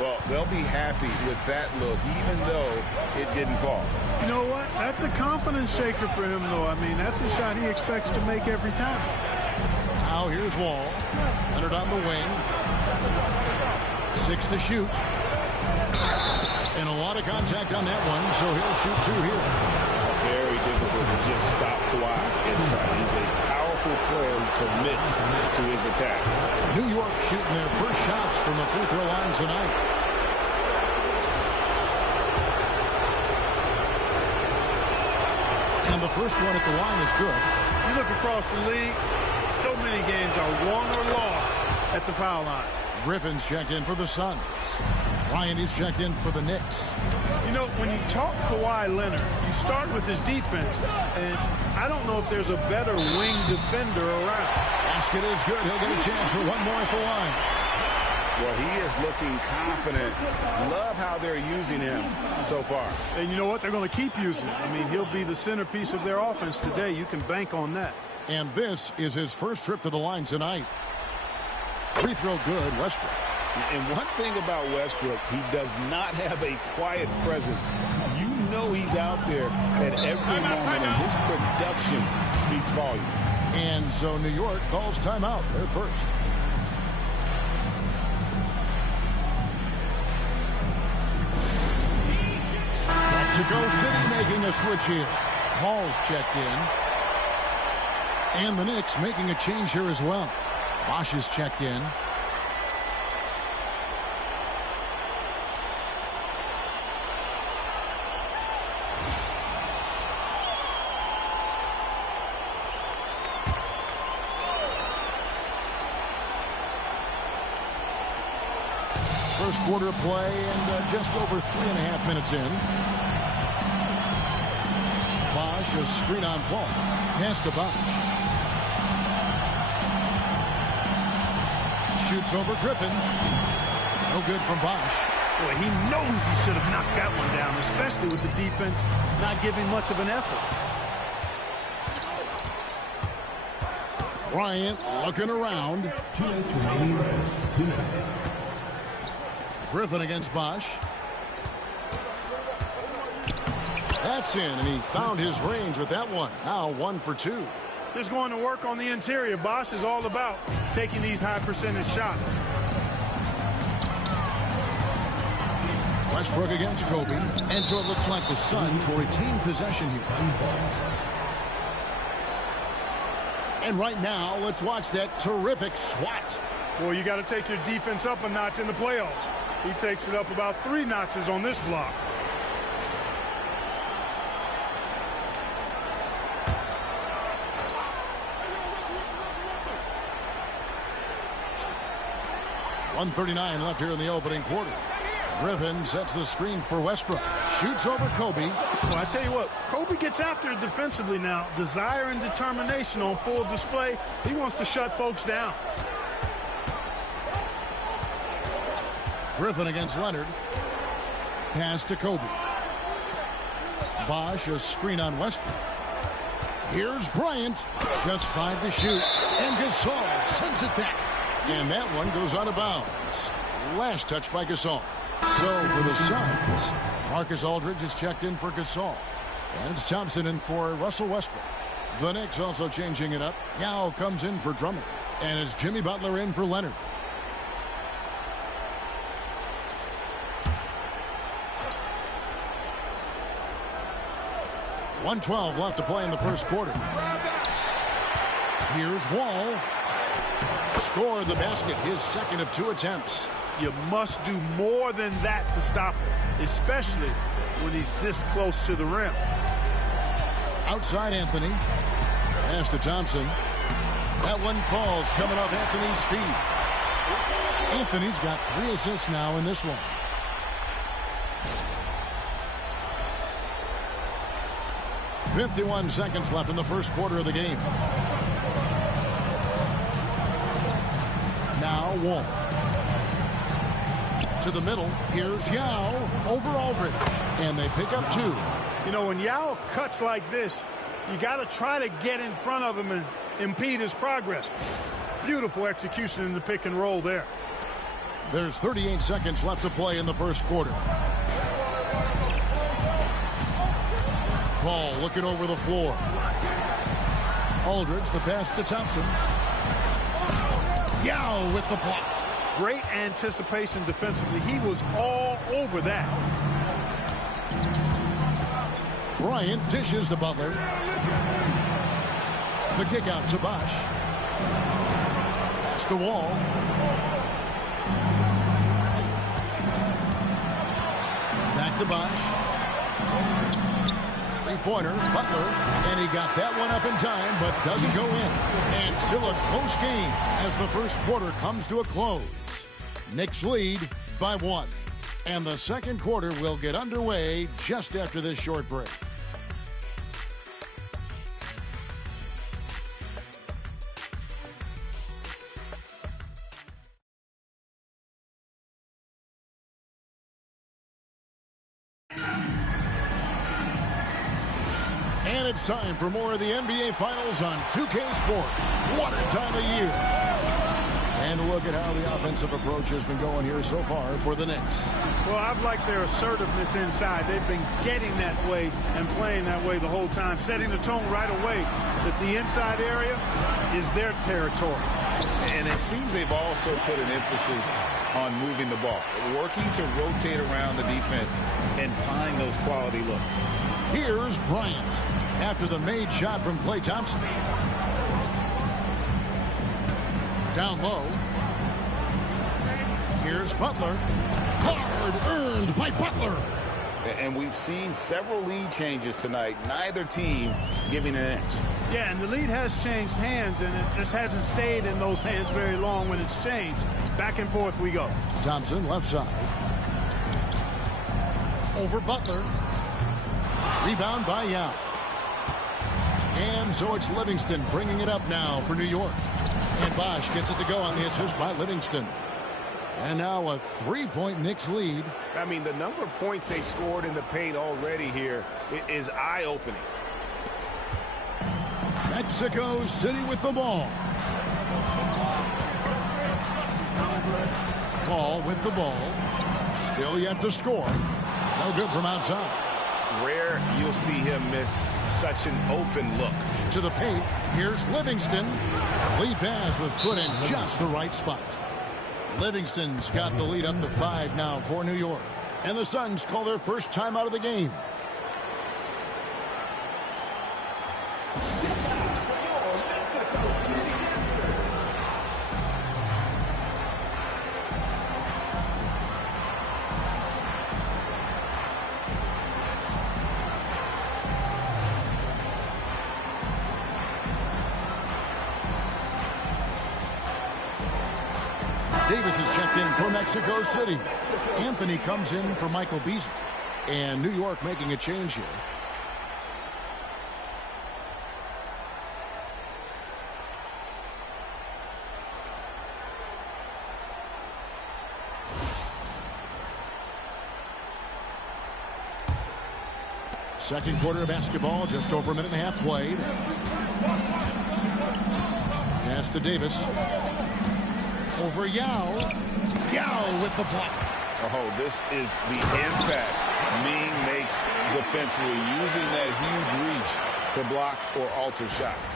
Well, they'll be happy with that look, even though it didn't fall. You know what? That's a confidence shaker for him, though. I mean, that's a shot he expects to make every time. Now here's Wall. Leonard on the wing. 6 to shoot. And a lot of contact on that one, so he'll shoot 2 here. Very difficult to just stop Kawhi inside. He's a powerful player who commits to his attacks. New York shooting their first shots from the free throw line tonight. And the first one at the line is good. You look across the league, so many games are won or lost at the foul line. Griffin's checked in for the Suns. Ryan is checked in for the Knicks. You know, when you talk Kawhi Leonard, you start with his defense, and I don't know if there's a better wing defender around. Basket is good. He'll get a chance for one more at the line. Well, he is looking confident. Love how they're using him so far. And you know what? They're going to keep using him. I mean, he'll be the centerpiece of their offense today. You can bank on that. And this is his first trip to the line tonight. Free throw good, Westbrook. And one thing about Westbrook, he does not have a quiet presence. You know he's out there at every moment, and his production speaks volumes. And so New York calls timeout. They're first. Mexico City making a switch here. Hall's checked in. And the Knicks making a change here as well. Bosch is checked in. First quarter of play and just over 3.5 minutes in. Bosch, a screen on Paul. Pass to Bosch. Shoots over Griffin. No good from Bosch. Boy, he knows he should have knocked that one down, especially with the defense not giving much of an effort. Bryant looking around. 2 minutes remaining in the first. 2 minutes. Griffin against Bosch. That's in, and he found his range with that one. Now 1 for 2. Just going to work on the interior. Bosch is all about taking these high percentage shots. Westbrook against Kobe. And so it looks like the Suns will retain possession here. And right now, let's watch that terrific swat. Boy, you got to take your defense up a notch in the playoffs. He takes it up about 3 notches on this block. 1:39 left here in the opening quarter. Griffin sets the screen for Westbrook. Shoots over Kobe. Well, I tell you what, Kobe gets after it defensively now. Desire and determination on full display. He wants to shut folks down. Griffin against Leonard. Pass to Kobe. Bosch, a screen on Westbrook. Here's Bryant. Just 5 to shoot. And Gasol sends it back. And that one goes out of bounds. Last touch by Gasol. So for the Suns, Marcus Aldridge is checked in for Gasol. And it's Thompson in for Russell Westbrook. The Knicks also changing it up. Yao comes in for Drummond. And it's Jimmy Butler in for Leonard. .112 left to play in the first quarter. Here's Wall. Scored the basket, his second of 2 attempts. You must do more than that to stop him, especially when he's this close to the rim. Outside Anthony. Pass to Thompson. That one falls coming off Anthony's feet. Anthony's got 3 assists now in this one. .51 seconds left in the first quarter of the game. Now Wall. To the middle. Here's Yao over Aldridge. And they pick up 2. You know, when Yao cuts like this, you got to try to get in front of him and impede his progress. Beautiful execution in the pick and roll there. There's 38 seconds left to play in the first quarter. Ball looking over the floor. Aldridge, the pass to Thompson. Yao with the block. Great anticipation defensively. He was all over that. Bryant dishes to Butler. The kick out to Bosch. Pass to Wall. Back to Bosch. Three-pointer, Butler, and he got that one up in time, but doesn't go in. And still a close game as the first quarter comes to a close. Knicks lead by 1. And the second quarter will get underway just after this short break. And it's time for more of the NBA Finals on 2K Sports. What a time of year. And look at how the offensive approach has been going here so far for the Knicks. Well, I've liked their assertiveness inside. They've been getting that way and playing that way the whole time, setting the tone right away that the inside area is their territory. And it seems they've also put an emphasis on moving the ball, working to rotate around the defense and find those quality looks. Here's Bryant after the made shot from Klay Thompson. Down low. Here's Butler. Hard earned by Butler. And we've seen several lead changes tonight. Neither team giving an inch. Yeah, and the lead has changed hands, and it just hasn't stayed in those hands very long when it's changed. Back and forth we go. Thompson left side. Over Butler. Rebound by Yao. And so it's Livingston bringing it up now for New York. And Bosch gets it to go on the assist by Livingston. And now a 3-point Knicks lead. I mean, the number of points they've scored in the paint already here is eye-opening. Mexico City with the ball. Ball with the ball. Still yet to score. No good from outside. Rare you'll see him miss such an open look. To the paint. Here's Livingston. Lead pass was put in just the right spot. Livingston's got the lead up to 5 now for New York. And the Suns call their first time out of the game. Davis is checked in for Mexico City. Anthony comes in for Michael Beasley. And New York making a change here. Second quarter of basketball, just over a minute and a half played. Pass to Davis. Over Yao. Yao with the block. Oh, this is the impact Ming makes defensively, using that huge reach to block or alter shots.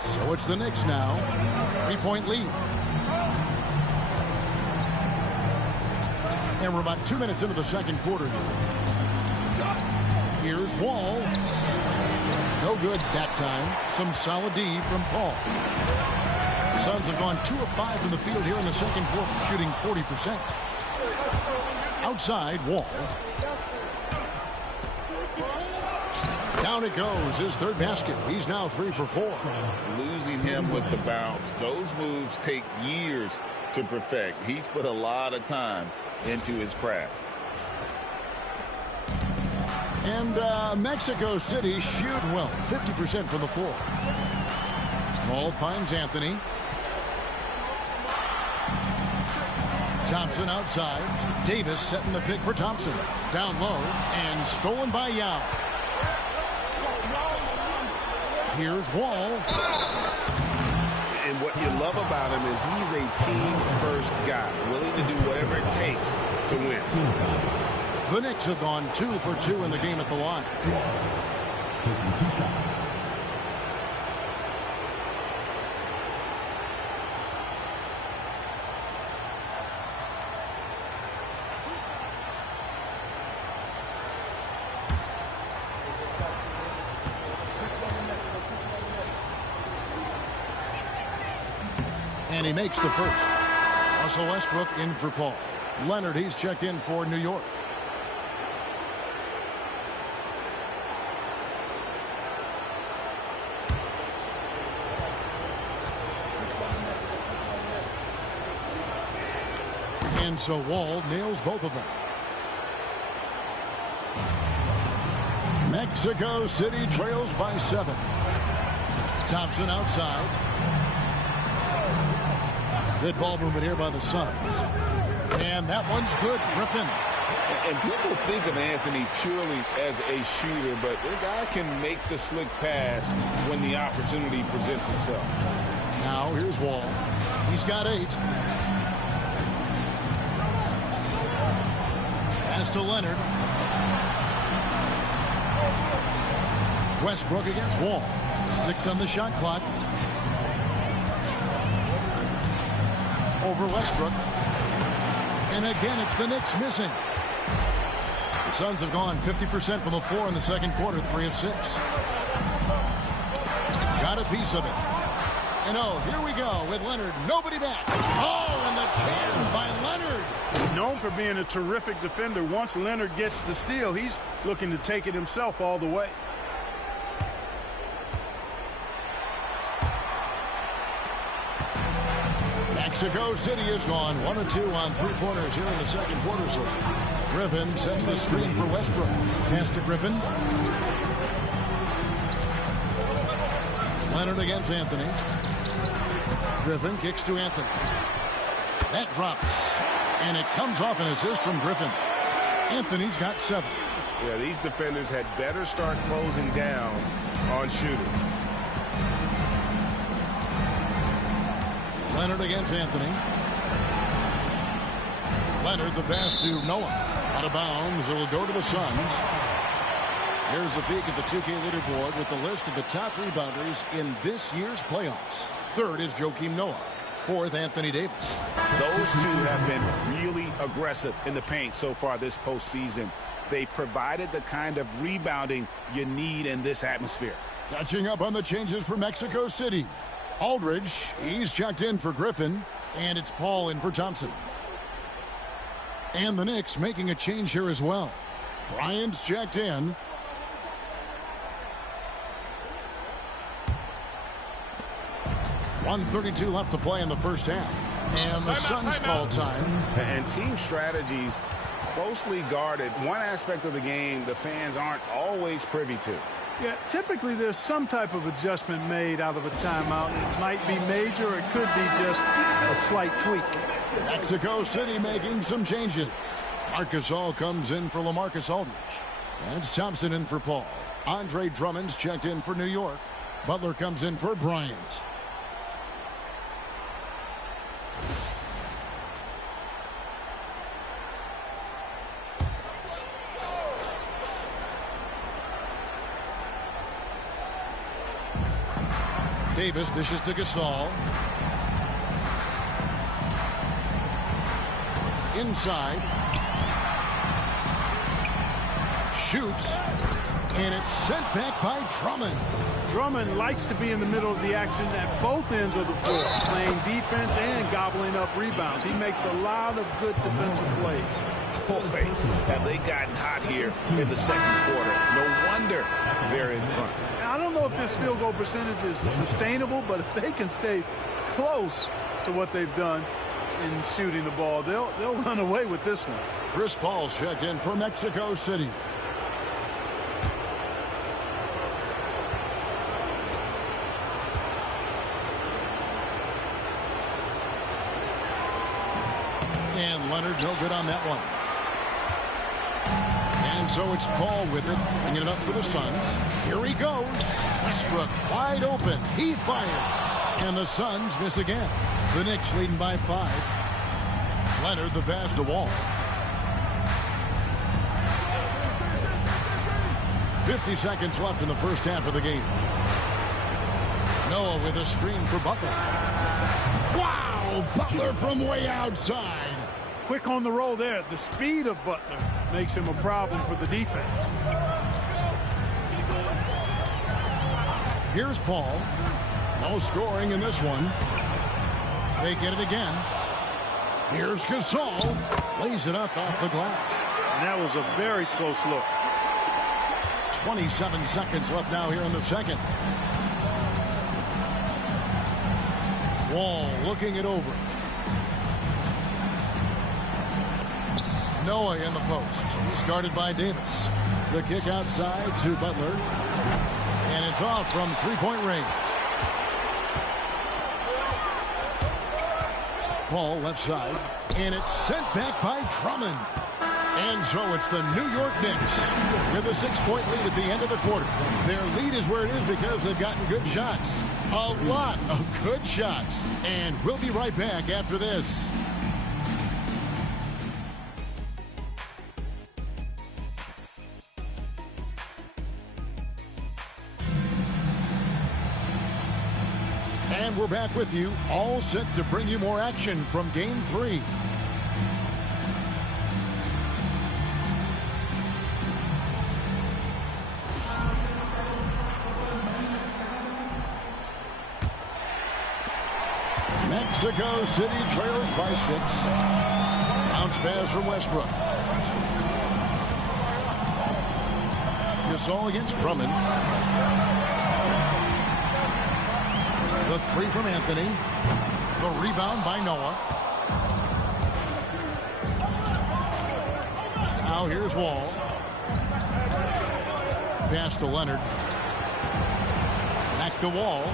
So it's the Knicks now. 3-point lead. And we're about 2 minutes into the second quarter here. Here's Wall. No good that time. Some solid D from Paul. The Suns have gone 2 of 5 from the field here in the second quarter, shooting 40%. Outside, Wall. Down it goes, his third basket. He's now 3 for 4. Losing him with the bounce. Those moves take years to perfect. He's put a lot of time into his craft. And Mexico City shooting well, 50% from the floor. Ball finds Anthony. Thompson outside. Davis setting the pick for Thompson. Down low and stolen by Yao. Here's Wall. And what you love about him is he's a team-first guy, willing to do whatever it takes to win. The Knicks have gone 2 for 2 in the game at the line. Taking 2 shots. And he makes the first. Russell Westbrook in for Paul. Leonard, he's checked in for New York. And so Wall nails both of them. Mexico City trails by 7. Thompson outside. Good ball movement here by the Suns. And that one's good. Griffin. And people think of Anthony purely as a shooter, but the guy can make the slick pass when the opportunity presents itself. Now here's Wall. He's got 8. Pass to Leonard. Westbrook against Wall. 6 on the shot clock. Over Westbrook. And again, it's the Knicks missing. The Suns have gone 50% from the floor in the second quarter, 3 of 6. Got a piece of it. And oh, here we go with Leonard. Nobody back. Oh, and the jam by Leonard. Known for being a terrific defender. Once Leonard gets the steal, he's looking to take it himself all the way. Mexico City has gone 1 of 2 on 3-pointers here in the second quarter. So Griffin sets the screen for Westbrook. Pass to Griffin. Leonard against Anthony. Griffin kicks to Anthony. That drops. And it comes off an assist from Griffin. Anthony's got 7. Yeah, these defenders had better start closing down on shooting. Leonard against Anthony. Leonard, the pass to Noah. Out of bounds. It will go to the Suns. Here's a peek at the 2K leaderboard with the list of the top rebounders in this year's playoffs. Third is Joakim Noah. Fourth, Anthony Davis. Those two have been really aggressive in the paint so far this postseason. They've provided the kind of rebounding you need in this atmosphere. Catching up on the changes for Mexico City. Aldridge, he's checked in for Griffin, and it's Paul in for Thompson. And the Knicks making a change here as well. Bryant's checked in. 1:32 left to play in the first half. And the Suns call time. And team strategies closely guarded. One aspect of the game the fans aren't always privy to. Yeah, typically there's some type of adjustment made out of a timeout. It might be major, or it could be just a slight tweak. Mexico City making some changes. Marcus All comes in for LaMarcus Aldridge. And it's Thompson in for Paul. Andre Drummond's checked in for New York. Butler comes in for Bryant. Davis dishes to Gasol. Inside. Shoots. And it's sent back by Drummond. Drummond likes to be in the middle of the action at both ends of the floor, playing defense and gobbling up rebounds. He makes a lot of good defensive plays. Boy, have they gotten hot here in the second quarter. No wonder they're in front. I don't know if this field goal percentage is sustainable, but if they can stay close to what they've done in shooting the ball, they'll run away with this one. Chris Paul's checked in for Mexico City. And Leonard no good on that one. And so it's Paul with it, bringing it up for the Suns. Here he goes. Westbrook wide open. He fires. And the Suns miss again. The Knicks leading by 5. Leonard the pass to Wall. 50 seconds left in the first half of the game. Noah with a screen for Butler. Wow! Butler from way outside. Quick on the roll there. The speed of Butler makes him a problem for the defense. Here's Paul. No scoring in this one. They get it again. Here's Gasol. Lays it up off the glass. And that was a very close look. 27 seconds left now here in the second. Wall looking it over. Noah in the post. He's guarded by Davis. The kick outside to Butler. And it's off from three-point range. Paul left side. And it's sent back by Drummond. And so it's the New York Knicks with a 6-point lead at the end of the quarter. Their lead is where it is because they've gotten good shots. A lot of good shots. And we'll be right back after this. And we're back with you, all set to bring you more action from Game 3. Mexico City trails by 6. Bounce pass from Westbrook. Gasol against Drummond. The 3 from Anthony. The rebound by Noah. Now here's Wall. Pass to Leonard. Back to Wall.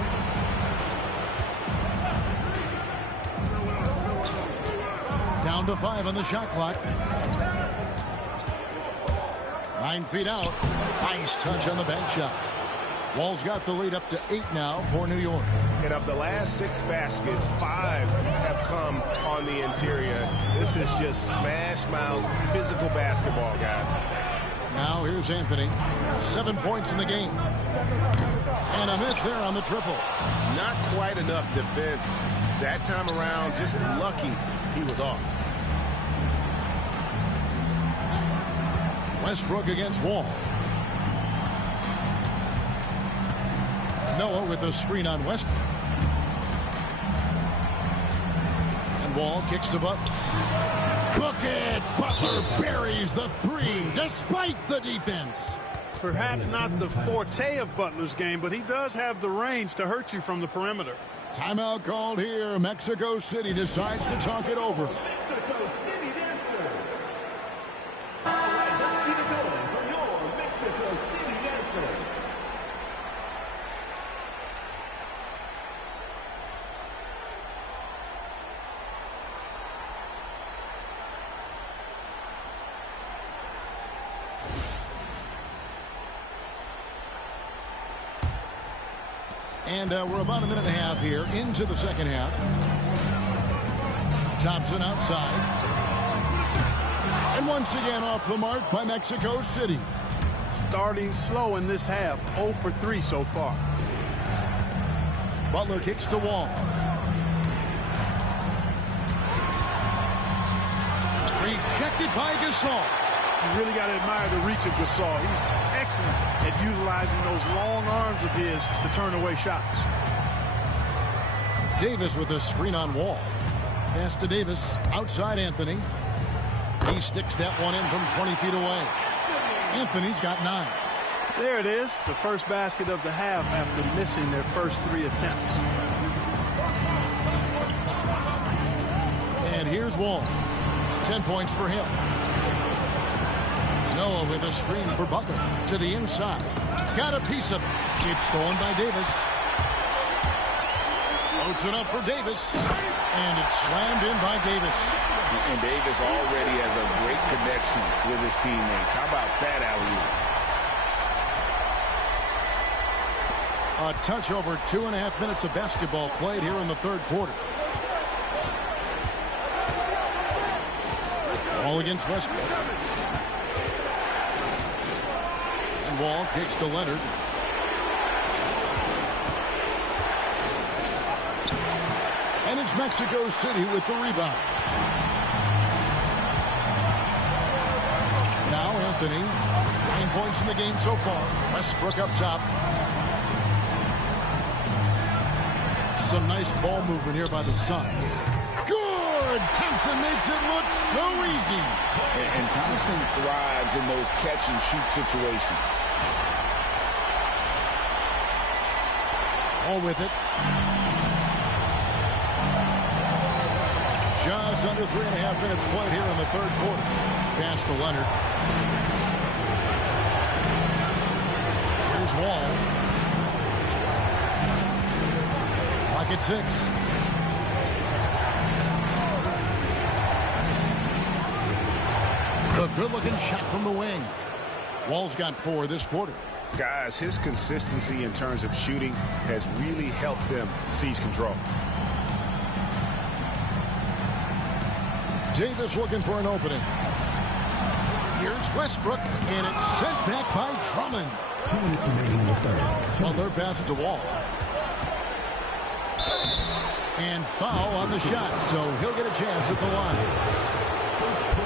Down to 5 on the shot clock. 9 feet out. Nice touch on the bank shot. Wall's got the lead up to 8 now for New York. And of the last 6 baskets, 5 have come on the interior. This is just smash mouth physical basketball, guys. Now here's Anthony. 7 points in the game. And a miss there on the triple. Not quite enough defense. That time around, just lucky he was off. Westbrook against Wall. Noah with a screen on Westbrook. And Wall kicks to Butler. Book it! Butler buries the 3 despite the defense. Perhaps not the forte of Butler's game, but he does have the range to hurt you from the perimeter. Timeout called here. Mexico City decides to talk it over. Mexico City dancers. All right, let's keep it going for your Mexico City dancers. And we're about a minute and a half here into the second half. Thompson outside. And once again off the mark by Mexico City. Starting slow in this half. 0 for 3 so far. Butler kicks to Wall. Rejected by Gasol. You really got to admire the reach of Gasol. He's excellent at utilizing those long arms of his to turn away shots. Davis with a screen on Wall. Pass to Davis. Outside Anthony. He sticks that one in from 20 feet away. Anthony's got 9. There it is. The first basket of the half after missing their first 3 attempts. And here's Wall. 10 points for him. Noah with a screen for Butler to the inside. Got a piece of it. It's stolen by Davis. Loads it up for Davis. And it's slammed in by Davis. And Davis already has a great connection with his teammates. How about that alley-oop? A touch over 2.5 minutes of basketball played here in the third quarter. All against Westbrook. And Wall kicks to Leonard. And it's Mexico City with the rebound. Now Anthony. 9 points in the game so far. Westbrook up top. Some nice ball movement here by the Suns. Good! Thompson makes it look so easy. And Thompson thrives in those catch-and-shoot situations. All with it. Just under 3.5 minutes played here in the third quarter. Pass to Leonard. Here's Wall. Lock at 6. A good-looking shot from the wing. Wall's got 4 this quarter. Guys, his consistency in terms of shooting has really helped them seize control. Davis looking for an opening. Here's Westbrook, and it's sent back by Drummond. 2 minutes remaining in the third. Butler passes to Wall. And foul on the shot, so he'll get a chance at the line.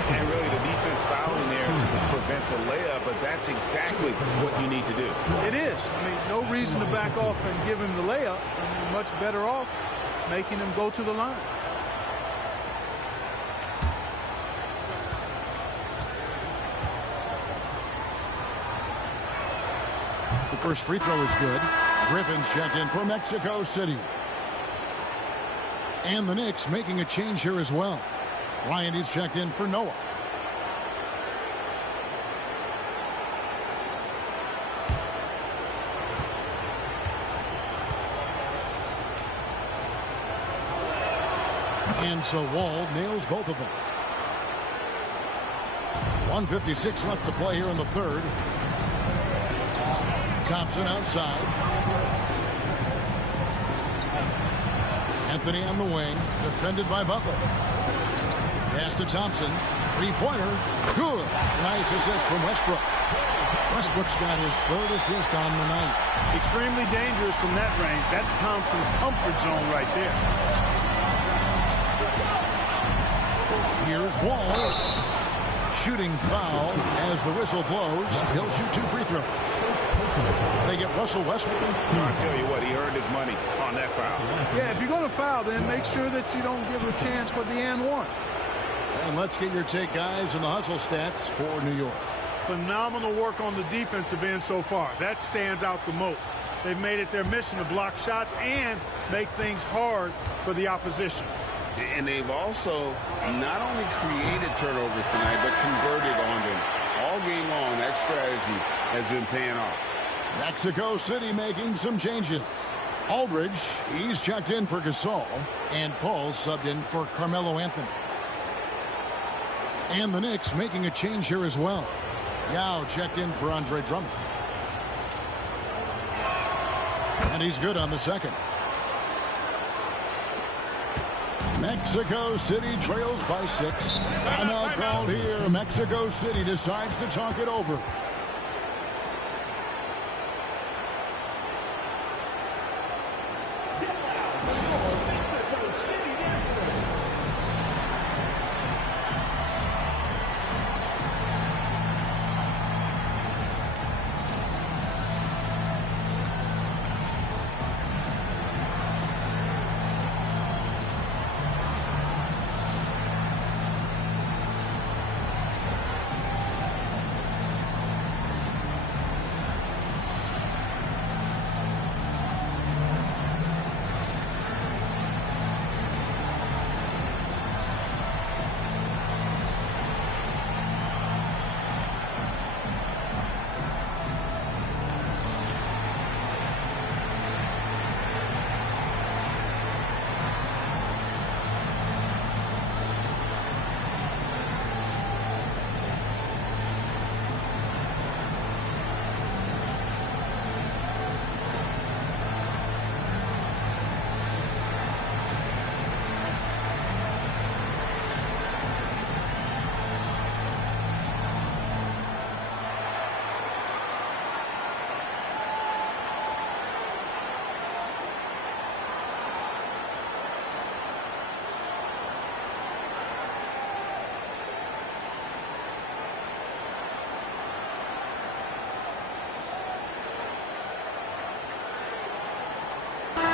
And really the defense fouling there to prevent the layup, but that's exactly what you need to do. It is. I mean, no reason to back off and give him the layup. I mean, much better off making him go to the line. The first free throw is good. Griffin's checked in for Mexico City. And the Knicks making a change here as well. Ryan is checked in for Noah. And so Wall nails both of them. 1:56 left to play here in the third. Thompson outside. Anthony on the wing, defended by Butler. Pass to Thompson. 3-pointer. Good. Nice assist from Westbrook. Westbrook's got his 3rd assist on the night. Extremely dangerous from that range. That's Thompson's comfort zone right there. Here's Wall. Shooting foul as the whistle blows. He'll shoot 2 free throws. They get Russell Westbrook. I'll tell you what, he earned his money on that foul. Yeah, if you're going to foul, then make sure that you don't give a chance for the and one. And let's get your take, guys, on the hustle stats for New York. Phenomenal work on the defensive end so far. That stands out the most. They've made it their mission to block shots and make things hard for the opposition. And they've also not only created turnovers tonight, but converted on them. All game long, that strategy has been paying off. Mexico City making some changes. Aldridge, he's checked in for Gasol, and Paul subbed in for Carmelo Anthony. And the Knicks making a change here as well. Yao checked in for Andre Drummond. And he's good on the second. Mexico City trails by 6. Timeout called here. Mexico City decides to talk it over.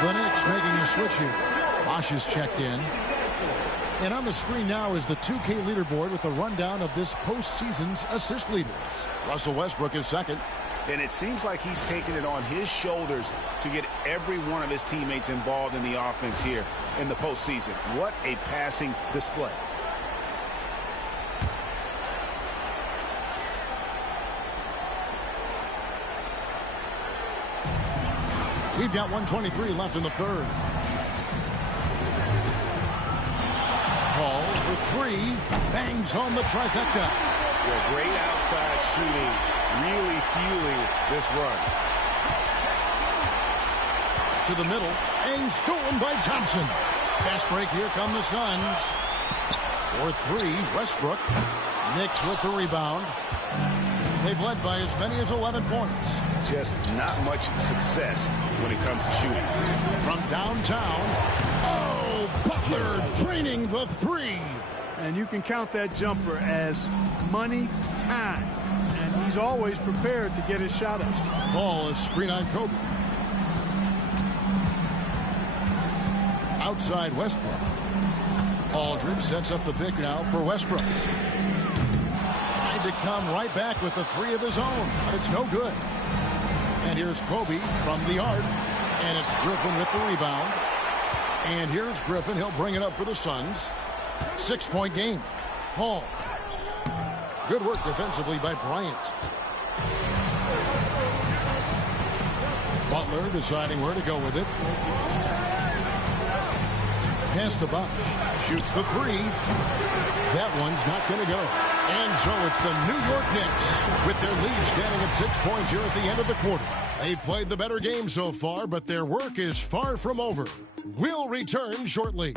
The Knicks making a switch here. Bosh is checked in. And on the screen now is the 2K leaderboard with a rundown of this postseason's assist leaders. Russell Westbrook is second. And it seems like he's taking it on his shoulders to get every one of his teammates involved in the offense here in the postseason. What a passing display. We've got 1:23 left in the third. Paul for 3. Bangs home the trifecta. Yeah, great outside shooting, really fueling this run. To the middle, and stolen by Thompson. Fast break, here come the Suns. For 3, Westbrook. Knicks with the rebound. They've led by as many as 11 points. Just not much success when it comes to shooting. From downtown, oh, Butler draining the 3. And you can count that jumper as money time. And he's always prepared to get his shot up. Ball is screen on Kobe. Outside Westbrook. Aldridge sets up the pick now for Westbrook. Trying to come right back with the 3 of his own, but it's no good. And here's Kobe from the arc. And it's Griffin with the rebound. And here's Griffin. He'll bring it up for the Suns. 6-point game. Paul. Good work defensively by Bryant. Butler deciding where to go with it. Pass to Bosh. Shoots the 3. That one's not going to go. And so it's the New York Knicks with their lead standing at 6 points here at the end of the quarter. They've played the better game so far, but their work is far from over. We'll return shortly.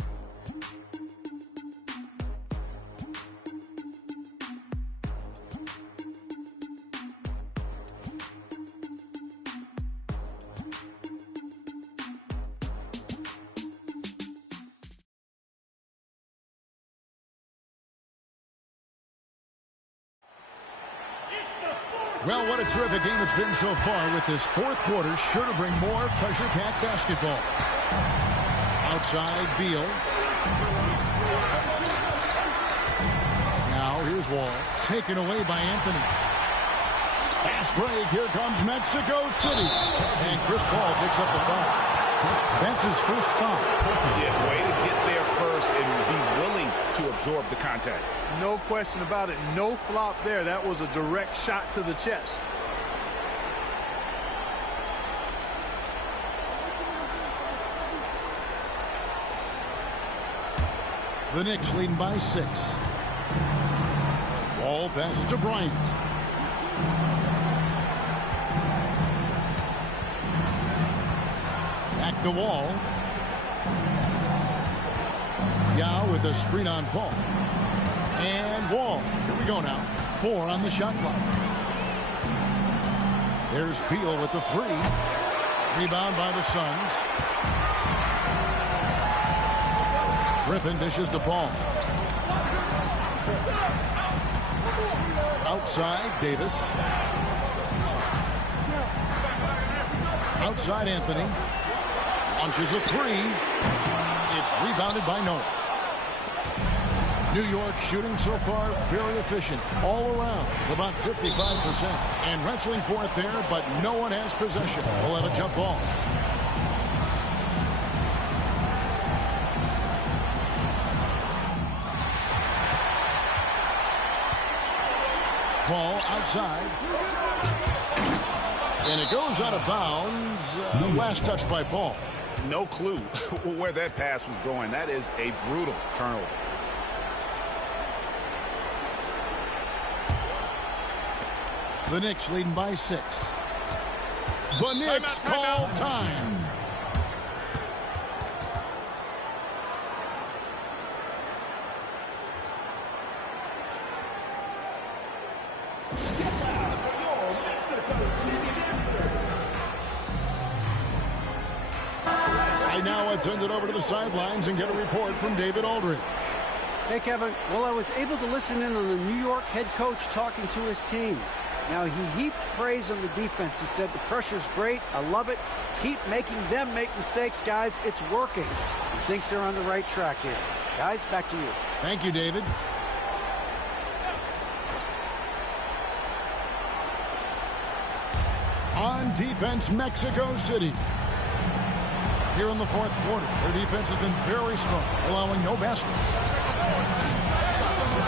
Well, what a terrific game it's been so far with this fourth quarter. Sure to bring more pressure-packed basketball. Outside, Beal. Now, here's Wall. Taken away by Anthony. Fast break. Here comes Mexico City. And Chris Paul picks up the foul. That's his first foul. Yeah, way to get there first and be willing to absorb the contact. No question about it. No flop there. That was a direct shot to the chest. The Knicks leading by 6. Ball passes to Bryant. Back the Wall. Yao with a screen on Paul. And Wall. Here we go now. 4 on the shot clock. There's Beal with the 3. Rebound by the Suns. Griffin dishes to Paul. Outside, Davis. Outside, Anthony. Launches a 3. It's rebounded by Noah. New York shooting so far very efficient all around, about 55%. And wrestling for it there, but no one has possession. We'll have a jump ball. Ball outside. And it goes out of bounds. Last touch by Paul. No clue where that pass was going. That is a brutal turnover. The Knicks leading by 6. The Knicks call time. Right now, let's send it over to the sidelines and get a report from David Aldridge. Hey, Kevin. Well, I was able to listen in on the New York head coach talking to his team. Now, he heaped praise on the defense. He said, the pressure's great. I love it. Keep making them make mistakes, guys. It's working. He thinks they're on the right track here. Guys, back to you. Thank you, David. On defense, Mexico City. Here in the fourth quarter, their defense has been very strong, allowing no baskets.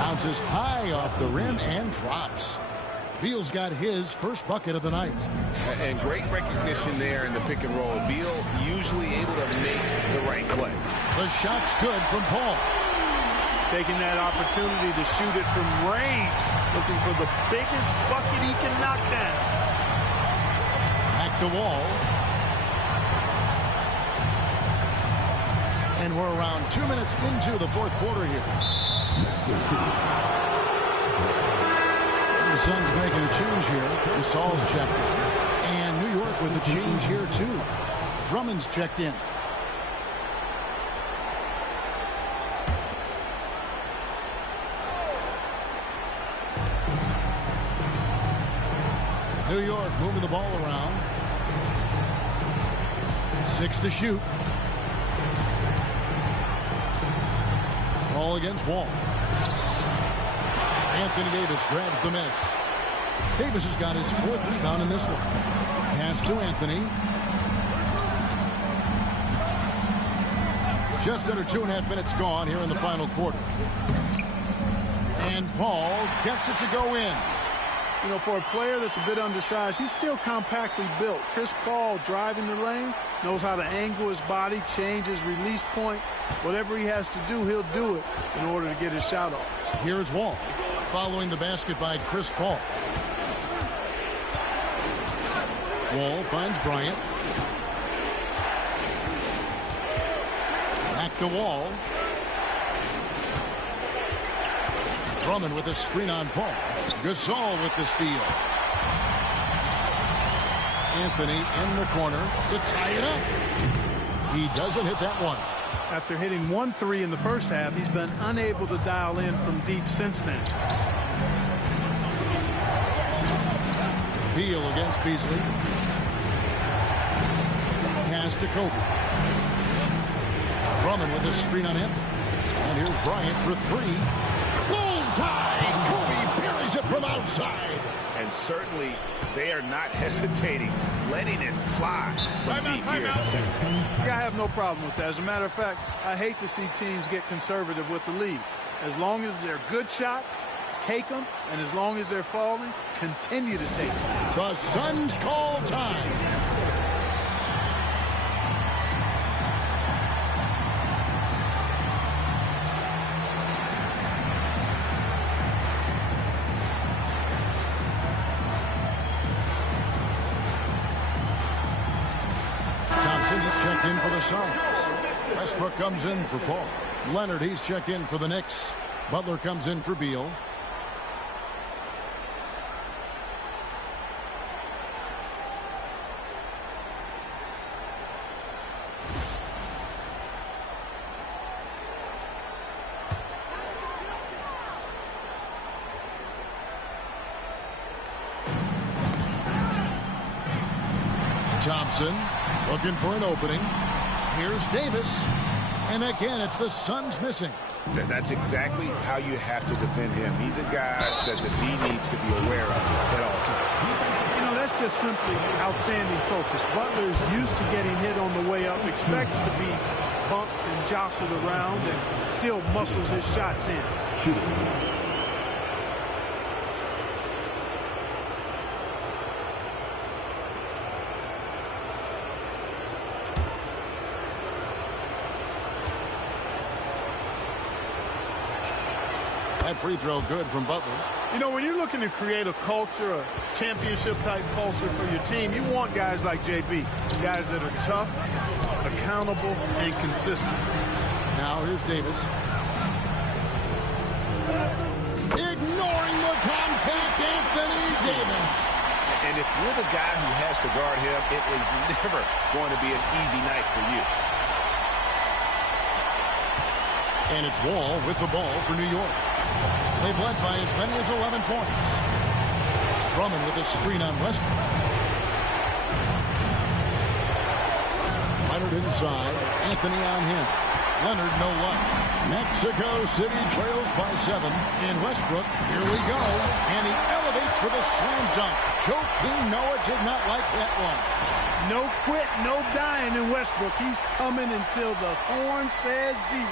Bounces high off the rim and drops. Beal's got his first bucket of the night. And great recognition there in the pick and roll. Beal usually able to make the right play. The shot's good from Paul. Taking that opportunity to shoot it from range. Looking for the biggest bucket he can knock down. Back the Wall. And we're around 2 minutes into the fourth quarter here. The Suns making a change here. Gasol's checked in. And New York with a change here, too. Drummond's checked in. New York moving the ball around. 6 to shoot. Ball against Wall. Anthony Davis grabs the miss. Davis has got his 4th rebound in this one. Pass to Anthony. Just under 2.5 minutes gone here in the final quarter. And Paul gets it to go in. You know, for a player that's a bit undersized, he's still compactly built. Chris Paul driving the lane, knows how to angle his body, change his release point. Whatever he has to do, he'll do it in order to get his shot off. Here's Wall. Following the basket by Chris Paul. Wall finds Bryant. Back to Wall. Drummond with a screen on Paul. Gasol with the steal. Anthony in the corner to tie it up. He doesn't hit that one. After hitting 1 3 in the first half, he's been unable to dial in from deep since then. Beal against Beasley. Pass to Kobe. Drummond with a screen on Anthony. And here's Bryant for 3. Bullseye! Kobe buries it from outside. And certainly they are not hesitating, letting it fly from deep here in the second. I have no problem with that. As a matter of fact, I hate to see teams get conservative with the lead. As long as they're good shots, take them, and as long as they're falling, continue to take them. The Suns call time. He's checked in for the Suns. Westbrook comes in for Paul. Leonard, he's checked in for the Knicks. Butler comes in for Beal. Thompson looking for an opening. Here's Davis. And again, it's the Suns missing. That's exactly how you have to defend him. He's a guy that the D needs to be aware of at all times. You know, that's just simply outstanding focus. Butler's used to getting hit on the way up, expects to be bumped and jostled around, and still muscles his shots in. That free throw good from Butler. You know, when you're looking to create a culture, a championship-type culture for your team, you want guys like JB, guys that are tough, accountable, and consistent. Now here's Davis. Ignoring the contact, Anthony Davis. And if you're the guy who has to guard him, it is never going to be an easy night for you. And it's Wall with the ball for New York. They've led by as many as 11 points. Drummond with a screen on Westbrook. Leonard inside. Anthony on him. Leonard no luck. Mexico City trails by 7. And Westbrook, here we go. And he elevates for the slam dunk. Joakim Noah did not like that one. No quit, no dying in Westbrook. He's coming until the horn says 0.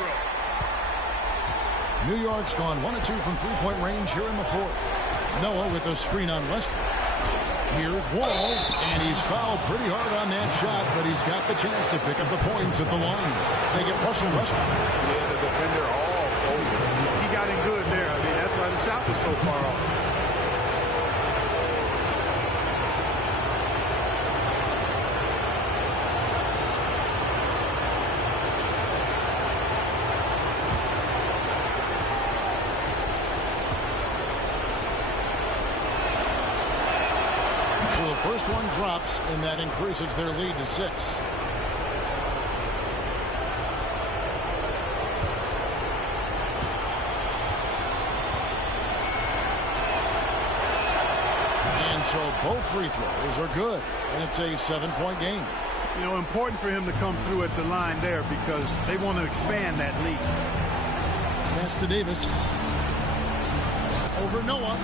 New York's gone 1 of 2 from three-point range here in the fourth. Noah with a screen on Westbrook. Here's Wall, and he's fouled pretty hard on that shot, but he's got the chance to pick up the points at the line. They get Russell Westbrook. Yeah, the defender all over. He got in good there. I mean, that's why the shot was so far off. So the first one drops, and that increases their lead to 6. And so both free throws are good, and it's a 7-point game. You know, important for him to come through at the line there because they want to expand that lead. Pass to Davis. Over Noah.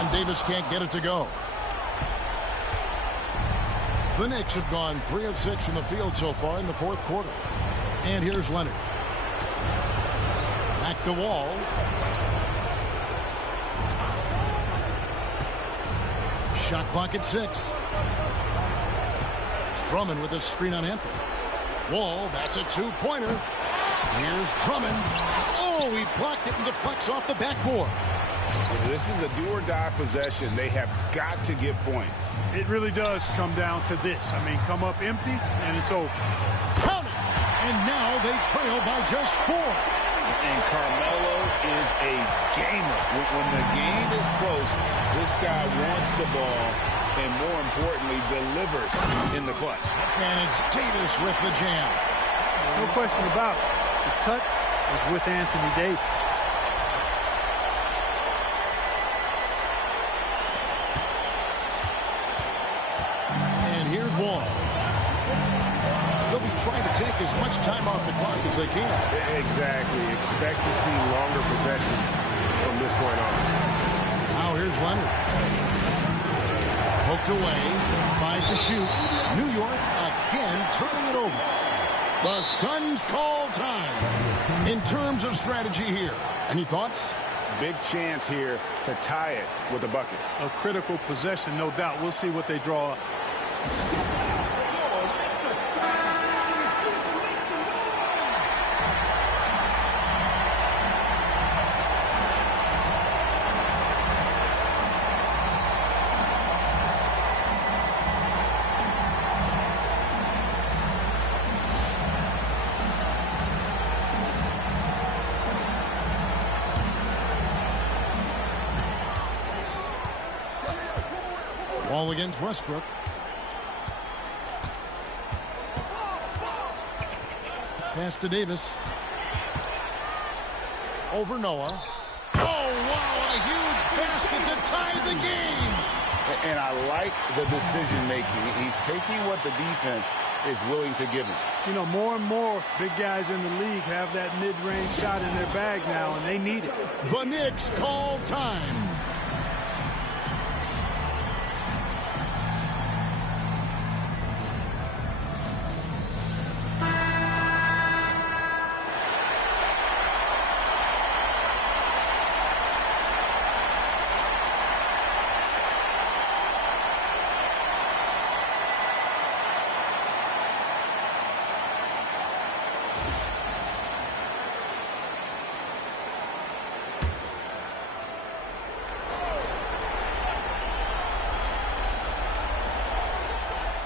And Davis can't get it to go. The Knicks have gone 3 of 6 from the field so far in the fourth quarter. And here's Leonard. Back to Wall. Shot clock at 6. Drummond with a screen on Anthony. Wall, that's a 2-pointer. Here's Drummond. Oh, he blocked it and deflects off the backboard. This is a do-or-die possession. They have got to get points. It really does come down to this. I mean, come up empty, and it's over. Count it! And now they trail by just 4. And Carmelo is a gamer. When the game is close, this guy wants the ball and, more importantly, delivers in the clutch. And it's Davis with the jam. No question about it. The touch is with Anthony Davis. Here's Wall. They'll be trying to take as much time off the clock as they can. Exactly. Expect to see longer possessions from this point on. Now here's Here's Leonard. Poked away. 5 to shoot. New York again turning it over. The Suns call time. In terms of strategy here, any thoughts? Big chance here to tie it with a bucket. A critical possession, no doubt. We'll see what they draw up. Ball against Westbrook. Pass to Davis. Over Noah. Oh, wow, a huge basket to tie the game. And I like the decision-making. He's taking what the defense is willing to give him. You know, more and more big guys in the league have that mid-range shot in their bag now, and they need it. The Knicks call time.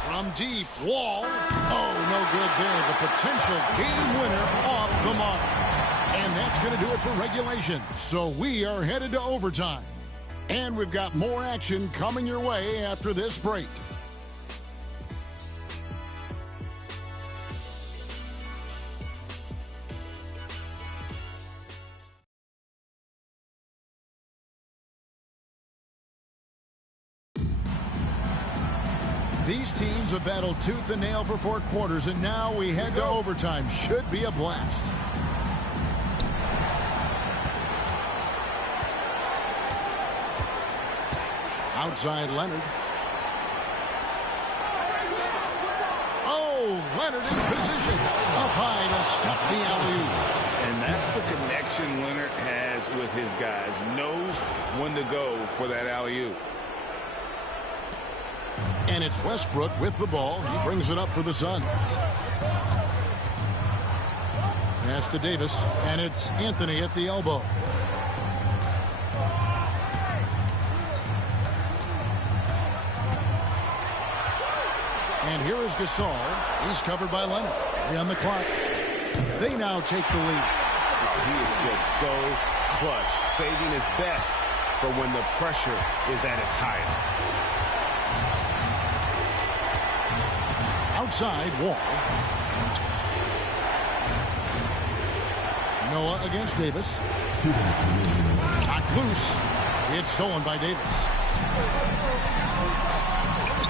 From deep, Wall. Oh, no good there. The potential game winner off the mark. And that's going to do it for regulation. So we are headed to overtime. And we've got more action coming your way after this break. These teams have battled tooth and nail for 4 quarters, and now we head to overtime. Should be a blast. Outside Leonard. Oh, Leonard in position. Up high to stuff the alley-oop. And that's the connection Leonard has with his guys. Knows when to go for that alley-oop. And it's Westbrook with the ball. He brings it up for the Suns. Pass to Davis, and it's Anthony at the elbow. And here is Gasol. He's covered by Leonard. 3 on the clock. They now take the lead. He is just so clutch, saving his best for when the pressure is at its highest. Outside, Wall. Noah against Davis. Knocked loose. It's stolen by Davis.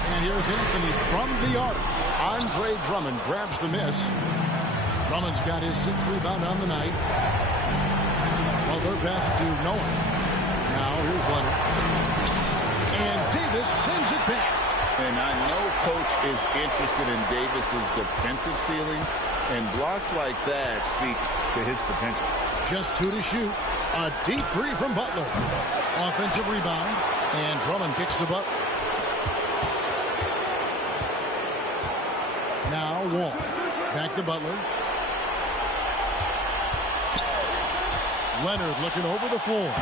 And here's Anthony from the arc. Andre Drummond grabs the miss. Drummond's got his 6th rebound on the night. Well, they're passing to Noah. Now here's Leonard. And Davis sends it back. And I know Coach is interested in Davis's defensive ceiling, and blocks like that speak to his potential. Just 2 to shoot. A deep 3 from Butler. Offensive rebound, and Drummond kicks to Butler. Now Wall. Back to Butler. Leonard looking over the floor.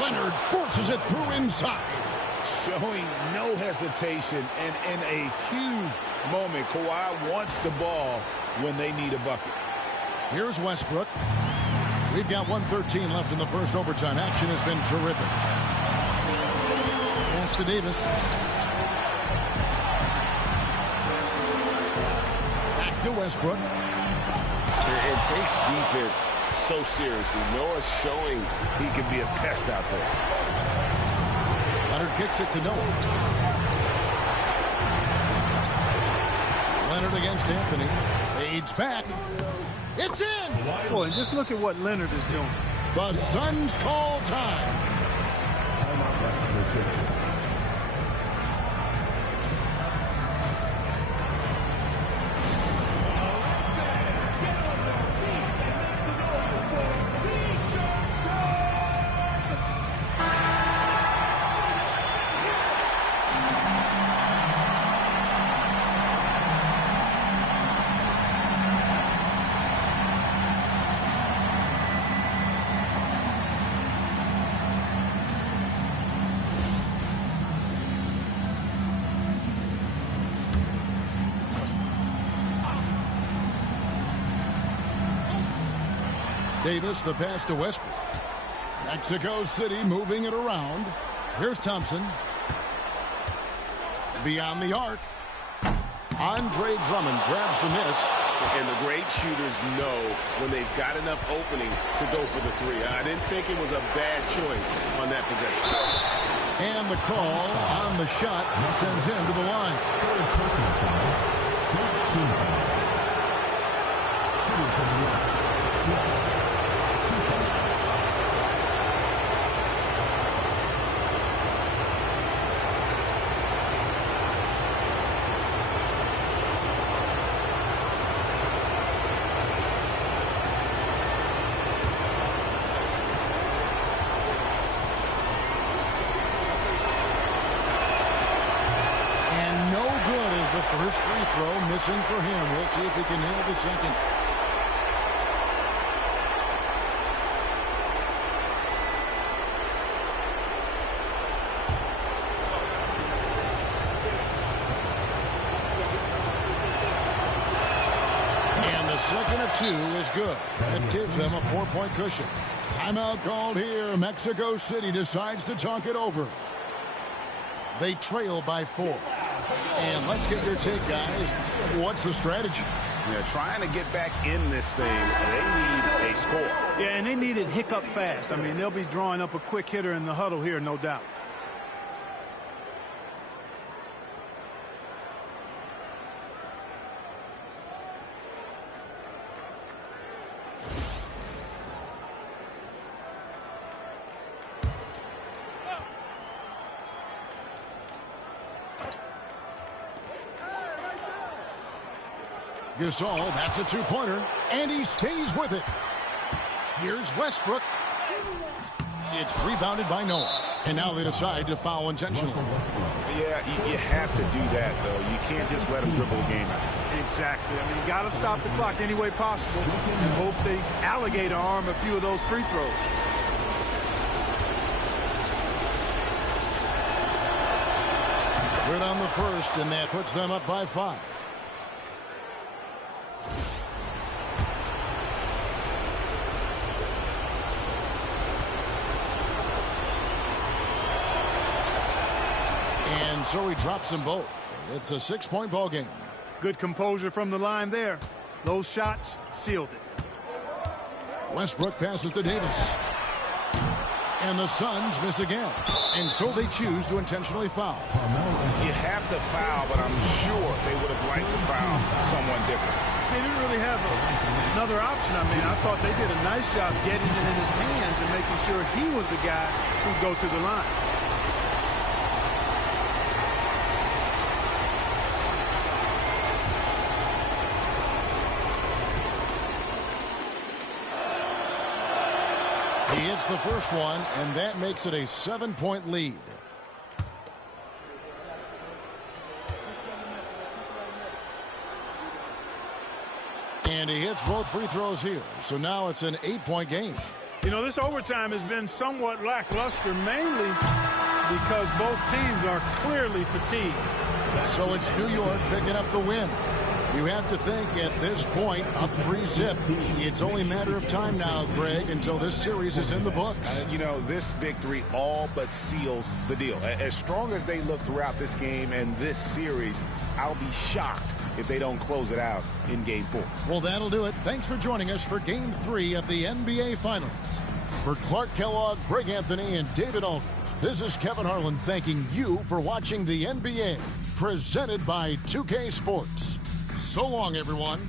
Leonard forces it through inside. Showing no hesitation, and in a huge moment, Kawhi wants the ball when they need a bucket. Here's Westbrook. We've got 1:13 left in the first overtime. Action has been terrific. Pass to Davis. Back to Westbrook. It takes defense so seriously. Noah's showing he can be a pest out there. Leonard kicks it to Noah. Leonard against Anthony. Fades back. It's in! Boy, and just look at what Leonard is doing. The Suns call time. Davis, the pass to Westbrook. Mexico City moving it around. Here's Thompson. Beyond the arc. Andre Drummond grabs the miss. And the great shooters know when they've got enough opening to go for the three. I didn't think it was a bad choice on that possession. And the call on the shot sends him to the line. Third personal foul. First team foul. Shooting from the left. Two shots. First free throw missing for him. We'll see if he can nail the second. And the second of two is good. That gives them a 4-point cushion. Timeout called here. Mexico City decides to talk it over. They trail by 4. And let's get your take, guys. What's the strategy? They're trying to get back in this thing. They need a score. Yeah, and they need it hiccup fast. I mean, they'll be drawing up a quick hitter in the huddle here, no doubt. Gasol, that's a two-pointer, and he stays with it. Here's Westbrook. It's rebounded by Noah, and now they decide to foul intentionally. Yeah, you have to do that, though. You can't just let him dribble the game out. Exactly. I mean, you got to stop the clock any way possible and hope they alligator arm a few of those free throws. Good on the first, and that puts them up by 5. And so he drops them both. It's a 6-point ball game. Good composure from the line there. Those shots sealed it. Westbrook passes to Davis. And the Suns miss again. And so they choose to intentionally foul. You have to foul, but I'm sure they would have liked to foul someone different. They didn't really have another option. I mean, I thought they did a nice job getting it in his hands and making sure he was the guy who'd go to the line. He hits the first one, and that makes it a 7-point lead. And he hits both free throws here. So now it's an 8-point game. You know, this overtime has been somewhat lackluster, mainly because both teams are clearly fatigued. So it's New York picking up the win. You have to think at this point, up 3-zip. It's only a matter of time now, Greg, until this series is in the books. You know, this victory all but seals the deal. As strong as they look throughout this game and this series, I'll be shocked if they don't close it out in Game 4. Well, that'll do it. Thanks for joining us for Game 3 of the NBA Finals. For Clark Kellogg, Greg Anthony, and David Aldridge, this is Kevin Harlan thanking you for watching the NBA, presented by 2K Sports. So long, everyone.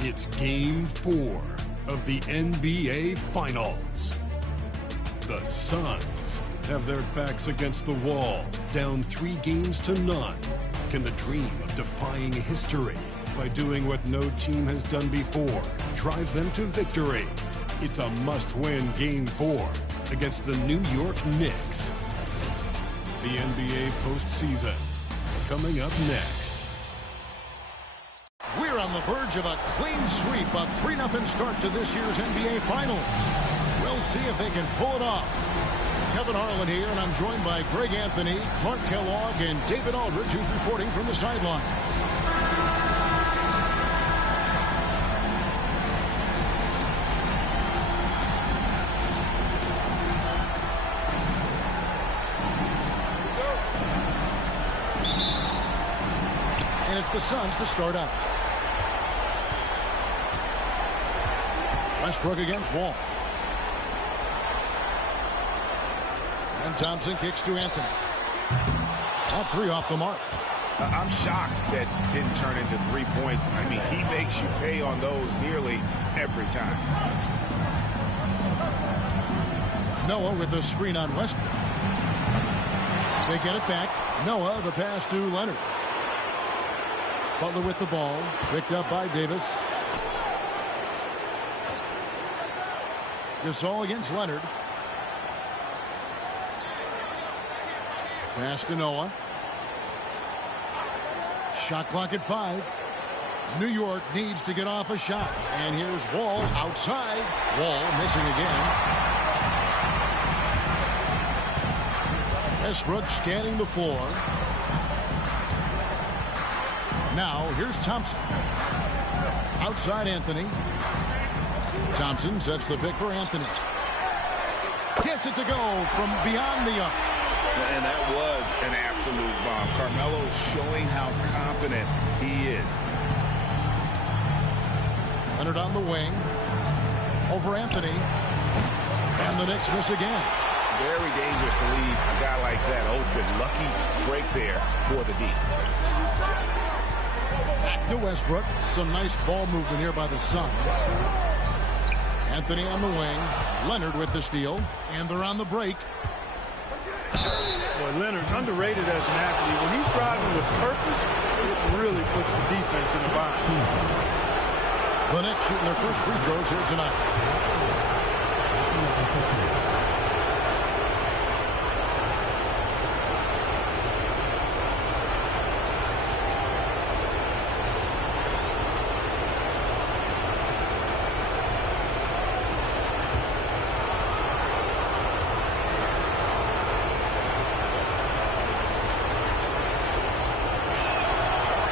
It's Game 4 of the NBA Finals. The Suns have their backs against the wall, down 3 games to none. Can the dream of defying history by doing what no team has done before drive them to victory? It's a must-win Game 4 against the New York Knicks. The NBA postseason coming up next. We're on the verge of a clean sweep, a 3-0 start to this year's NBA Finals. We'll see if they can pull it off. Kevin Harlan here, and I'm joined by Greg Anthony, Clark Kellogg, and David Aldridge, who's reporting from the sideline. And it's the Suns to start out. Westbrook against Wall. And Thompson kicks to Anthony. That 3 off the mark. I'm shocked that didn't turn into 3 points. I mean, he makes you pay on those nearly every time. Noah with the screen on Westbrook. They get it back. Noah, the pass to Leonard. Butler with the ball. Picked up by Davis. Gasol against Leonard. Pass to Noah. Shot clock at 5. New York needs to get off a shot. And here's Wall outside. Wall missing again. Westbrook scanning the floor. Now here's Thompson. Outside Anthony. Thompson sets the pick for Anthony. Gets it to go from beyond the arc. And that was an absolute bomb. Carmelo showing how confident he is. Leonard on the wing. Over Anthony. And the Knicks miss again. Very dangerous to leave a guy like that open. Lucky break there for the D. Back to Westbrook. Some nice ball movement here by the Suns. Anthony on the wing. Leonard with the steal. And they're on the break. Boy, Leonard, underrated as an athlete. When he's driving with purpose, it really puts the defense in a bind. The Knicks shooting their first free throws here tonight.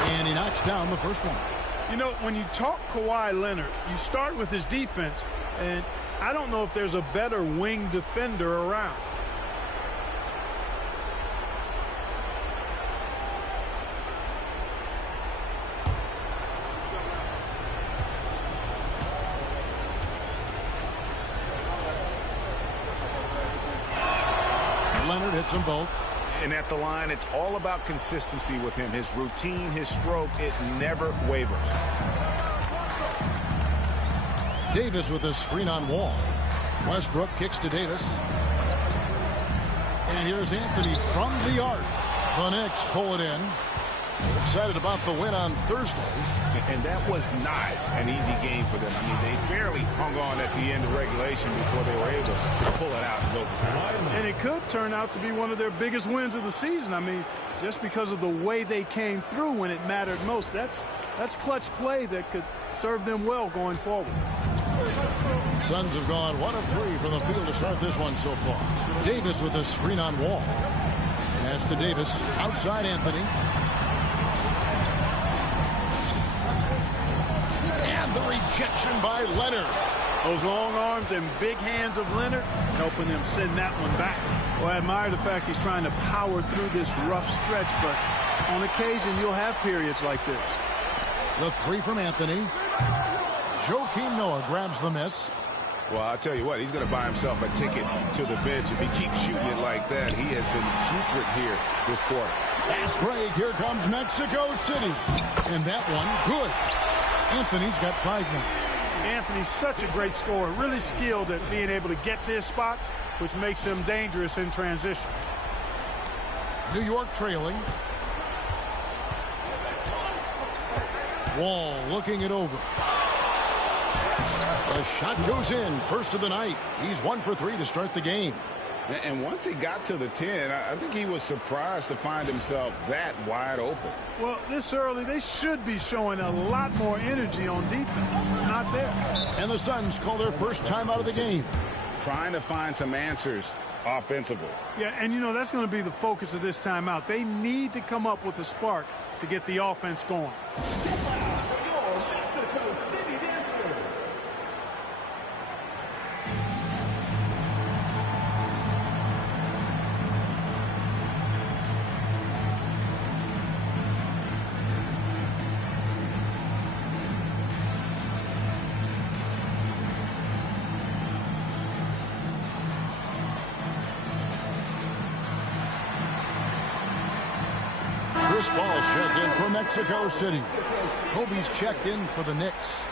And he knocks down the first one. You know, when you talk Kawhi Leonard, you start with his defense, and I don't know if there's a better wing defender around. Leonard hits them both. And at the line, it's all about consistency with him. His routine, his stroke, it never wavers. Davis with a screen on Wall. Westbrook kicks to Davis. And here's Anthony from the arc. The Knicks pull it in. Excited about the win on Thursday. And that was not an easy game for them. I mean, they barely hung on at the end of regulation before they were able to pull it out in overtime. And it could turn out to be one of their biggest wins of the season. I mean, just because of the way they came through when it mattered most. That's clutch play that could serve them well going forward. Suns have gone 1 of 3 from the field to start this one so far. Davis with a screen on Wall. Pass to Davis. Outside Anthony. And the rejection by Leonard. Those long arms and big hands of Leonard helping him send that one back. Well, I admire the fact he's trying to power through this rough stretch, but on occasion you'll have periods like this. The 3 from Anthony. Joakim Noah grabs the miss. Well, I'll tell you what, he's going to buy himself a ticket to the bench. If he keeps shooting it like that, he has been putrid here this quarter. Fast break. Here comes Mexico City. And that one, good. Anthony's got 5 now. Anthony's such a great scorer, really skilled at being able to get to his spots, which makes him dangerous in transition. New York trailing. Wall looking it over. The shot goes in. First of the night. He's 1 for 3 to start the game. And once he got to the 10, I think he was surprised to find himself that wide open. Well, this early, they should be showing a lot more energy on defense. It's not there. And the Suns call their first time out of the game. Trying to find some answers offensively. Yeah, and you know, that's going to be the focus of this timeout. They need to come up with a spark to get the offense going. Chris Paul's checked in for Mexico City. Kobe's checked in for the Knicks.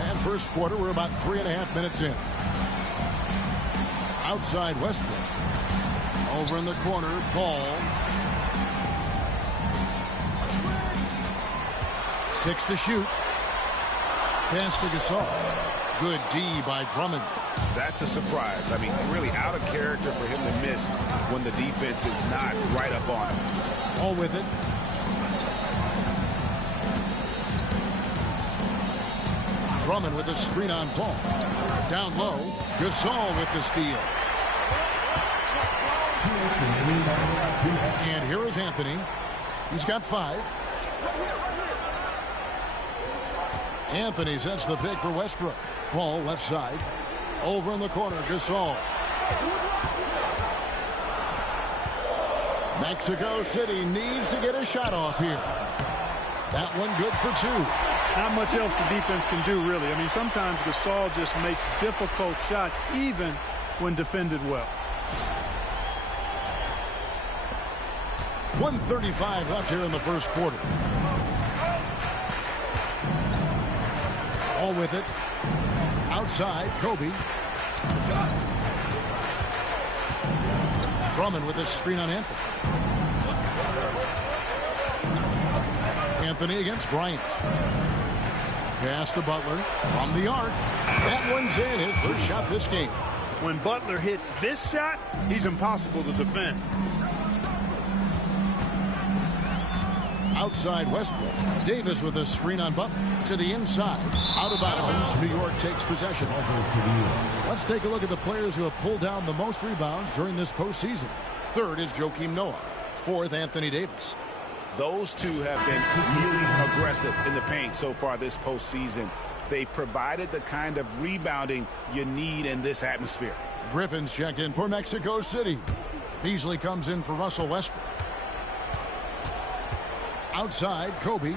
And first quarter, we're about 3.5 minutes in. Outside Westbrook. Over in the corner, Ball. 6 to shoot. Pass to Gasol. Good D by Drummond. That's a surprise. I mean, really out of character for him to miss when the defense is not right up on him. All with it. Drummond with a screen on Paul. Down low. Gasol with the steal. And here is Anthony. He's got 5. Anthony sets the pick for Westbrook. Paul left side. Over in the corner, Gasol. Mexico City needs to get a shot off here. That one good for 2. Not much else the defense can do, really. I mean, sometimes Gasol just makes difficult shots, even when defended well. 1:35 left here in the first quarter. All with it. Outside, Kobe. Drummond with a screen on Anthony. Anthony against Bryant. Pass to Butler from the arc. That one's in. His first shot this game. When Butler hits this shot, he's impossible to defend. Outside Westbrook. Davis with a screen on Butler. To the inside. Out of bounds. New York takes possession. Let's take a look at the players who have pulled down the most rebounds during this postseason. 3rd is Joakim Noah. 4th, Anthony Davis. Those two have been really aggressive in the paint so far this postseason. They've provided the kind of rebounding you need in this atmosphere. Griffin's checked in for Mexico City. Beasley comes in for Russell Westbrook. Outside, Kobe.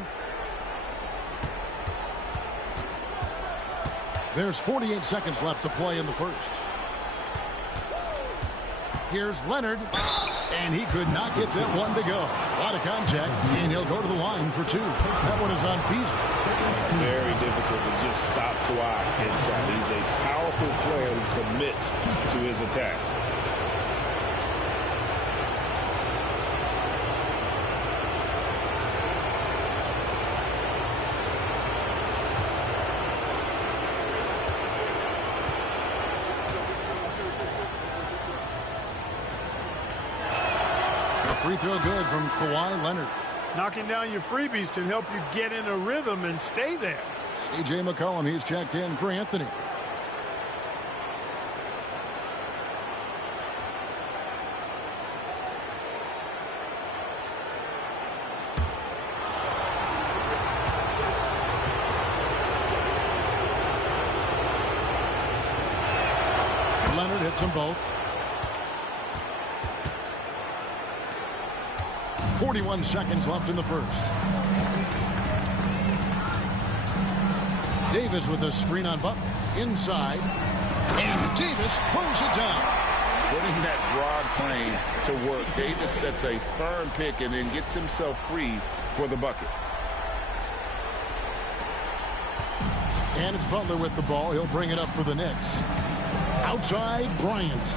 There's 48 seconds left to play in the first. Here's Leonard. And he could not get that one to go. A lot of contact, and he'll go to the line for 2. That one is on Beasley. Very difficult to just stop Kawhi inside. He's a powerful player who commits to his attacks. free throw good from Kawhi Leonard. Knocking down your freebies can help you get in a rhythm and stay there. C.J. McCollum, he's checked in for Anthony. Leonard hits them both. 41 seconds left in the first. Davis with a screen on Butler. Inside. And Davis throws it down. Putting that broad frame to work. Davis sets a firm pick and then gets himself free for the bucket. And it's Butler with the ball. He'll bring it up for the Knicks. Outside, Bryant.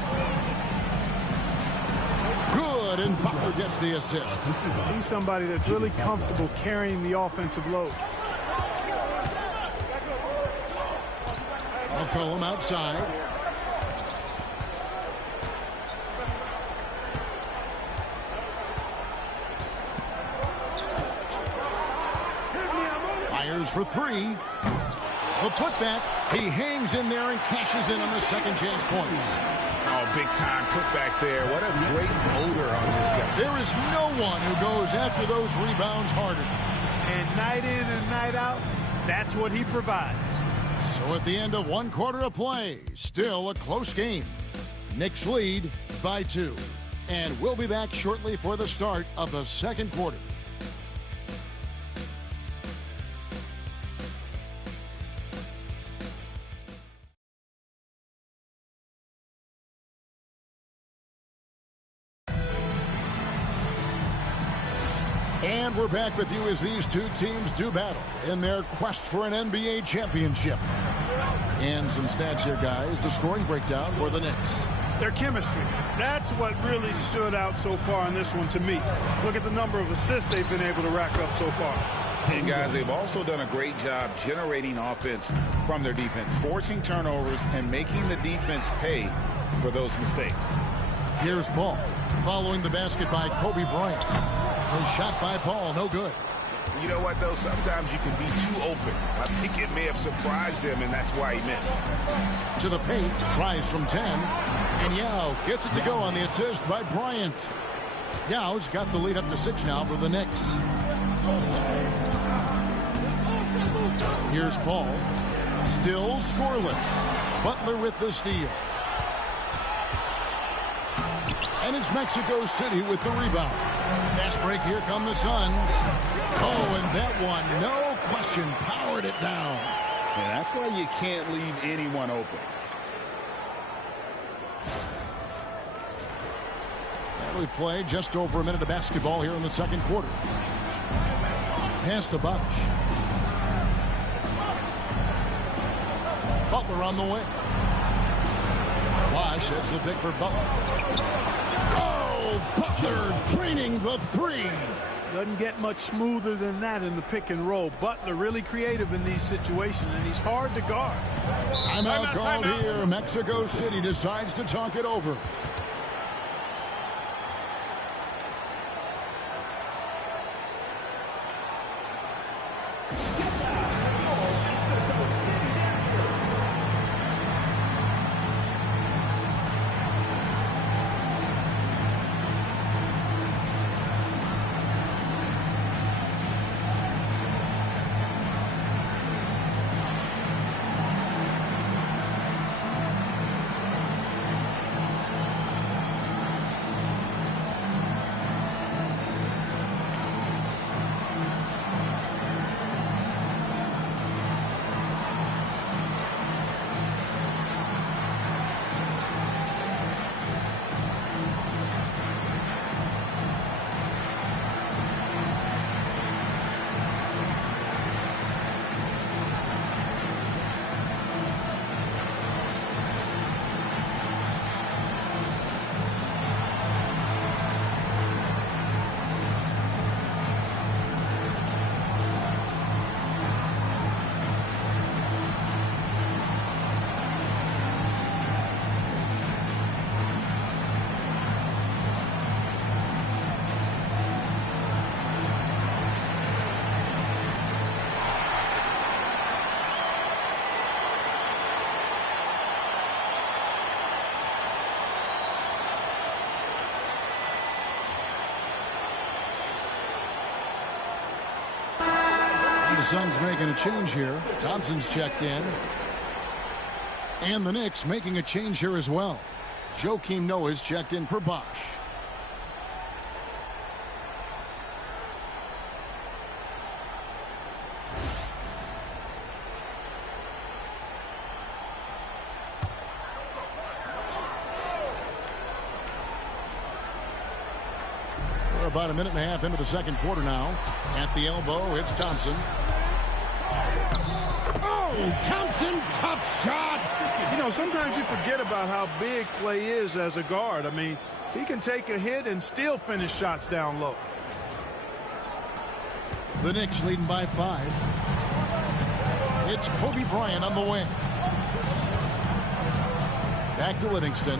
Good, and Butler gets the assist. He's somebody that's really comfortable carrying the offensive load. McCollum outside. Fires for three. The putback. He hangs in there and cashes in on the second chance points. Oh, big time putback there. What a great motor on this guy. There is no one who goes after those rebounds harder. And night in and night out, that's what he provides. So at the end of 1 quarter of play, still a close game. Knicks lead by 2. And we'll be back shortly for the start of the second quarter. And we're back with you as these two teams do battle in their quest for an NBA championship. And some stats here, guys. The scoring breakdown for the Knicks. Their chemistry. That's what really stood out so far in this one to me. Look at the number of assists they've been able to rack up so far. And guys, they've also done a great job generating offense from their defense, forcing turnovers and making the defense pay for those mistakes. Here's Paul following the basket by Kobe Bryant. His shot by Paul, no good. You know what, though? Sometimes you can be too open. I think it may have surprised him, and that's why he missed. To the paint, tries from 10. And Yao gets it to go on the assist by Bryant. Yao's got the lead up to 6 now for the Knicks. Here's Paul. Still scoreless. Butler with the steal. And it's Mexico City with the rebound. Fast break, here come the Suns. Oh, and that one, no question, powered it down. And that's why you can't leave anyone open. And we play just over a minute of basketball here in the second quarter. Pass to Bosch. Butler on the way. Bosch, that's the pick for Butler. Oh, Butler draining the three. Doesn't get much smoother than that in the pick and roll. Butler really creative in these situations, and he's hard to guard. Timeout called here. Mexico City decides to talk it over. Suns making a change here. Thompson's checked in. And the Knicks making a change here as well. Joakim Noah's checked in for Bosch. We're about a minute and a half into the second quarter now. At the elbow, it's Thompson. Oh, Thompson, tough shot. You know, sometimes you forget about how big Clay is as a guard. I mean, he can take a hit and still finish shots down low. The Knicks leading by 5. It's Kobe Bryant on the wing. Back to Livingston.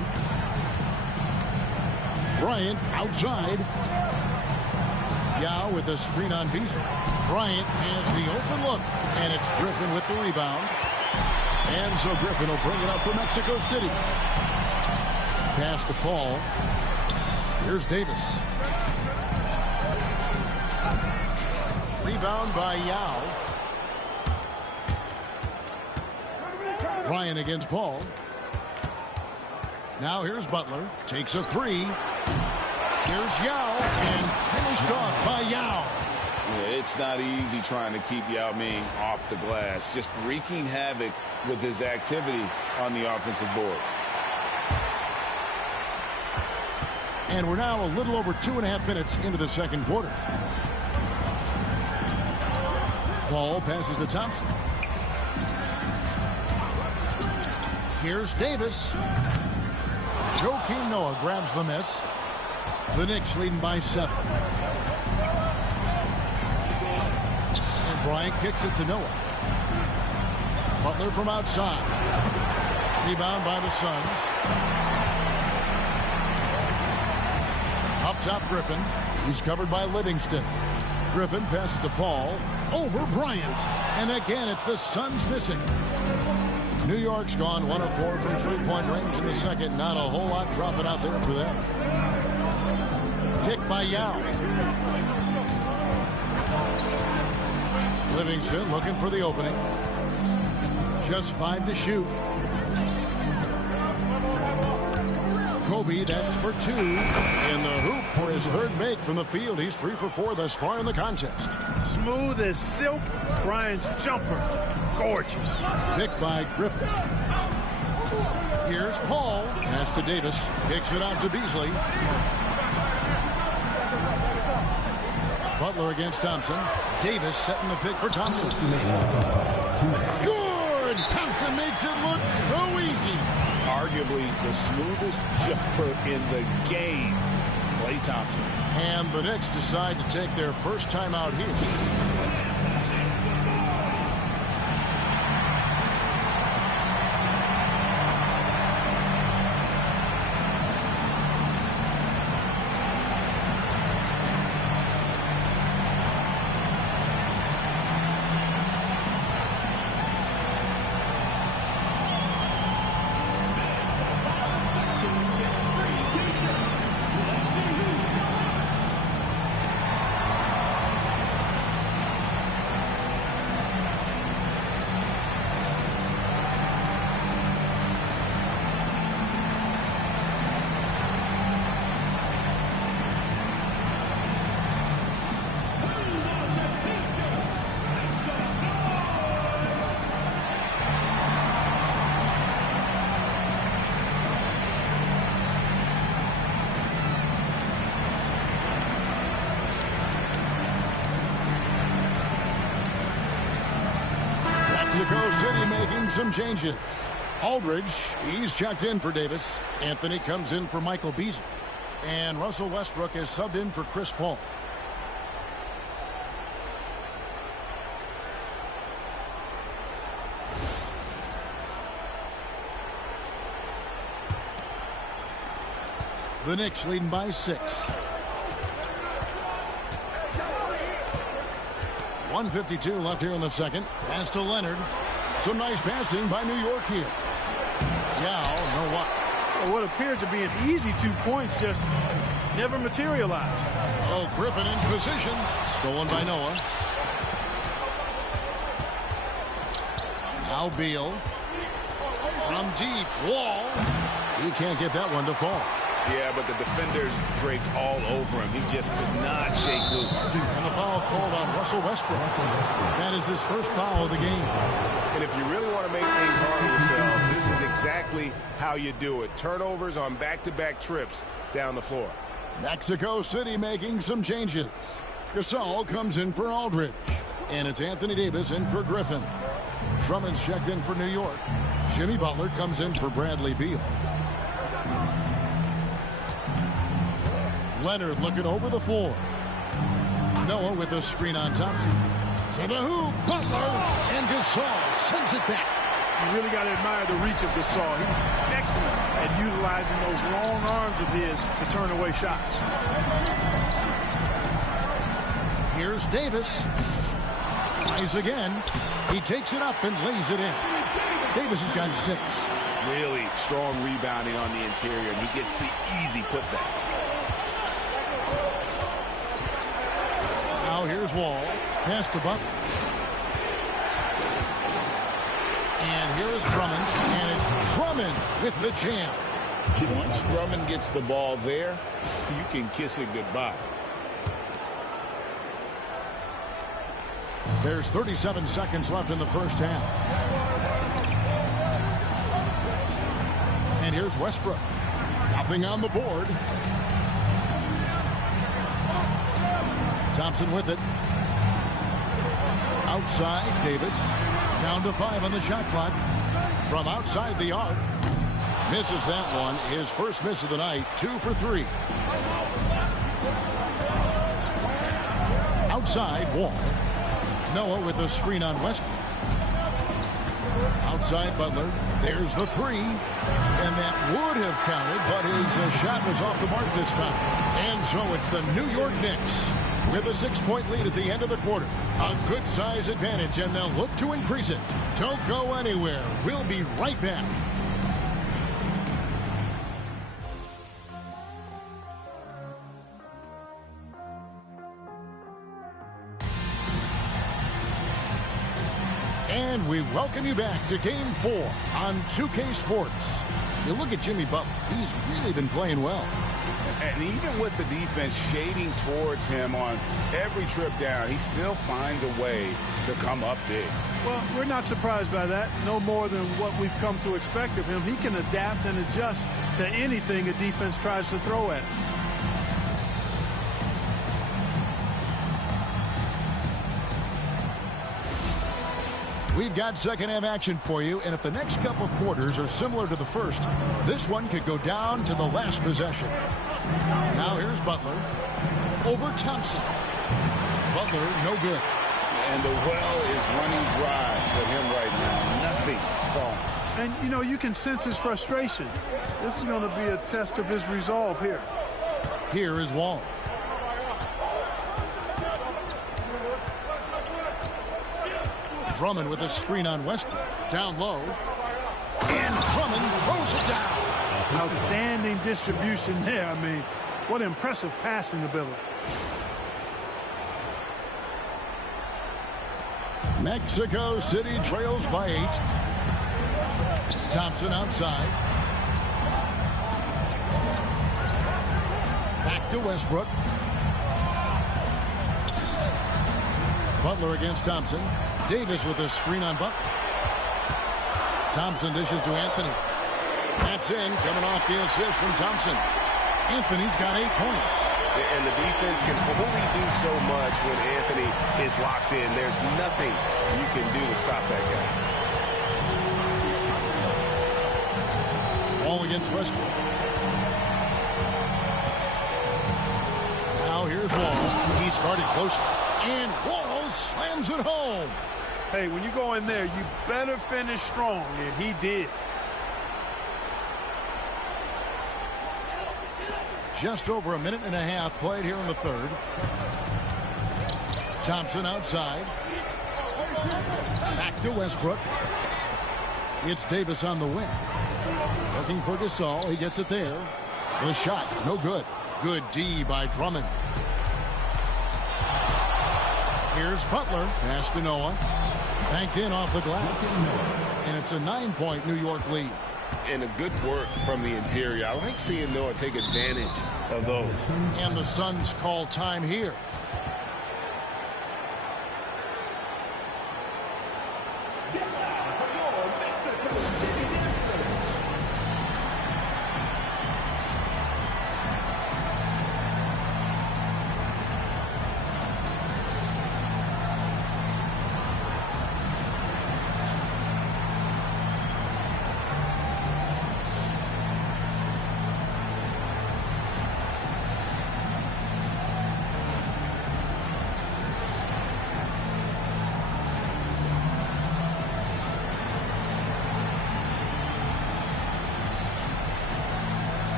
Bryant outside. Yao with a screen on Beasley. Bryant has the open look, and it's Griffin with the rebound. And so Griffin will bring it up for Mexico City. Pass to Paul. Here's Davis. Rebound by Yao. Bryant against Paul. Now here's Butler. Takes a 3. Here's Yao, and finished off by Yao. Yeah, it's not easy trying to keep Yao Ming off the glass. Just wreaking havoc with his activity on the offensive boards. And we're now a little over 2.5 minutes into the second quarter. Paul passes to Thompson. Here's Davis. Joakim Noah grabs the miss. The Knicks leading by 7. And Bryant kicks it to Noah. Butler from outside. Rebound by the Suns. Up top, Griffin. He's covered by Livingston. Griffin passes to Paul. Over Bryant. And again, it's the Suns missing. New York's gone 1 of 4 from three-point range in the second. Not a whole lot dropping out there for them. Pick by Yao. Livingston looking for the opening. Just 5 to shoot. Kobe, that's for 2. In the hoop for his third make from the field. He's 3 for 4 thus far in the contest. Smooth as silk. Bryant's jumper. Gorgeous. Pick by Griffin. Here's Paul. Pass to Davis. Kicks it out to Beasley. Butler against Thompson. Davis setting the pick for Thompson. Good! Thompson makes it look so easy. Arguably the smoothest jumper in the game. Klay Thompson. And the Knicks decide to take their first time out here. Mexico City making some changes. Aldridge, he's checked in for Davis. Anthony comes in for Michael Beasley. And Russell Westbrook is subbed in for Chris Paul. The Knicks leading by 6. 1:52 left here in the second. Pass to Leonard. Some nice passing by New York here. Yao, no luck. Well, what appeared to be an easy 2 points just never materialized. Oh, Griffin in position. Stolen by Noah. Now Beal. From deep. Wall. He can't get that one to fall. Yeah, but the defenders draped all over him. He just could not shake loose. And the foul called on Russell Westbrook. That is his first foul of the game. And if you really want to make things hard on yourself, this is exactly how you do it. Turnovers on back-to-back trips down the floor. Mexico City making some changes. Gasol comes in for Aldridge. And it's Anthony Davis in for Griffin. Drummond's checked in for New York. Jimmy Butler comes in for Bradley Beal. Leonard looking over the floor. Noah with a screen on Thompson. To the hoop, Butler, and Gasol sends it back. You really got to admire the reach of Gasol. He's excellent at utilizing those long arms of his to turn away shots. Here's Davis. Tries again. He takes it up and lays it in. Davis has got 6. Really strong rebounding on the interior, and he gets the easy putback. Now here's Wall. Pass to Butler. And here is Drummond. And it's Drummond with the jam. Once Drummond gets the ball there, you can kiss it goodbye. There's 37 seconds left in the first half. And here's Westbrook. Nothing on the board. Thompson with it. Outside, Davis. Down to 5 on the shot clock. From outside the arc. Misses that one. His first miss of the night. 2 for 3. Outside, Wall. Noah with a screen on Westbrook. Outside Butler. There's the 3. And that would have counted, but his shot was off the mark this time. And so it's the New York Knicks with a 6-point lead at the end of the quarter. A good size advantage, and they'll look to increase it. Don't go anywhere. We'll be right back. And we welcome you back to Game 4 on 2K Sports. You look at Jimmy Butler. He's really been playing well. And even with the defense shading towards him on every trip down, he still finds a way to come up big. Well, we're not surprised by that. No more than what we've come to expect of him. He can adapt and adjust to anything a defense tries to throw at him. We've got second half action for you, and if the next couple quarters are similar to the first, this one could go down to the last possession. Now here's Butler. Over Thompson. Butler, no good. And the well is running dry for him right now. Nothing falling. And, you know, you can sense his frustration. This is going to be a test of his resolve here. Here is Wall. Drummond with a screen on Westbrook. Down low. And Drummond throws it down. Outstanding distribution there. I mean, what impressive passing ability. Mexico City trails by 8. Thompson outside. Back to Westbrook. Butler against Thompson. Davis with a screen on Butler. Thompson dishes to Anthony. That's in, coming off the assist from Thompson. Anthony's got 8 points. And the defense can only do so much when Anthony is locked in. There's nothing you can do to stop that guy. Ball against Westbrook. Now here's Wall. He's guarded close. And Wall slams it home. Hey, when you go in there, you better finish strong, and he did. Just over a minute and a half played here in the third. Thompson outside. Back to Westbrook. It's Davis on the wing. Looking for Gasol. He gets it there. The shot, no good. Good D by Drummond. Here's Butler. Pass to Noah. Banked in off the glass. And it's a 9-point New York lead. And a good work from the interior. I like seeing Noah take advantage of those. And the Suns call time here.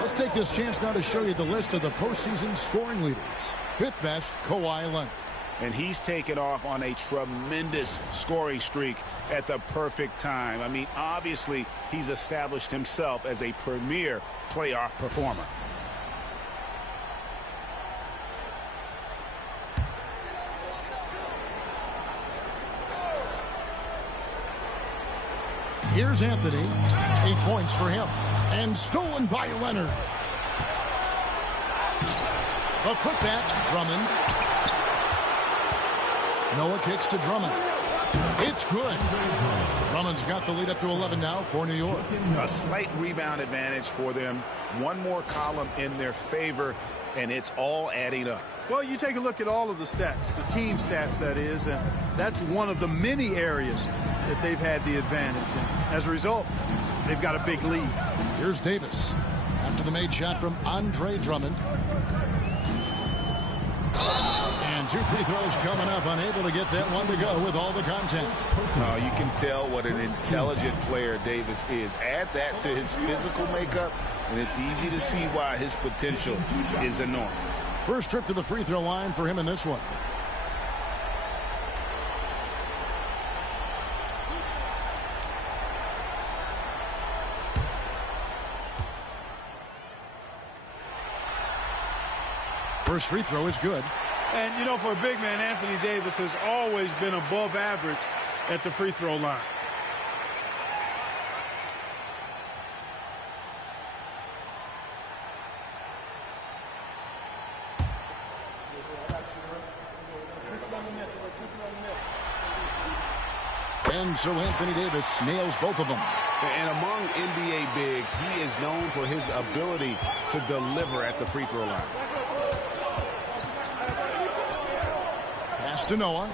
Let's take this chance now to show you the list of the postseason scoring leaders. Fifth best, Kawhi Leonard. And he's taken off on a tremendous scoring streak at the perfect time. I mean, obviously, he's established himself as a premier playoff performer. Here's Anthony. 8 points for him. And stolen by Leonard. A putback, Drummond. Noah kicks to Drummond. It's good. Drummond's got the lead up to 11 now for New York. A slight rebound advantage for them. One more column in their favor, and it's all adding up. Well, you take a look at all of the stats, the team stats, that is, and that's one of the many areas that they've had the advantage. And as a result, they've got a big lead. Here's Davis after the made shot from Andre Drummond. And 2 free throws coming up, unable to get that one to go with all the content. You can tell what an intelligent player Davis is. Add that to his physical makeup, and it's easy to see why his potential is enormous. First trip to the free throw line for him in this one. First free throw is good. And, you know, for a big man, Anthony Davis has always been above average at the free throw line. And so Anthony Davis nails both of them. And among NBA bigs, he is known for his ability to deliver at the free throw line. Pass to Noah.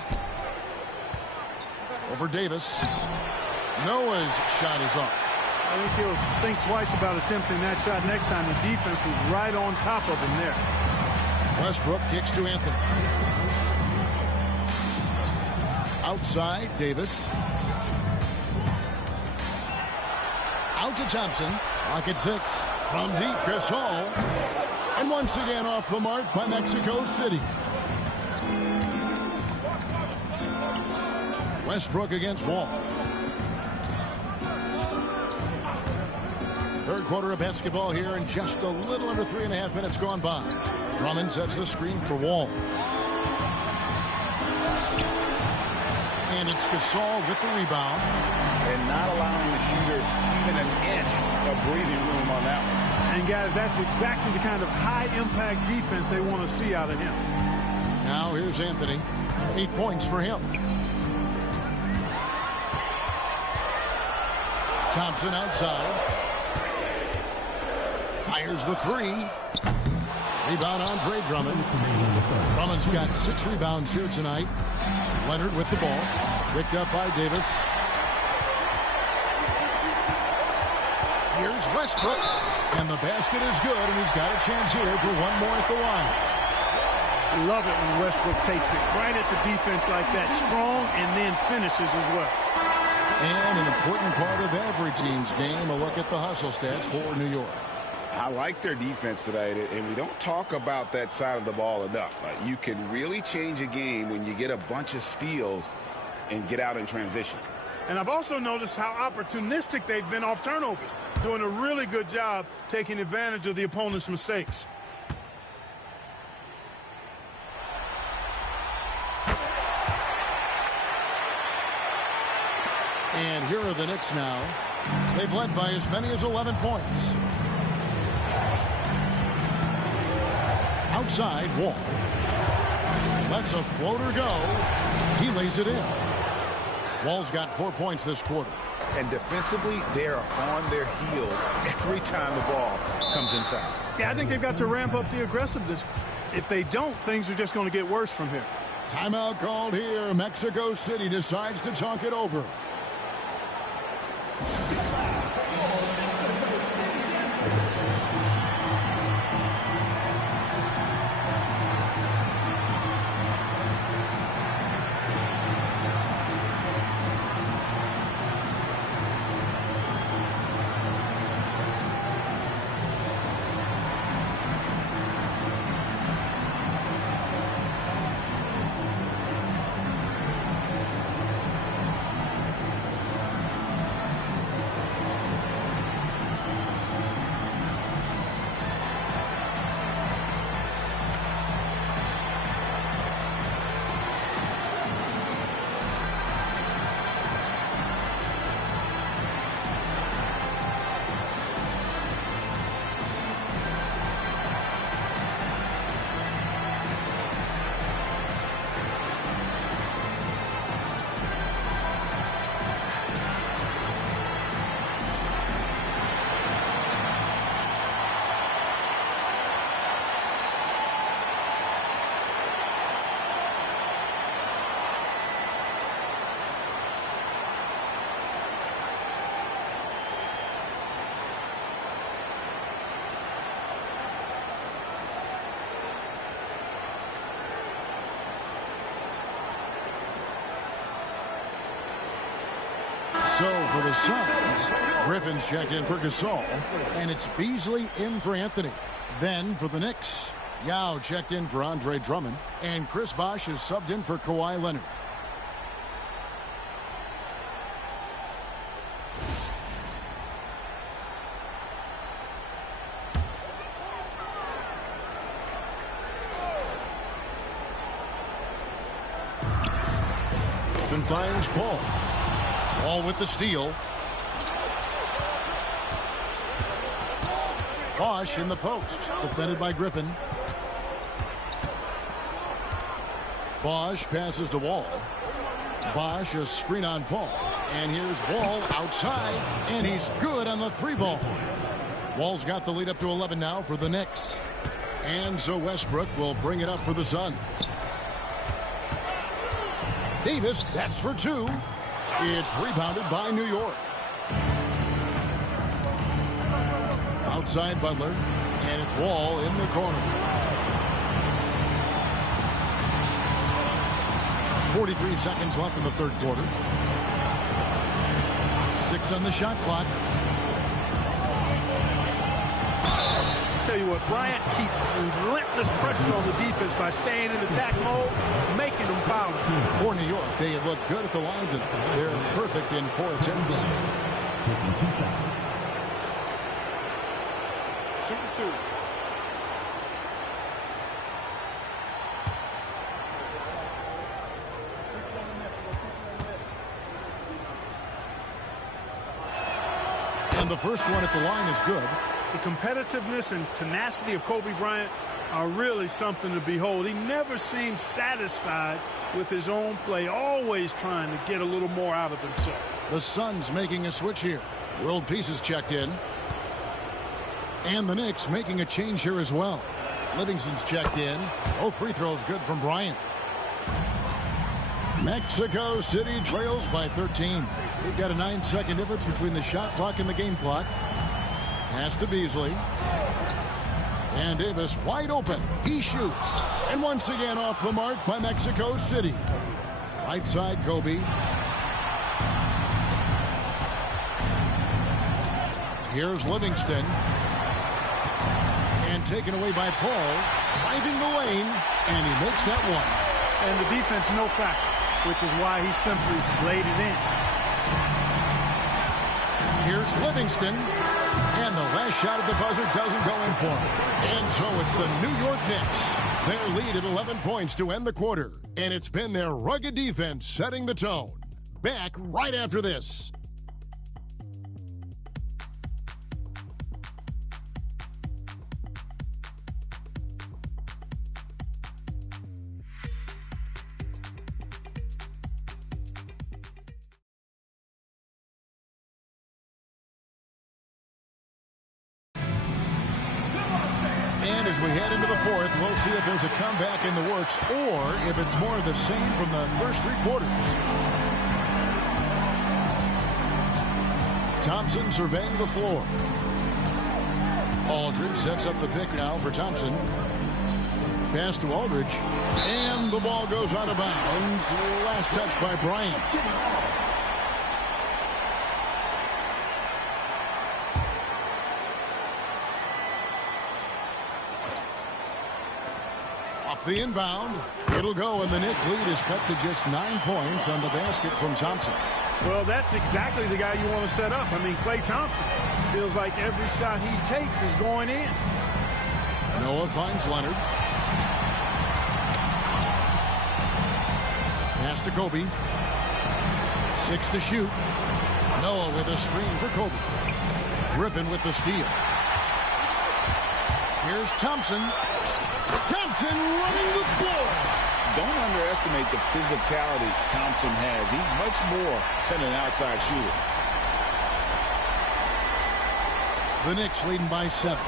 Over Davis. Noah's shot is off. I think he'll think twice about attempting that shot next time. The defense was right on top of him there. Westbrook kicks to Anthony. Outside, Davis. Out to Thompson. Pocket 6. From deep, Gasol. And once again off the mark by Mexico City. Westbrook against Wall. Third quarter of basketball here, and just a little under 3.5 minutes gone by. Drummond sets the screen for Wall. And it's Gasol with the rebound. And not allowing the shooter even an inch of breathing room on that one. And, guys, that's exactly the kind of high-impact defense they want to see out of him. Now here's Anthony. 8 points for him. Thompson outside. Fires the three. Rebound, Andre Drummond. Drummond's got 6 rebounds here tonight. Leonard with the ball. Picked up by Davis. Here's Westbrook. And the basket is good, and he's got a chance here for one more at the line. I love it when Westbrook takes it right at the defense like that, strong, and then finishes as well. And an important part of every team's game, a look at the hustle stats for New York. I like their defense tonight, and we don't talk about that side of the ball enough. You can really change a game when you get a bunch of steals and get out in transition. And I've also noticed how opportunistic they've been off turnovers, doing a really good job taking advantage of the opponent's mistakes. And here are the Knicks now. They've led by as many as 11 points. Outside, Wall. Lets a floater go. He lays it in. Wall's got 4 points this quarter. And defensively, they are on their heels every time the ball comes inside. Yeah, I think they've got to ramp up the aggressiveness. If they don't, things are just going to get worse from here. Timeout called here. Mexico City decides to talk it over. So for the Suns, Griffin's checked in for Gasol, and it's Beasley in for Anthony. Then for the Knicks, Yao checked in for Andre Drummond, and Chris Bosh is subbed in for Kawhi Leonard. Griffin finds Paul. Paul with the steal. Bosh in the post, defended by Griffin. Bosh passes to Wall. Bosh a screen on Paul. And here's Wall outside, and he's good on the 3-ball. Wall's got the lead up to 11 now for the Knicks. And so Westbrook will bring it up for the Suns. Davis, that's for 2. It's rebounded by New York. Outside Butler, and it's Wall in the corner. 43 seconds left in the third quarter. 6 on the shot clock. Tell you what, Bryant keeps relentless pressure on the defense by staying in attack mode, making them foul. For New York, they have looked good at the line tonight. They're perfect in 4 attempts. Taking 2 shots. Shooting 2. And the first one at the line is good. The competitiveness and tenacity of Kobe Bryant are really something to behold. He never seems satisfied with his own play, always trying to get a little more out of himself. The Suns making a switch here. World Peace is checked in. And the Knicks making a change here as well. Livingston's checked in. Both free throws good from Bryant. Mexico City trails by 13. We've got a 9-second difference between the shot clock and the game clock. Pass to Beasley. And Davis wide open. He shoots. And once again off the mark by Mexico City. Right side, Kobe. Here's Livingston. And taken away by Paul. Driving the lane. And he makes that one. And the defense no factor, which is why he simply laid it in. Here's Livingston. And the last shot at the buzzer doesn't go in for him. And so it's the New York Knicks. Their lead at 11 points to end the quarter. And it's been their rugged defense setting the tone. Back right after this. And as we head into the fourth, we'll see if there's a comeback in the works or if it's more of the same from the first three quarters. Thompson surveying the floor. Aldridge sets up the pick now for Thompson. Pass to Aldridge. And the ball goes out of bounds. Last touch by Bryant. The inbound. It'll go, and the Knicks lead is cut to just 9 points on the basket from Thompson. Well, that's exactly the guy you want to set up. I mean, Klay Thompson feels like every shot he takes is going in. Noah finds Leonard. Pass to Kobe. 6 to shoot. Noah with a screen for Kobe. Griffin with the steal. Here's Thompson. Thompson running the floor. Don't underestimate the physicality Thompson has. He's much more than an outside shooter. The Knicks leading by 7.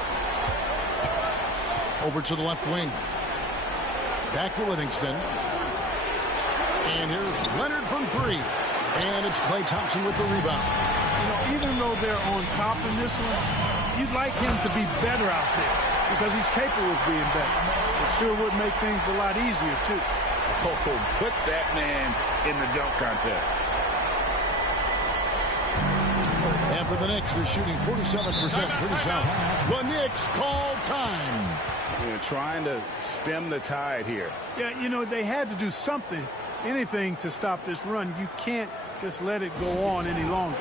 Over to the left wing. Back to Livingston. And here's Leonard from 3. And it's Klay Thompson with the rebound. You know, even though they're on top in this one, you'd like him to be better out there because he's capable of being better. It sure would make things a lot easier, too. Oh, put that man in the dunk contest. And for the Knicks, they're shooting 47%. Pretty sound. The Knicks call time. They're trying to stem the tide here. Yeah, you know, they had to do something, anything to stop this run. You can't just let it go on any longer.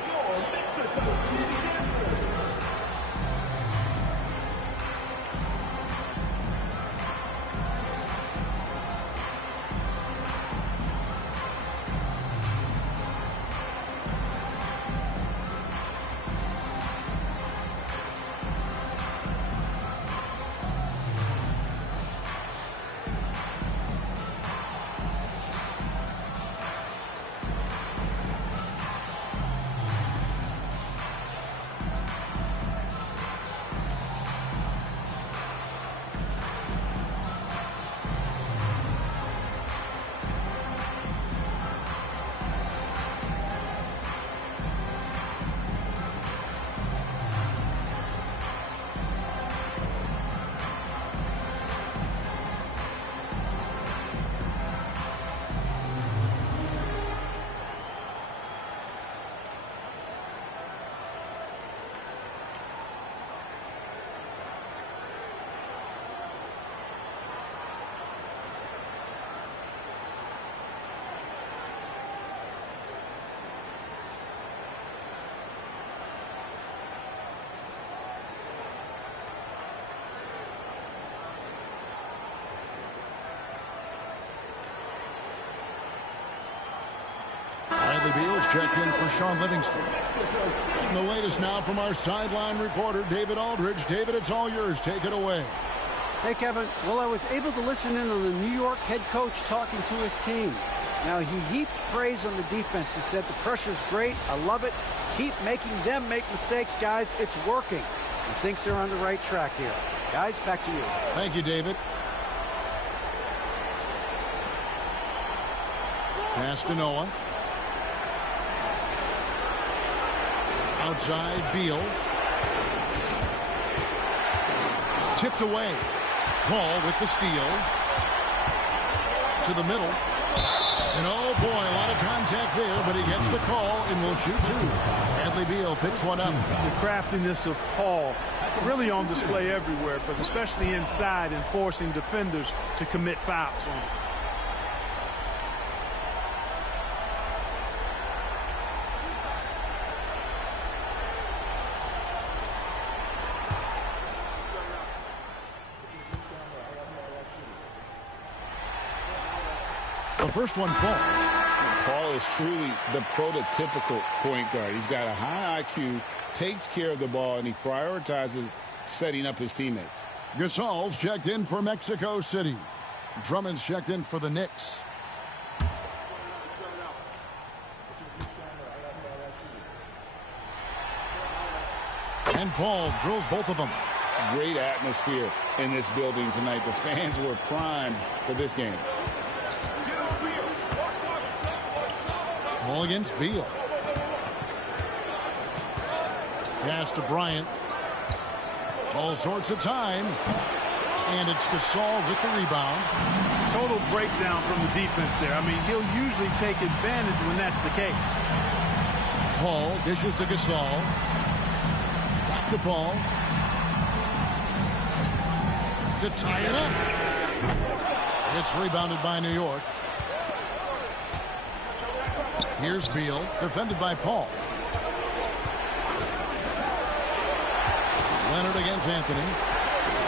Beals checked in for Sean Livingston. And the latest now from our sideline reporter, David Aldridge. David, it's all yours. Take it away. Hey, Kevin. Well, I was able to listen in on the New York head coach talking to his team. Now, he heaped praise on the defense. He said the pressure's great. I love it. Keep making them make mistakes, guys. It's working. He thinks they're on the right track here. Guys, back to you. Thank you, David. Pass to Noah. Outside, Beal. Tipped away. Paul with the steal. To the middle. And oh boy, a lot of contact there, but he gets the call and will shoot two. Bradley Beal picks one up. The craftiness of Paul really on display everywhere, but especially inside and forcing defenders to commit fouls on him. The first one falls. Paul is truly the prototypical point guard. He's got a high IQ, takes care of the ball, and he prioritizes setting up his teammates. Gasol's checked in for Mexico City. Drummond's checked in for the Knicks. And Paul drills both of them. Great atmosphere in this building tonight. The fans were primed for this game. Ball against Beal. Pass to Bryant. All sorts of time. And it's Gasol with the rebound. Total breakdown from the defense there. I mean, he'll usually take advantage when that's the case. Paul dishes to Gasol. Back to Paul. To tie it up. It's rebounded by New York. Here's Beal, defended by Paul. Leonard against Anthony.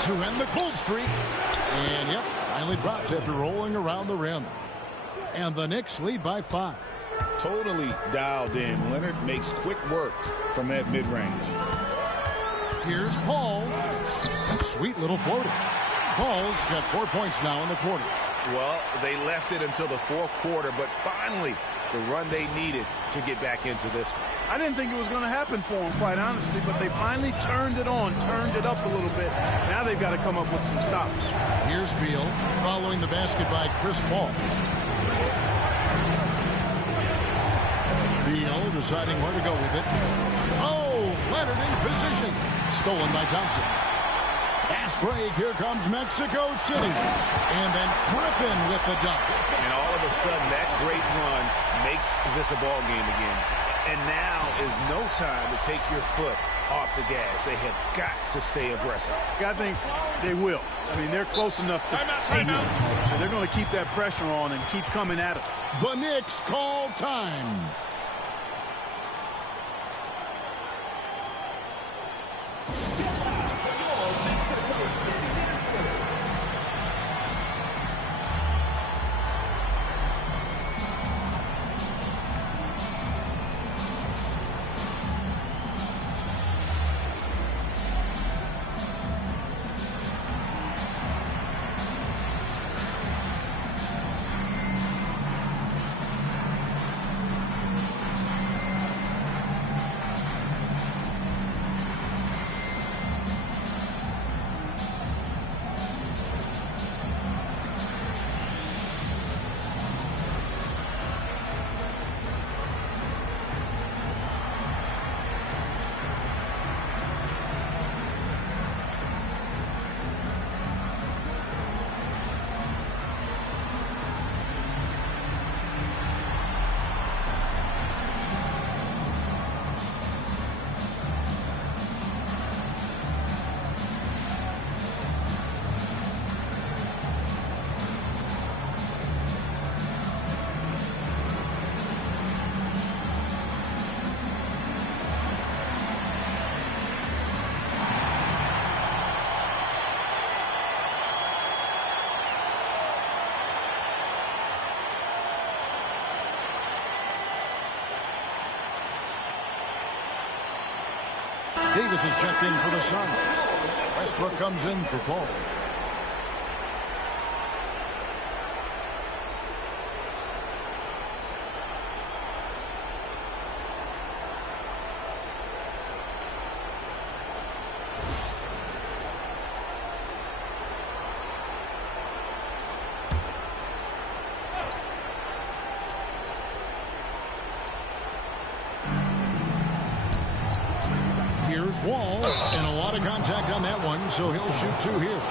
To end the cold streak. And, yep, finally drops after rolling around the rim. And the Knicks lead by 5. Totally dialed in. Leonard makes quick work from that mid-range. Here's Paul. A sweet little floater. Paul's got 4 points now in the quarter. Well, they left it until the fourth quarter, but finally the run they needed to get back into this one. I didn't think it was going to happen for them, quite honestly, but they finally turned it on, turned it up a little bit. Now they've got to come up with some stops. Here's Beal following the basket by Chris Paul. Beal deciding where to go with it. Oh, Leonard in position. Stolen by Thompson. Pass break. Here comes Mexico City. And then Griffin with the dunk. And all of a sudden, that great run makes this a ball game again. And now is no time to take your foot off the gas. They have got to stay aggressive. I think they will. I mean, they're close enough to taste it. So they're going to keep that pressure on and keep coming at it. The Knicks call time. Davis is checked in for the Suns. Westbrook comes in for Paul. Wall, and a lot of contact on that one, so he'll shoot 2 here.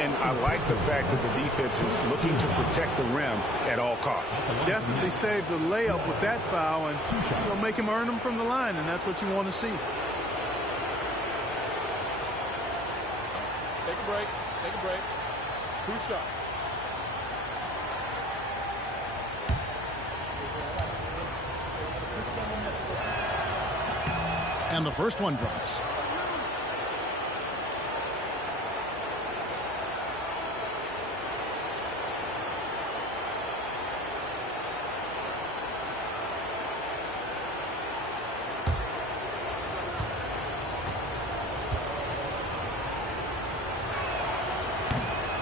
And I like the fact that the defense is looking to protect the rim at all costs. Definitely saved the layup with that foul, and you'll make him earn them from the line, and that's what you want to see. Take a break. Take a break. 2 shots. And the first one drops.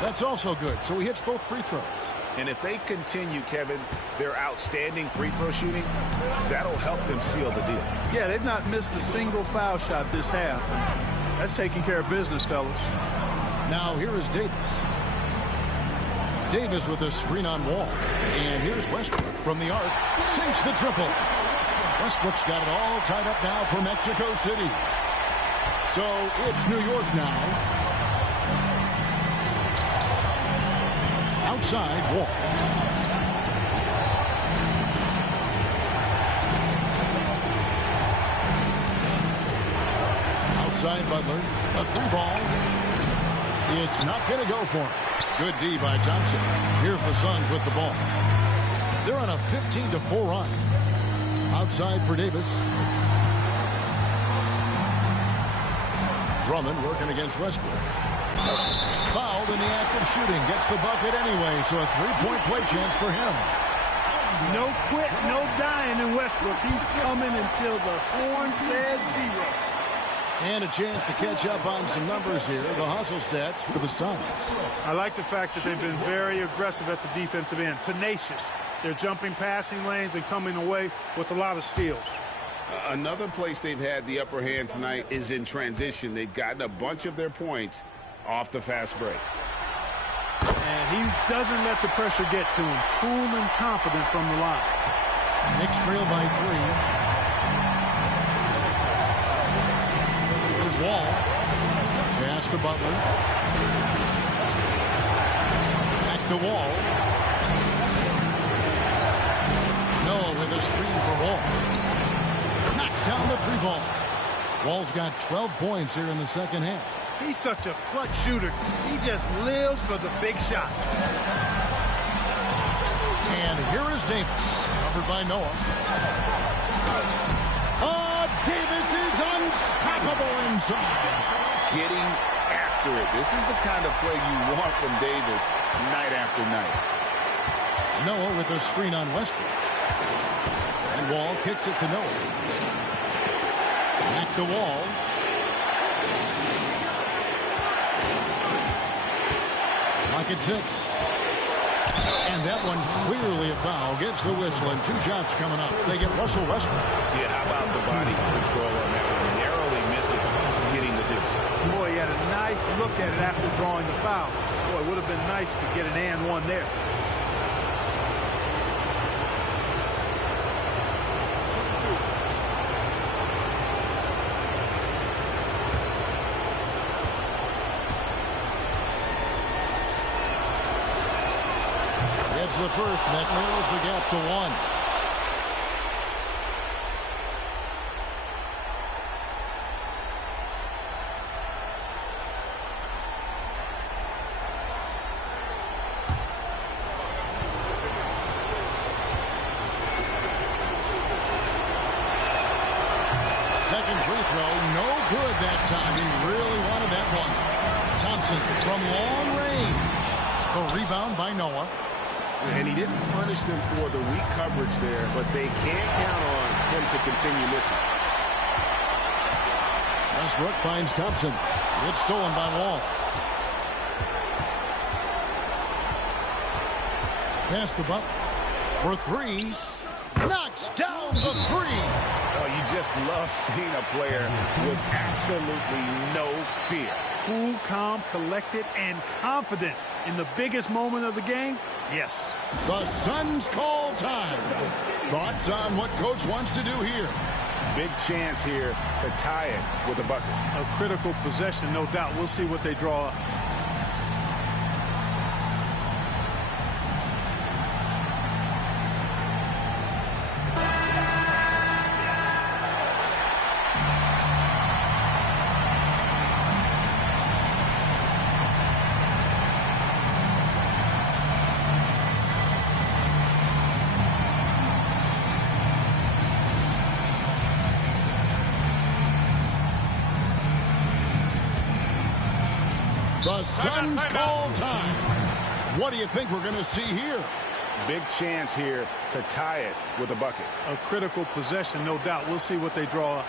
That's also good, so he hits both free throws. And if they continue, Kevin, their outstanding free throw shooting, that'll help them seal the deal. Yeah, they've not missed a single foul shot this half. That's taking care of business, fellas. Now here is Davis. Davis with a screen on Wall. And here's Westbrook from the arc. Sinks the triple. Westbrook's got it all tied up now for Mexico City. So it's New York now. Outside, Wall. Outside Butler. A 3-ball. It's not going to go for him. Good D by Thompson. Here's the Suns with the ball. They're on a 15-4 run. Outside for Davis. Drummond working against Westbrook. Fouled in the act of shooting. Gets the bucket anyway, so a 3-point play chance for him. No quit, no dying in Westbrook. He's coming until the horn says 0. And a chance to catch up on some numbers here. The hustle stats for the Suns. I like the fact that they've been very aggressive at the defensive end. Tenacious. They're jumping passing lanes and coming away with a lot of steals. Another place they've had the upper hand tonight is in transition. They've gotten a bunch of their points off the fast break. And he doesn't let the pressure get to him. Cool and confident from the line. Knicks trail by 3. Here's Wall. Pass to Butler. Back to Wall. Noah with a screen for Wall. Knocks down the 3-ball. Wall's got 12 points here in the second half. He's such a clutch shooter. He just lives for the big shot. And here is Davis, covered by Noah. Oh, Davis is unstoppable inside. Getting after it. This is the kind of play you want from Davis night after night. Noah with a screen on Westbrook. And Wall kicks it to Noah. Back to Wall. Clock at 6. And that one clearly a foul. Gets the whistle, and 2 shots coming up. They get Russell Westbrook. Yeah, how about the body control on that one? Narrowly misses getting the deuce. Boy, he had a nice look at it after drawing the foul. Boy, it would have been nice to get an and one there. It's the first that narrows the gap to 1. Second free throw, no good that time. He really wanted that one. Thompson from long range. The rebound by Noah. And he didn't punish them for the weak coverage there, but they can't count on him to continue missing. Westbrook finds Thompson. It's stolen by Wall. Pass to Butler for 3. Knocks down the 3. Oh, you just love seeing a player with absolutely no fear. Cool, calm, collected, and confident in the biggest moment of the game. Yes. The Suns call time. Thoughts on what Coach wants to do here? Big chance here to tie it with a bucket. A critical possession, no doubt. We'll see what they draw up. The Suns call time. What do you think we're going to see here? Big chance here to tie it with a bucket. A critical possession, no doubt. We'll see what they draw up.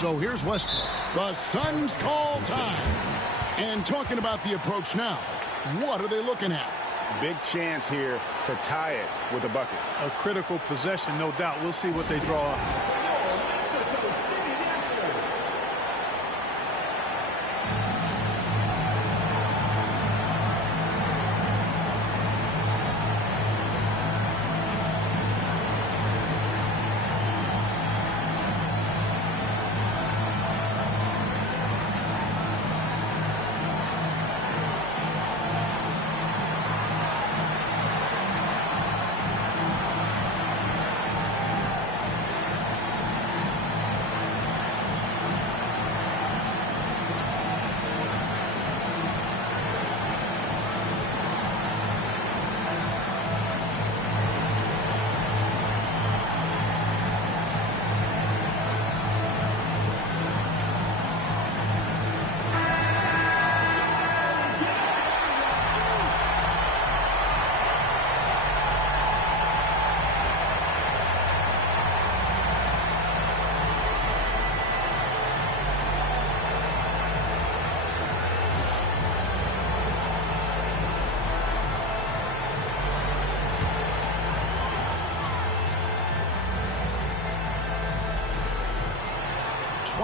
So here's Westbrook. The Suns call time. And talking about the approach now, what are they looking at? Big chance here to tie it with a bucket. A critical possession, no doubt. We'll see what they draw up.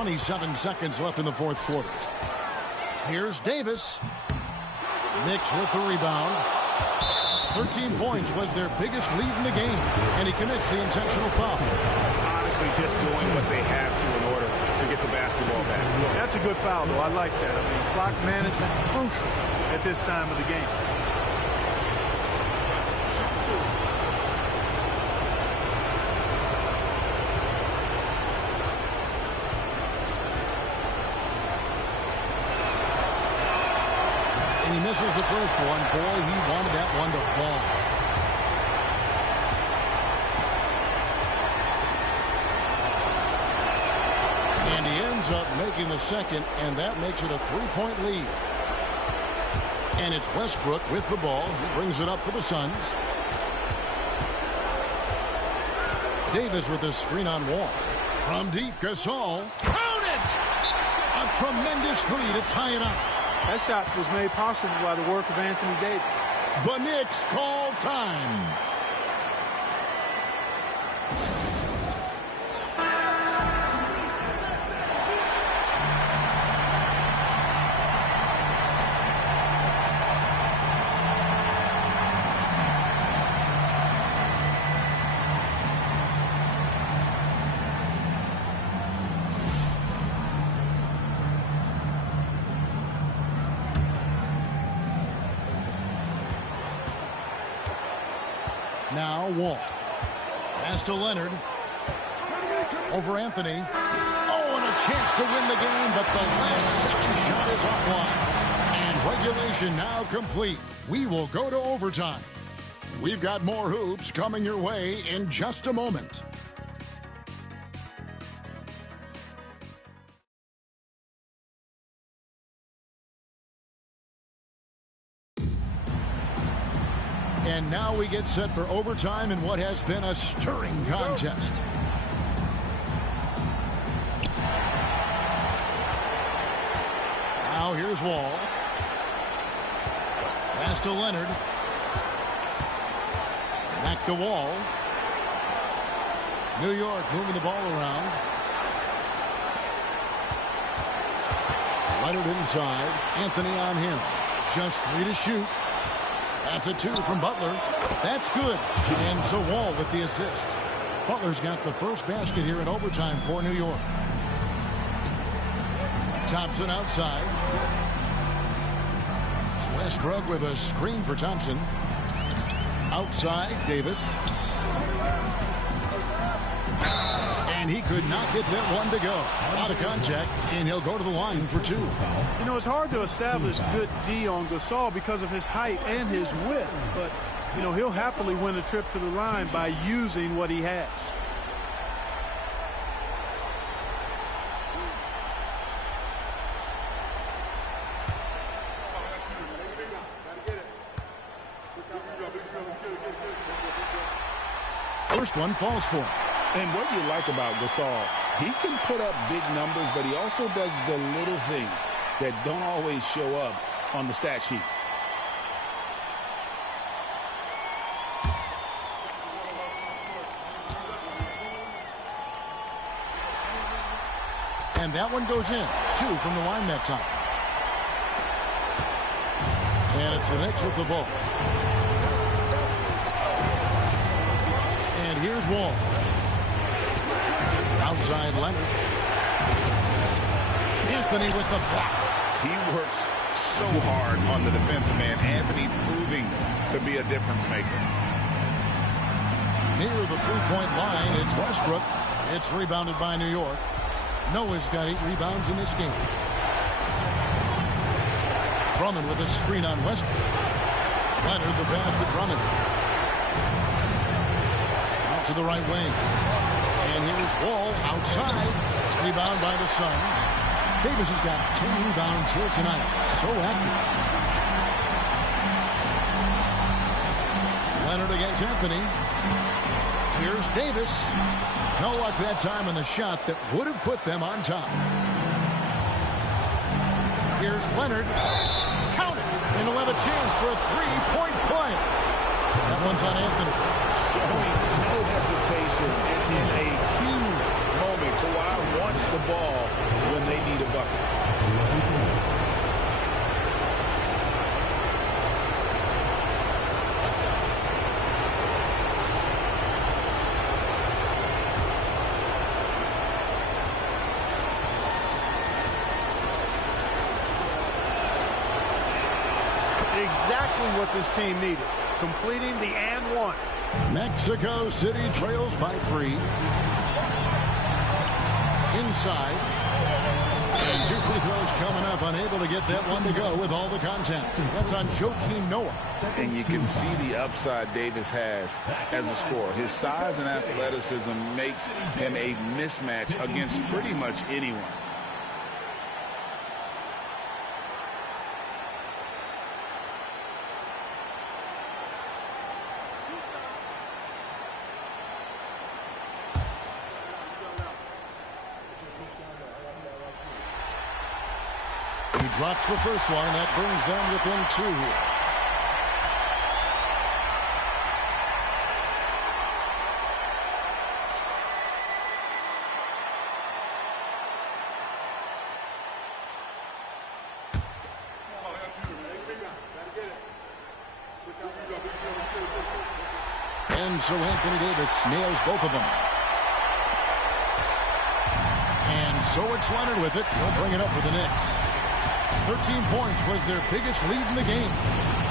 .27 seconds left in the fourth quarter. Here's Davis. Knicks with the rebound. 13 points was their biggest lead in the game, and he commits the intentional foul. Honestly, just doing what they have to in order to get the basketball back. That's a good foul, though. I like that. I mean, clock management crucial at this time of the game. And he misses the first one. Boy, he wanted that one to fall. And he ends up making the second, and that makes it a three-point lead. And it's Westbrook with the ball. He brings it up for the Suns. Davis with the screen on Wall. From deep, Gasol. Count it! A tremendous three to tie it up. That shot was made possible by the work of Anthony Davis. The Knicks call time. Now Wall. Pass to Leonard. Over Anthony. Oh, and a chance to win the game, but the last second shot is offline. And regulation now complete. We will go to overtime. We've got more hoops coming your way in just a moment. And now we get set for overtime in what has been a stirring contest. Now here's Wall. Pass to Leonard. Back to Wall. New York moving the ball around. Leonard inside. Anthony on him. Just 3 to shoot. That's a 2 from Butler. That's good. And so Wall with the assist. Butler's got the first basket here in overtime for New York. Thompson outside. Westbrook with a screen for Thompson. Outside, Davis. And he could not get that one to go. Out of contact, and he'll go to the line for 2. You know, it's hard to establish good D on Gasol because of his height and his width. But, you know, he'll happily win a trip to the line by using what he has. First one falls for him. And what you like about Gasol, he can put up big numbers, but he also does the little things that don't always show up on the stat sheet. And that one goes in. 2 from the line that time. And it's the Knicks with the ball. And here's Wall. Outside Leonard. Anthony with the block. He works so hard on the defensive man. Anthony proving to be a difference maker. Near the 3-point line, it's Westbrook. It's rebounded by New York. Noah's got 8 rebounds in this game. Drummond with a screen on Westbrook. Leonard the pass to Drummond. Out to the right wing. And here's Wall outside. Rebound by the Suns. Davis has got 10 rebounds here tonight. So active. Leonard against Anthony. Here's Davis. No luck that time on the shot that would have put them on top. Here's Leonard. Count it. And he'll have a chance for a 3-point play. That one's on Anthony. Showing no hesitation in a huge moment. Kawhi wants the ball when they need a bucket. Exactly what this team needed. Completing the and one. Mexico City trails by 3. Inside. And 2 free throws coming up. Unable to get that one to go with all the contact. That's on Joakim Noah. And you can see the upside Davis has as a scorer. His size and athleticism makes him a mismatch against pretty much anyone. He drops the first one, and that brings them within 2 here. And so Anthony Davis nails both of them. And so it's Leonard with it. He'll bring it up for the Knicks. 13 points was their biggest lead in the game.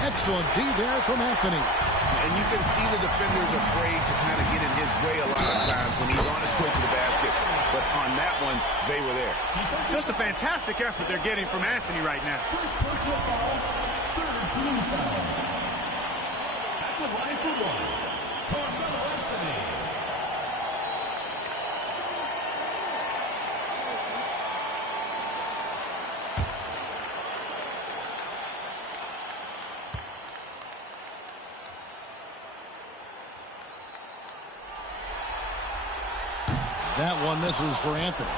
Excellent D there from Anthony. And you can see the defenders afraid to kind of get in his way a lot of times when he's on his way to the basket. But on that one, they were there. Just a fantastic effort they're getting from Anthony right now. First personal foul, third team foul. At the line for one, Carmelo Anthony. That one misses for Anthony.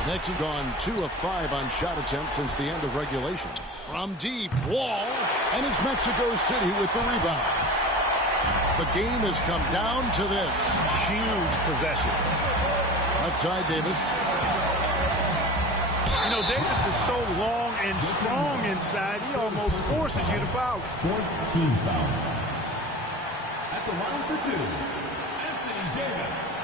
The Knicks have gone 2 of 5 on shot attempts since the end of regulation. From deep, Wall, and it's Mexico City with the rebound. The game has come down to this. Huge possession. Left side, Davis. You know, Davis is so long and strong inside, he almost forces you to foul. Fourth team foul. At the line for 2, Anthony Davis.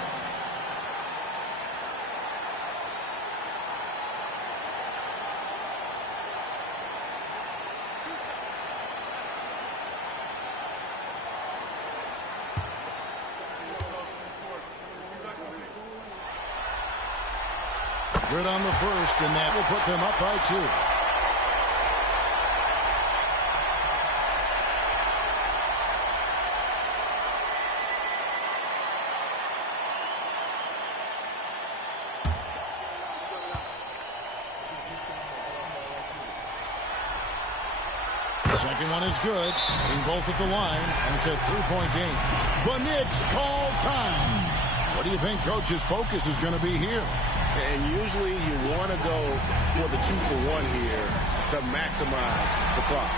Good on the first, and that will put them up by 2. Second one is good. Hitting both at the line, and it's a 3-point game. The Knicks call time. What do you think Coach's focus is going to be here? And usually you want to go for the 2-for-1 here to maximize the clock.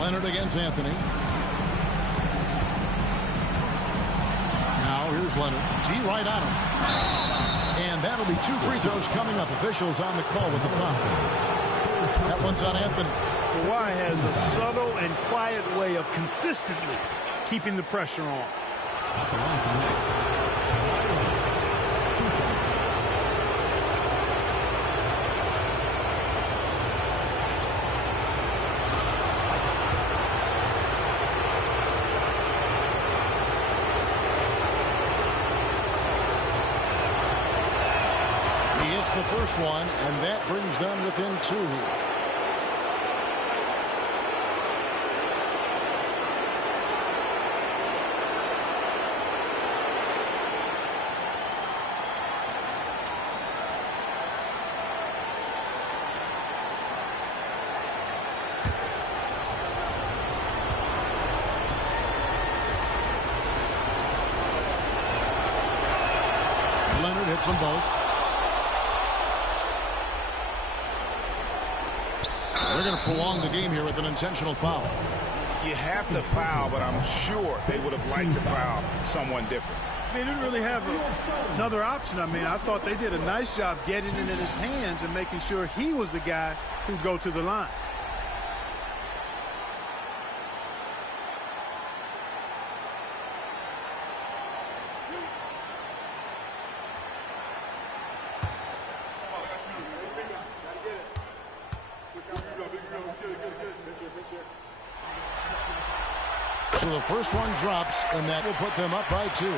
Leonard against Anthony. Now here's Leonard. G right on him. And that'll be 2 free throws coming up. Officials on the call with the foul. That one's on Anthony. Kawhi has a subtle and quiet way of consistently keeping the pressure on. The first one, and that brings them within 2 here. Leonard hits them both. They're going to prolong the game here with an intentional foul. You have to foul, but I'm sure they would have liked to foul someone different. They didn't really have another option. I mean, I thought they did a nice job getting it in his hands and making sure he was the guy who'd go to the line. So the first one drops, and that will put them up by 2.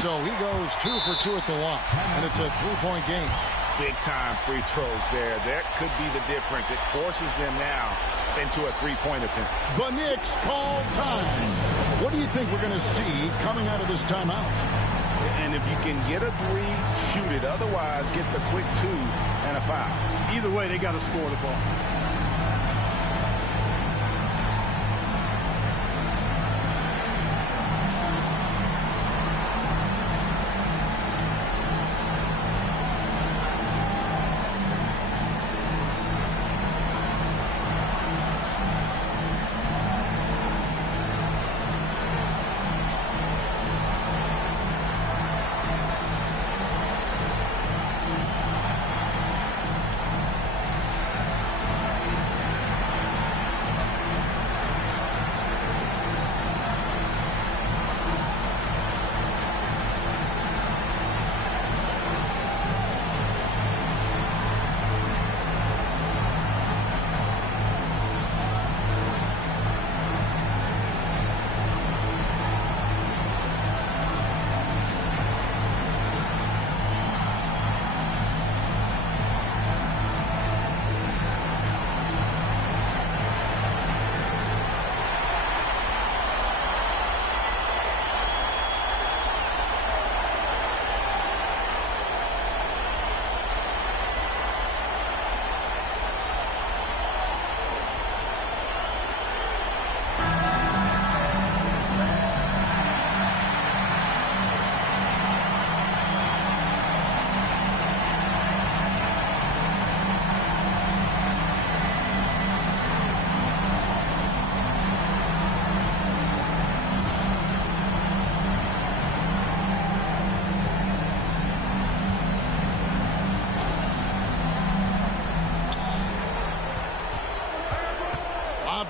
So he goes 2 for 2 at the line, and it's a 3-point game. Big-time free throws there. That could be the difference. It forces them now into a 3-point attempt. The Knicks call time. What do you think we're going to see coming out of this timeout? And if you can get a 3, shoot it. Otherwise, get the quick 2 and a foul. Either way, they got to score the ball.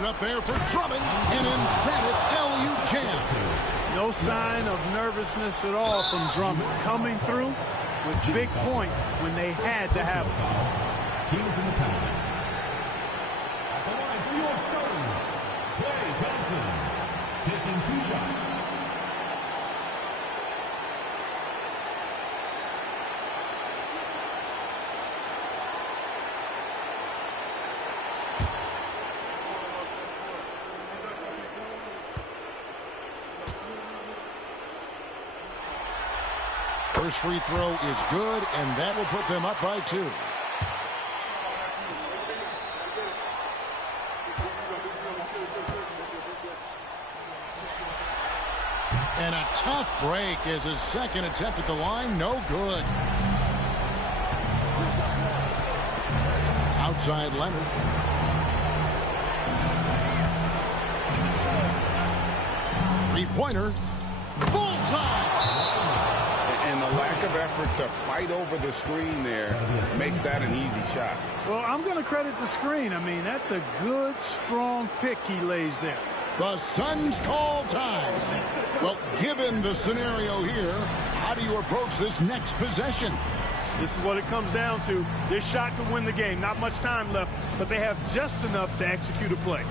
Up there for Drummond, an emphatic LU jam. No sign of nervousness at all from Drummond, coming through with big points when they had to have them. Teams in the paint. At the line for your Suns, Klay Thompson, taking 2 shots. First free throw is good, and that will put them up by 2. And a tough break as his second attempt at the line, no good. Outside Leonard. Three-pointer. Bullseye! And the lack of effort to fight over the screen there makes that an easy shot. Well, I'm going to credit the screen. I mean, that's a good, strong pick he lays there. The Suns call time. Well, given the scenario here, how do you approach this next possession? This is what it comes down to. This shot could win the game. Not much time left, but they have just enough to execute a play.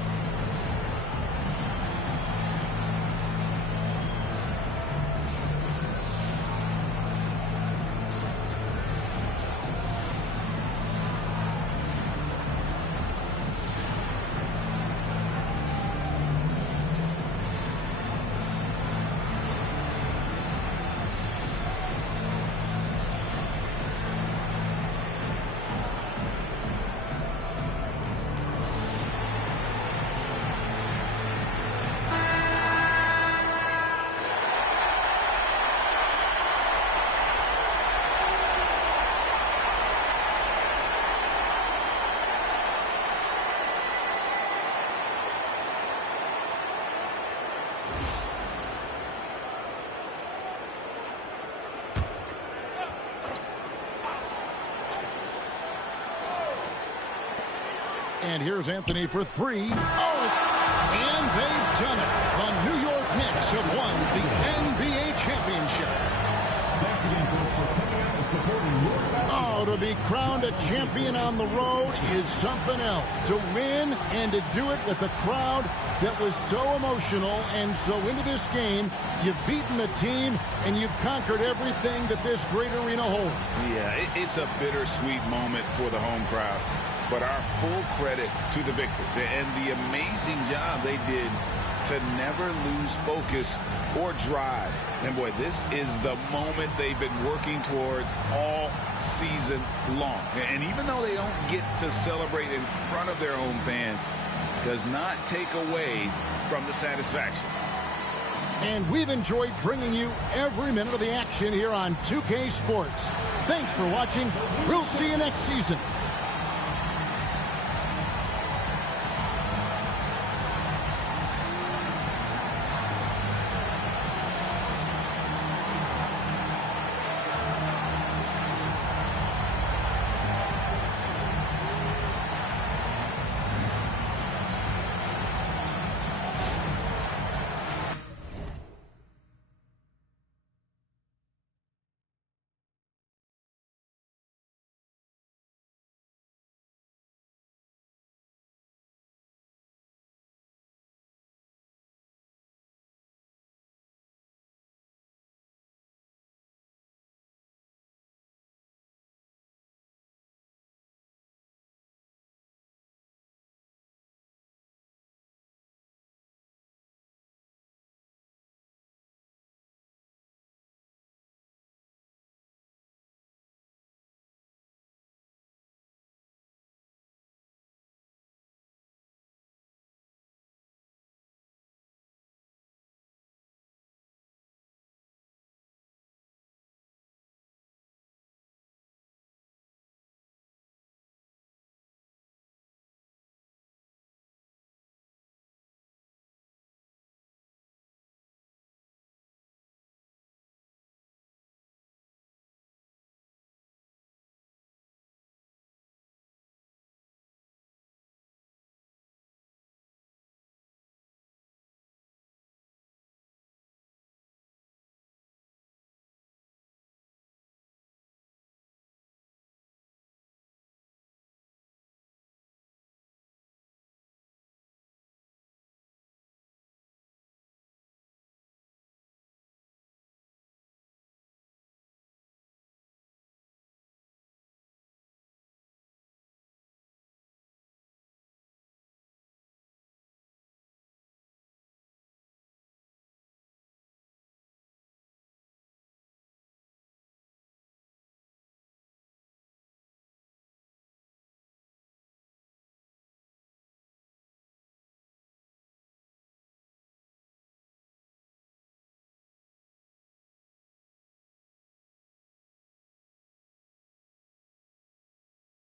And here's Anthony for 3. Oh, and they've done it. The New York Knicks have won the NBA championship. Thanks again, folks, for coming out and supporting your basketball. Oh, to be crowned a champion on the road is something else. To win and to do it with a crowd that was so emotional and so into this game, you've beaten the team and you've conquered everything that this great arena holds. Yeah, it's a bittersweet moment for the home crowd. But our full credit to the victors and the amazing job they did to never lose focus or drive. And boy, this is the moment they've been working towards all season long. And even though they don't get to celebrate in front of their home fans, does not take away from the satisfaction. And we've enjoyed bringing you every minute of the action here on 2K Sports. Thanks for watching. We'll see you next season.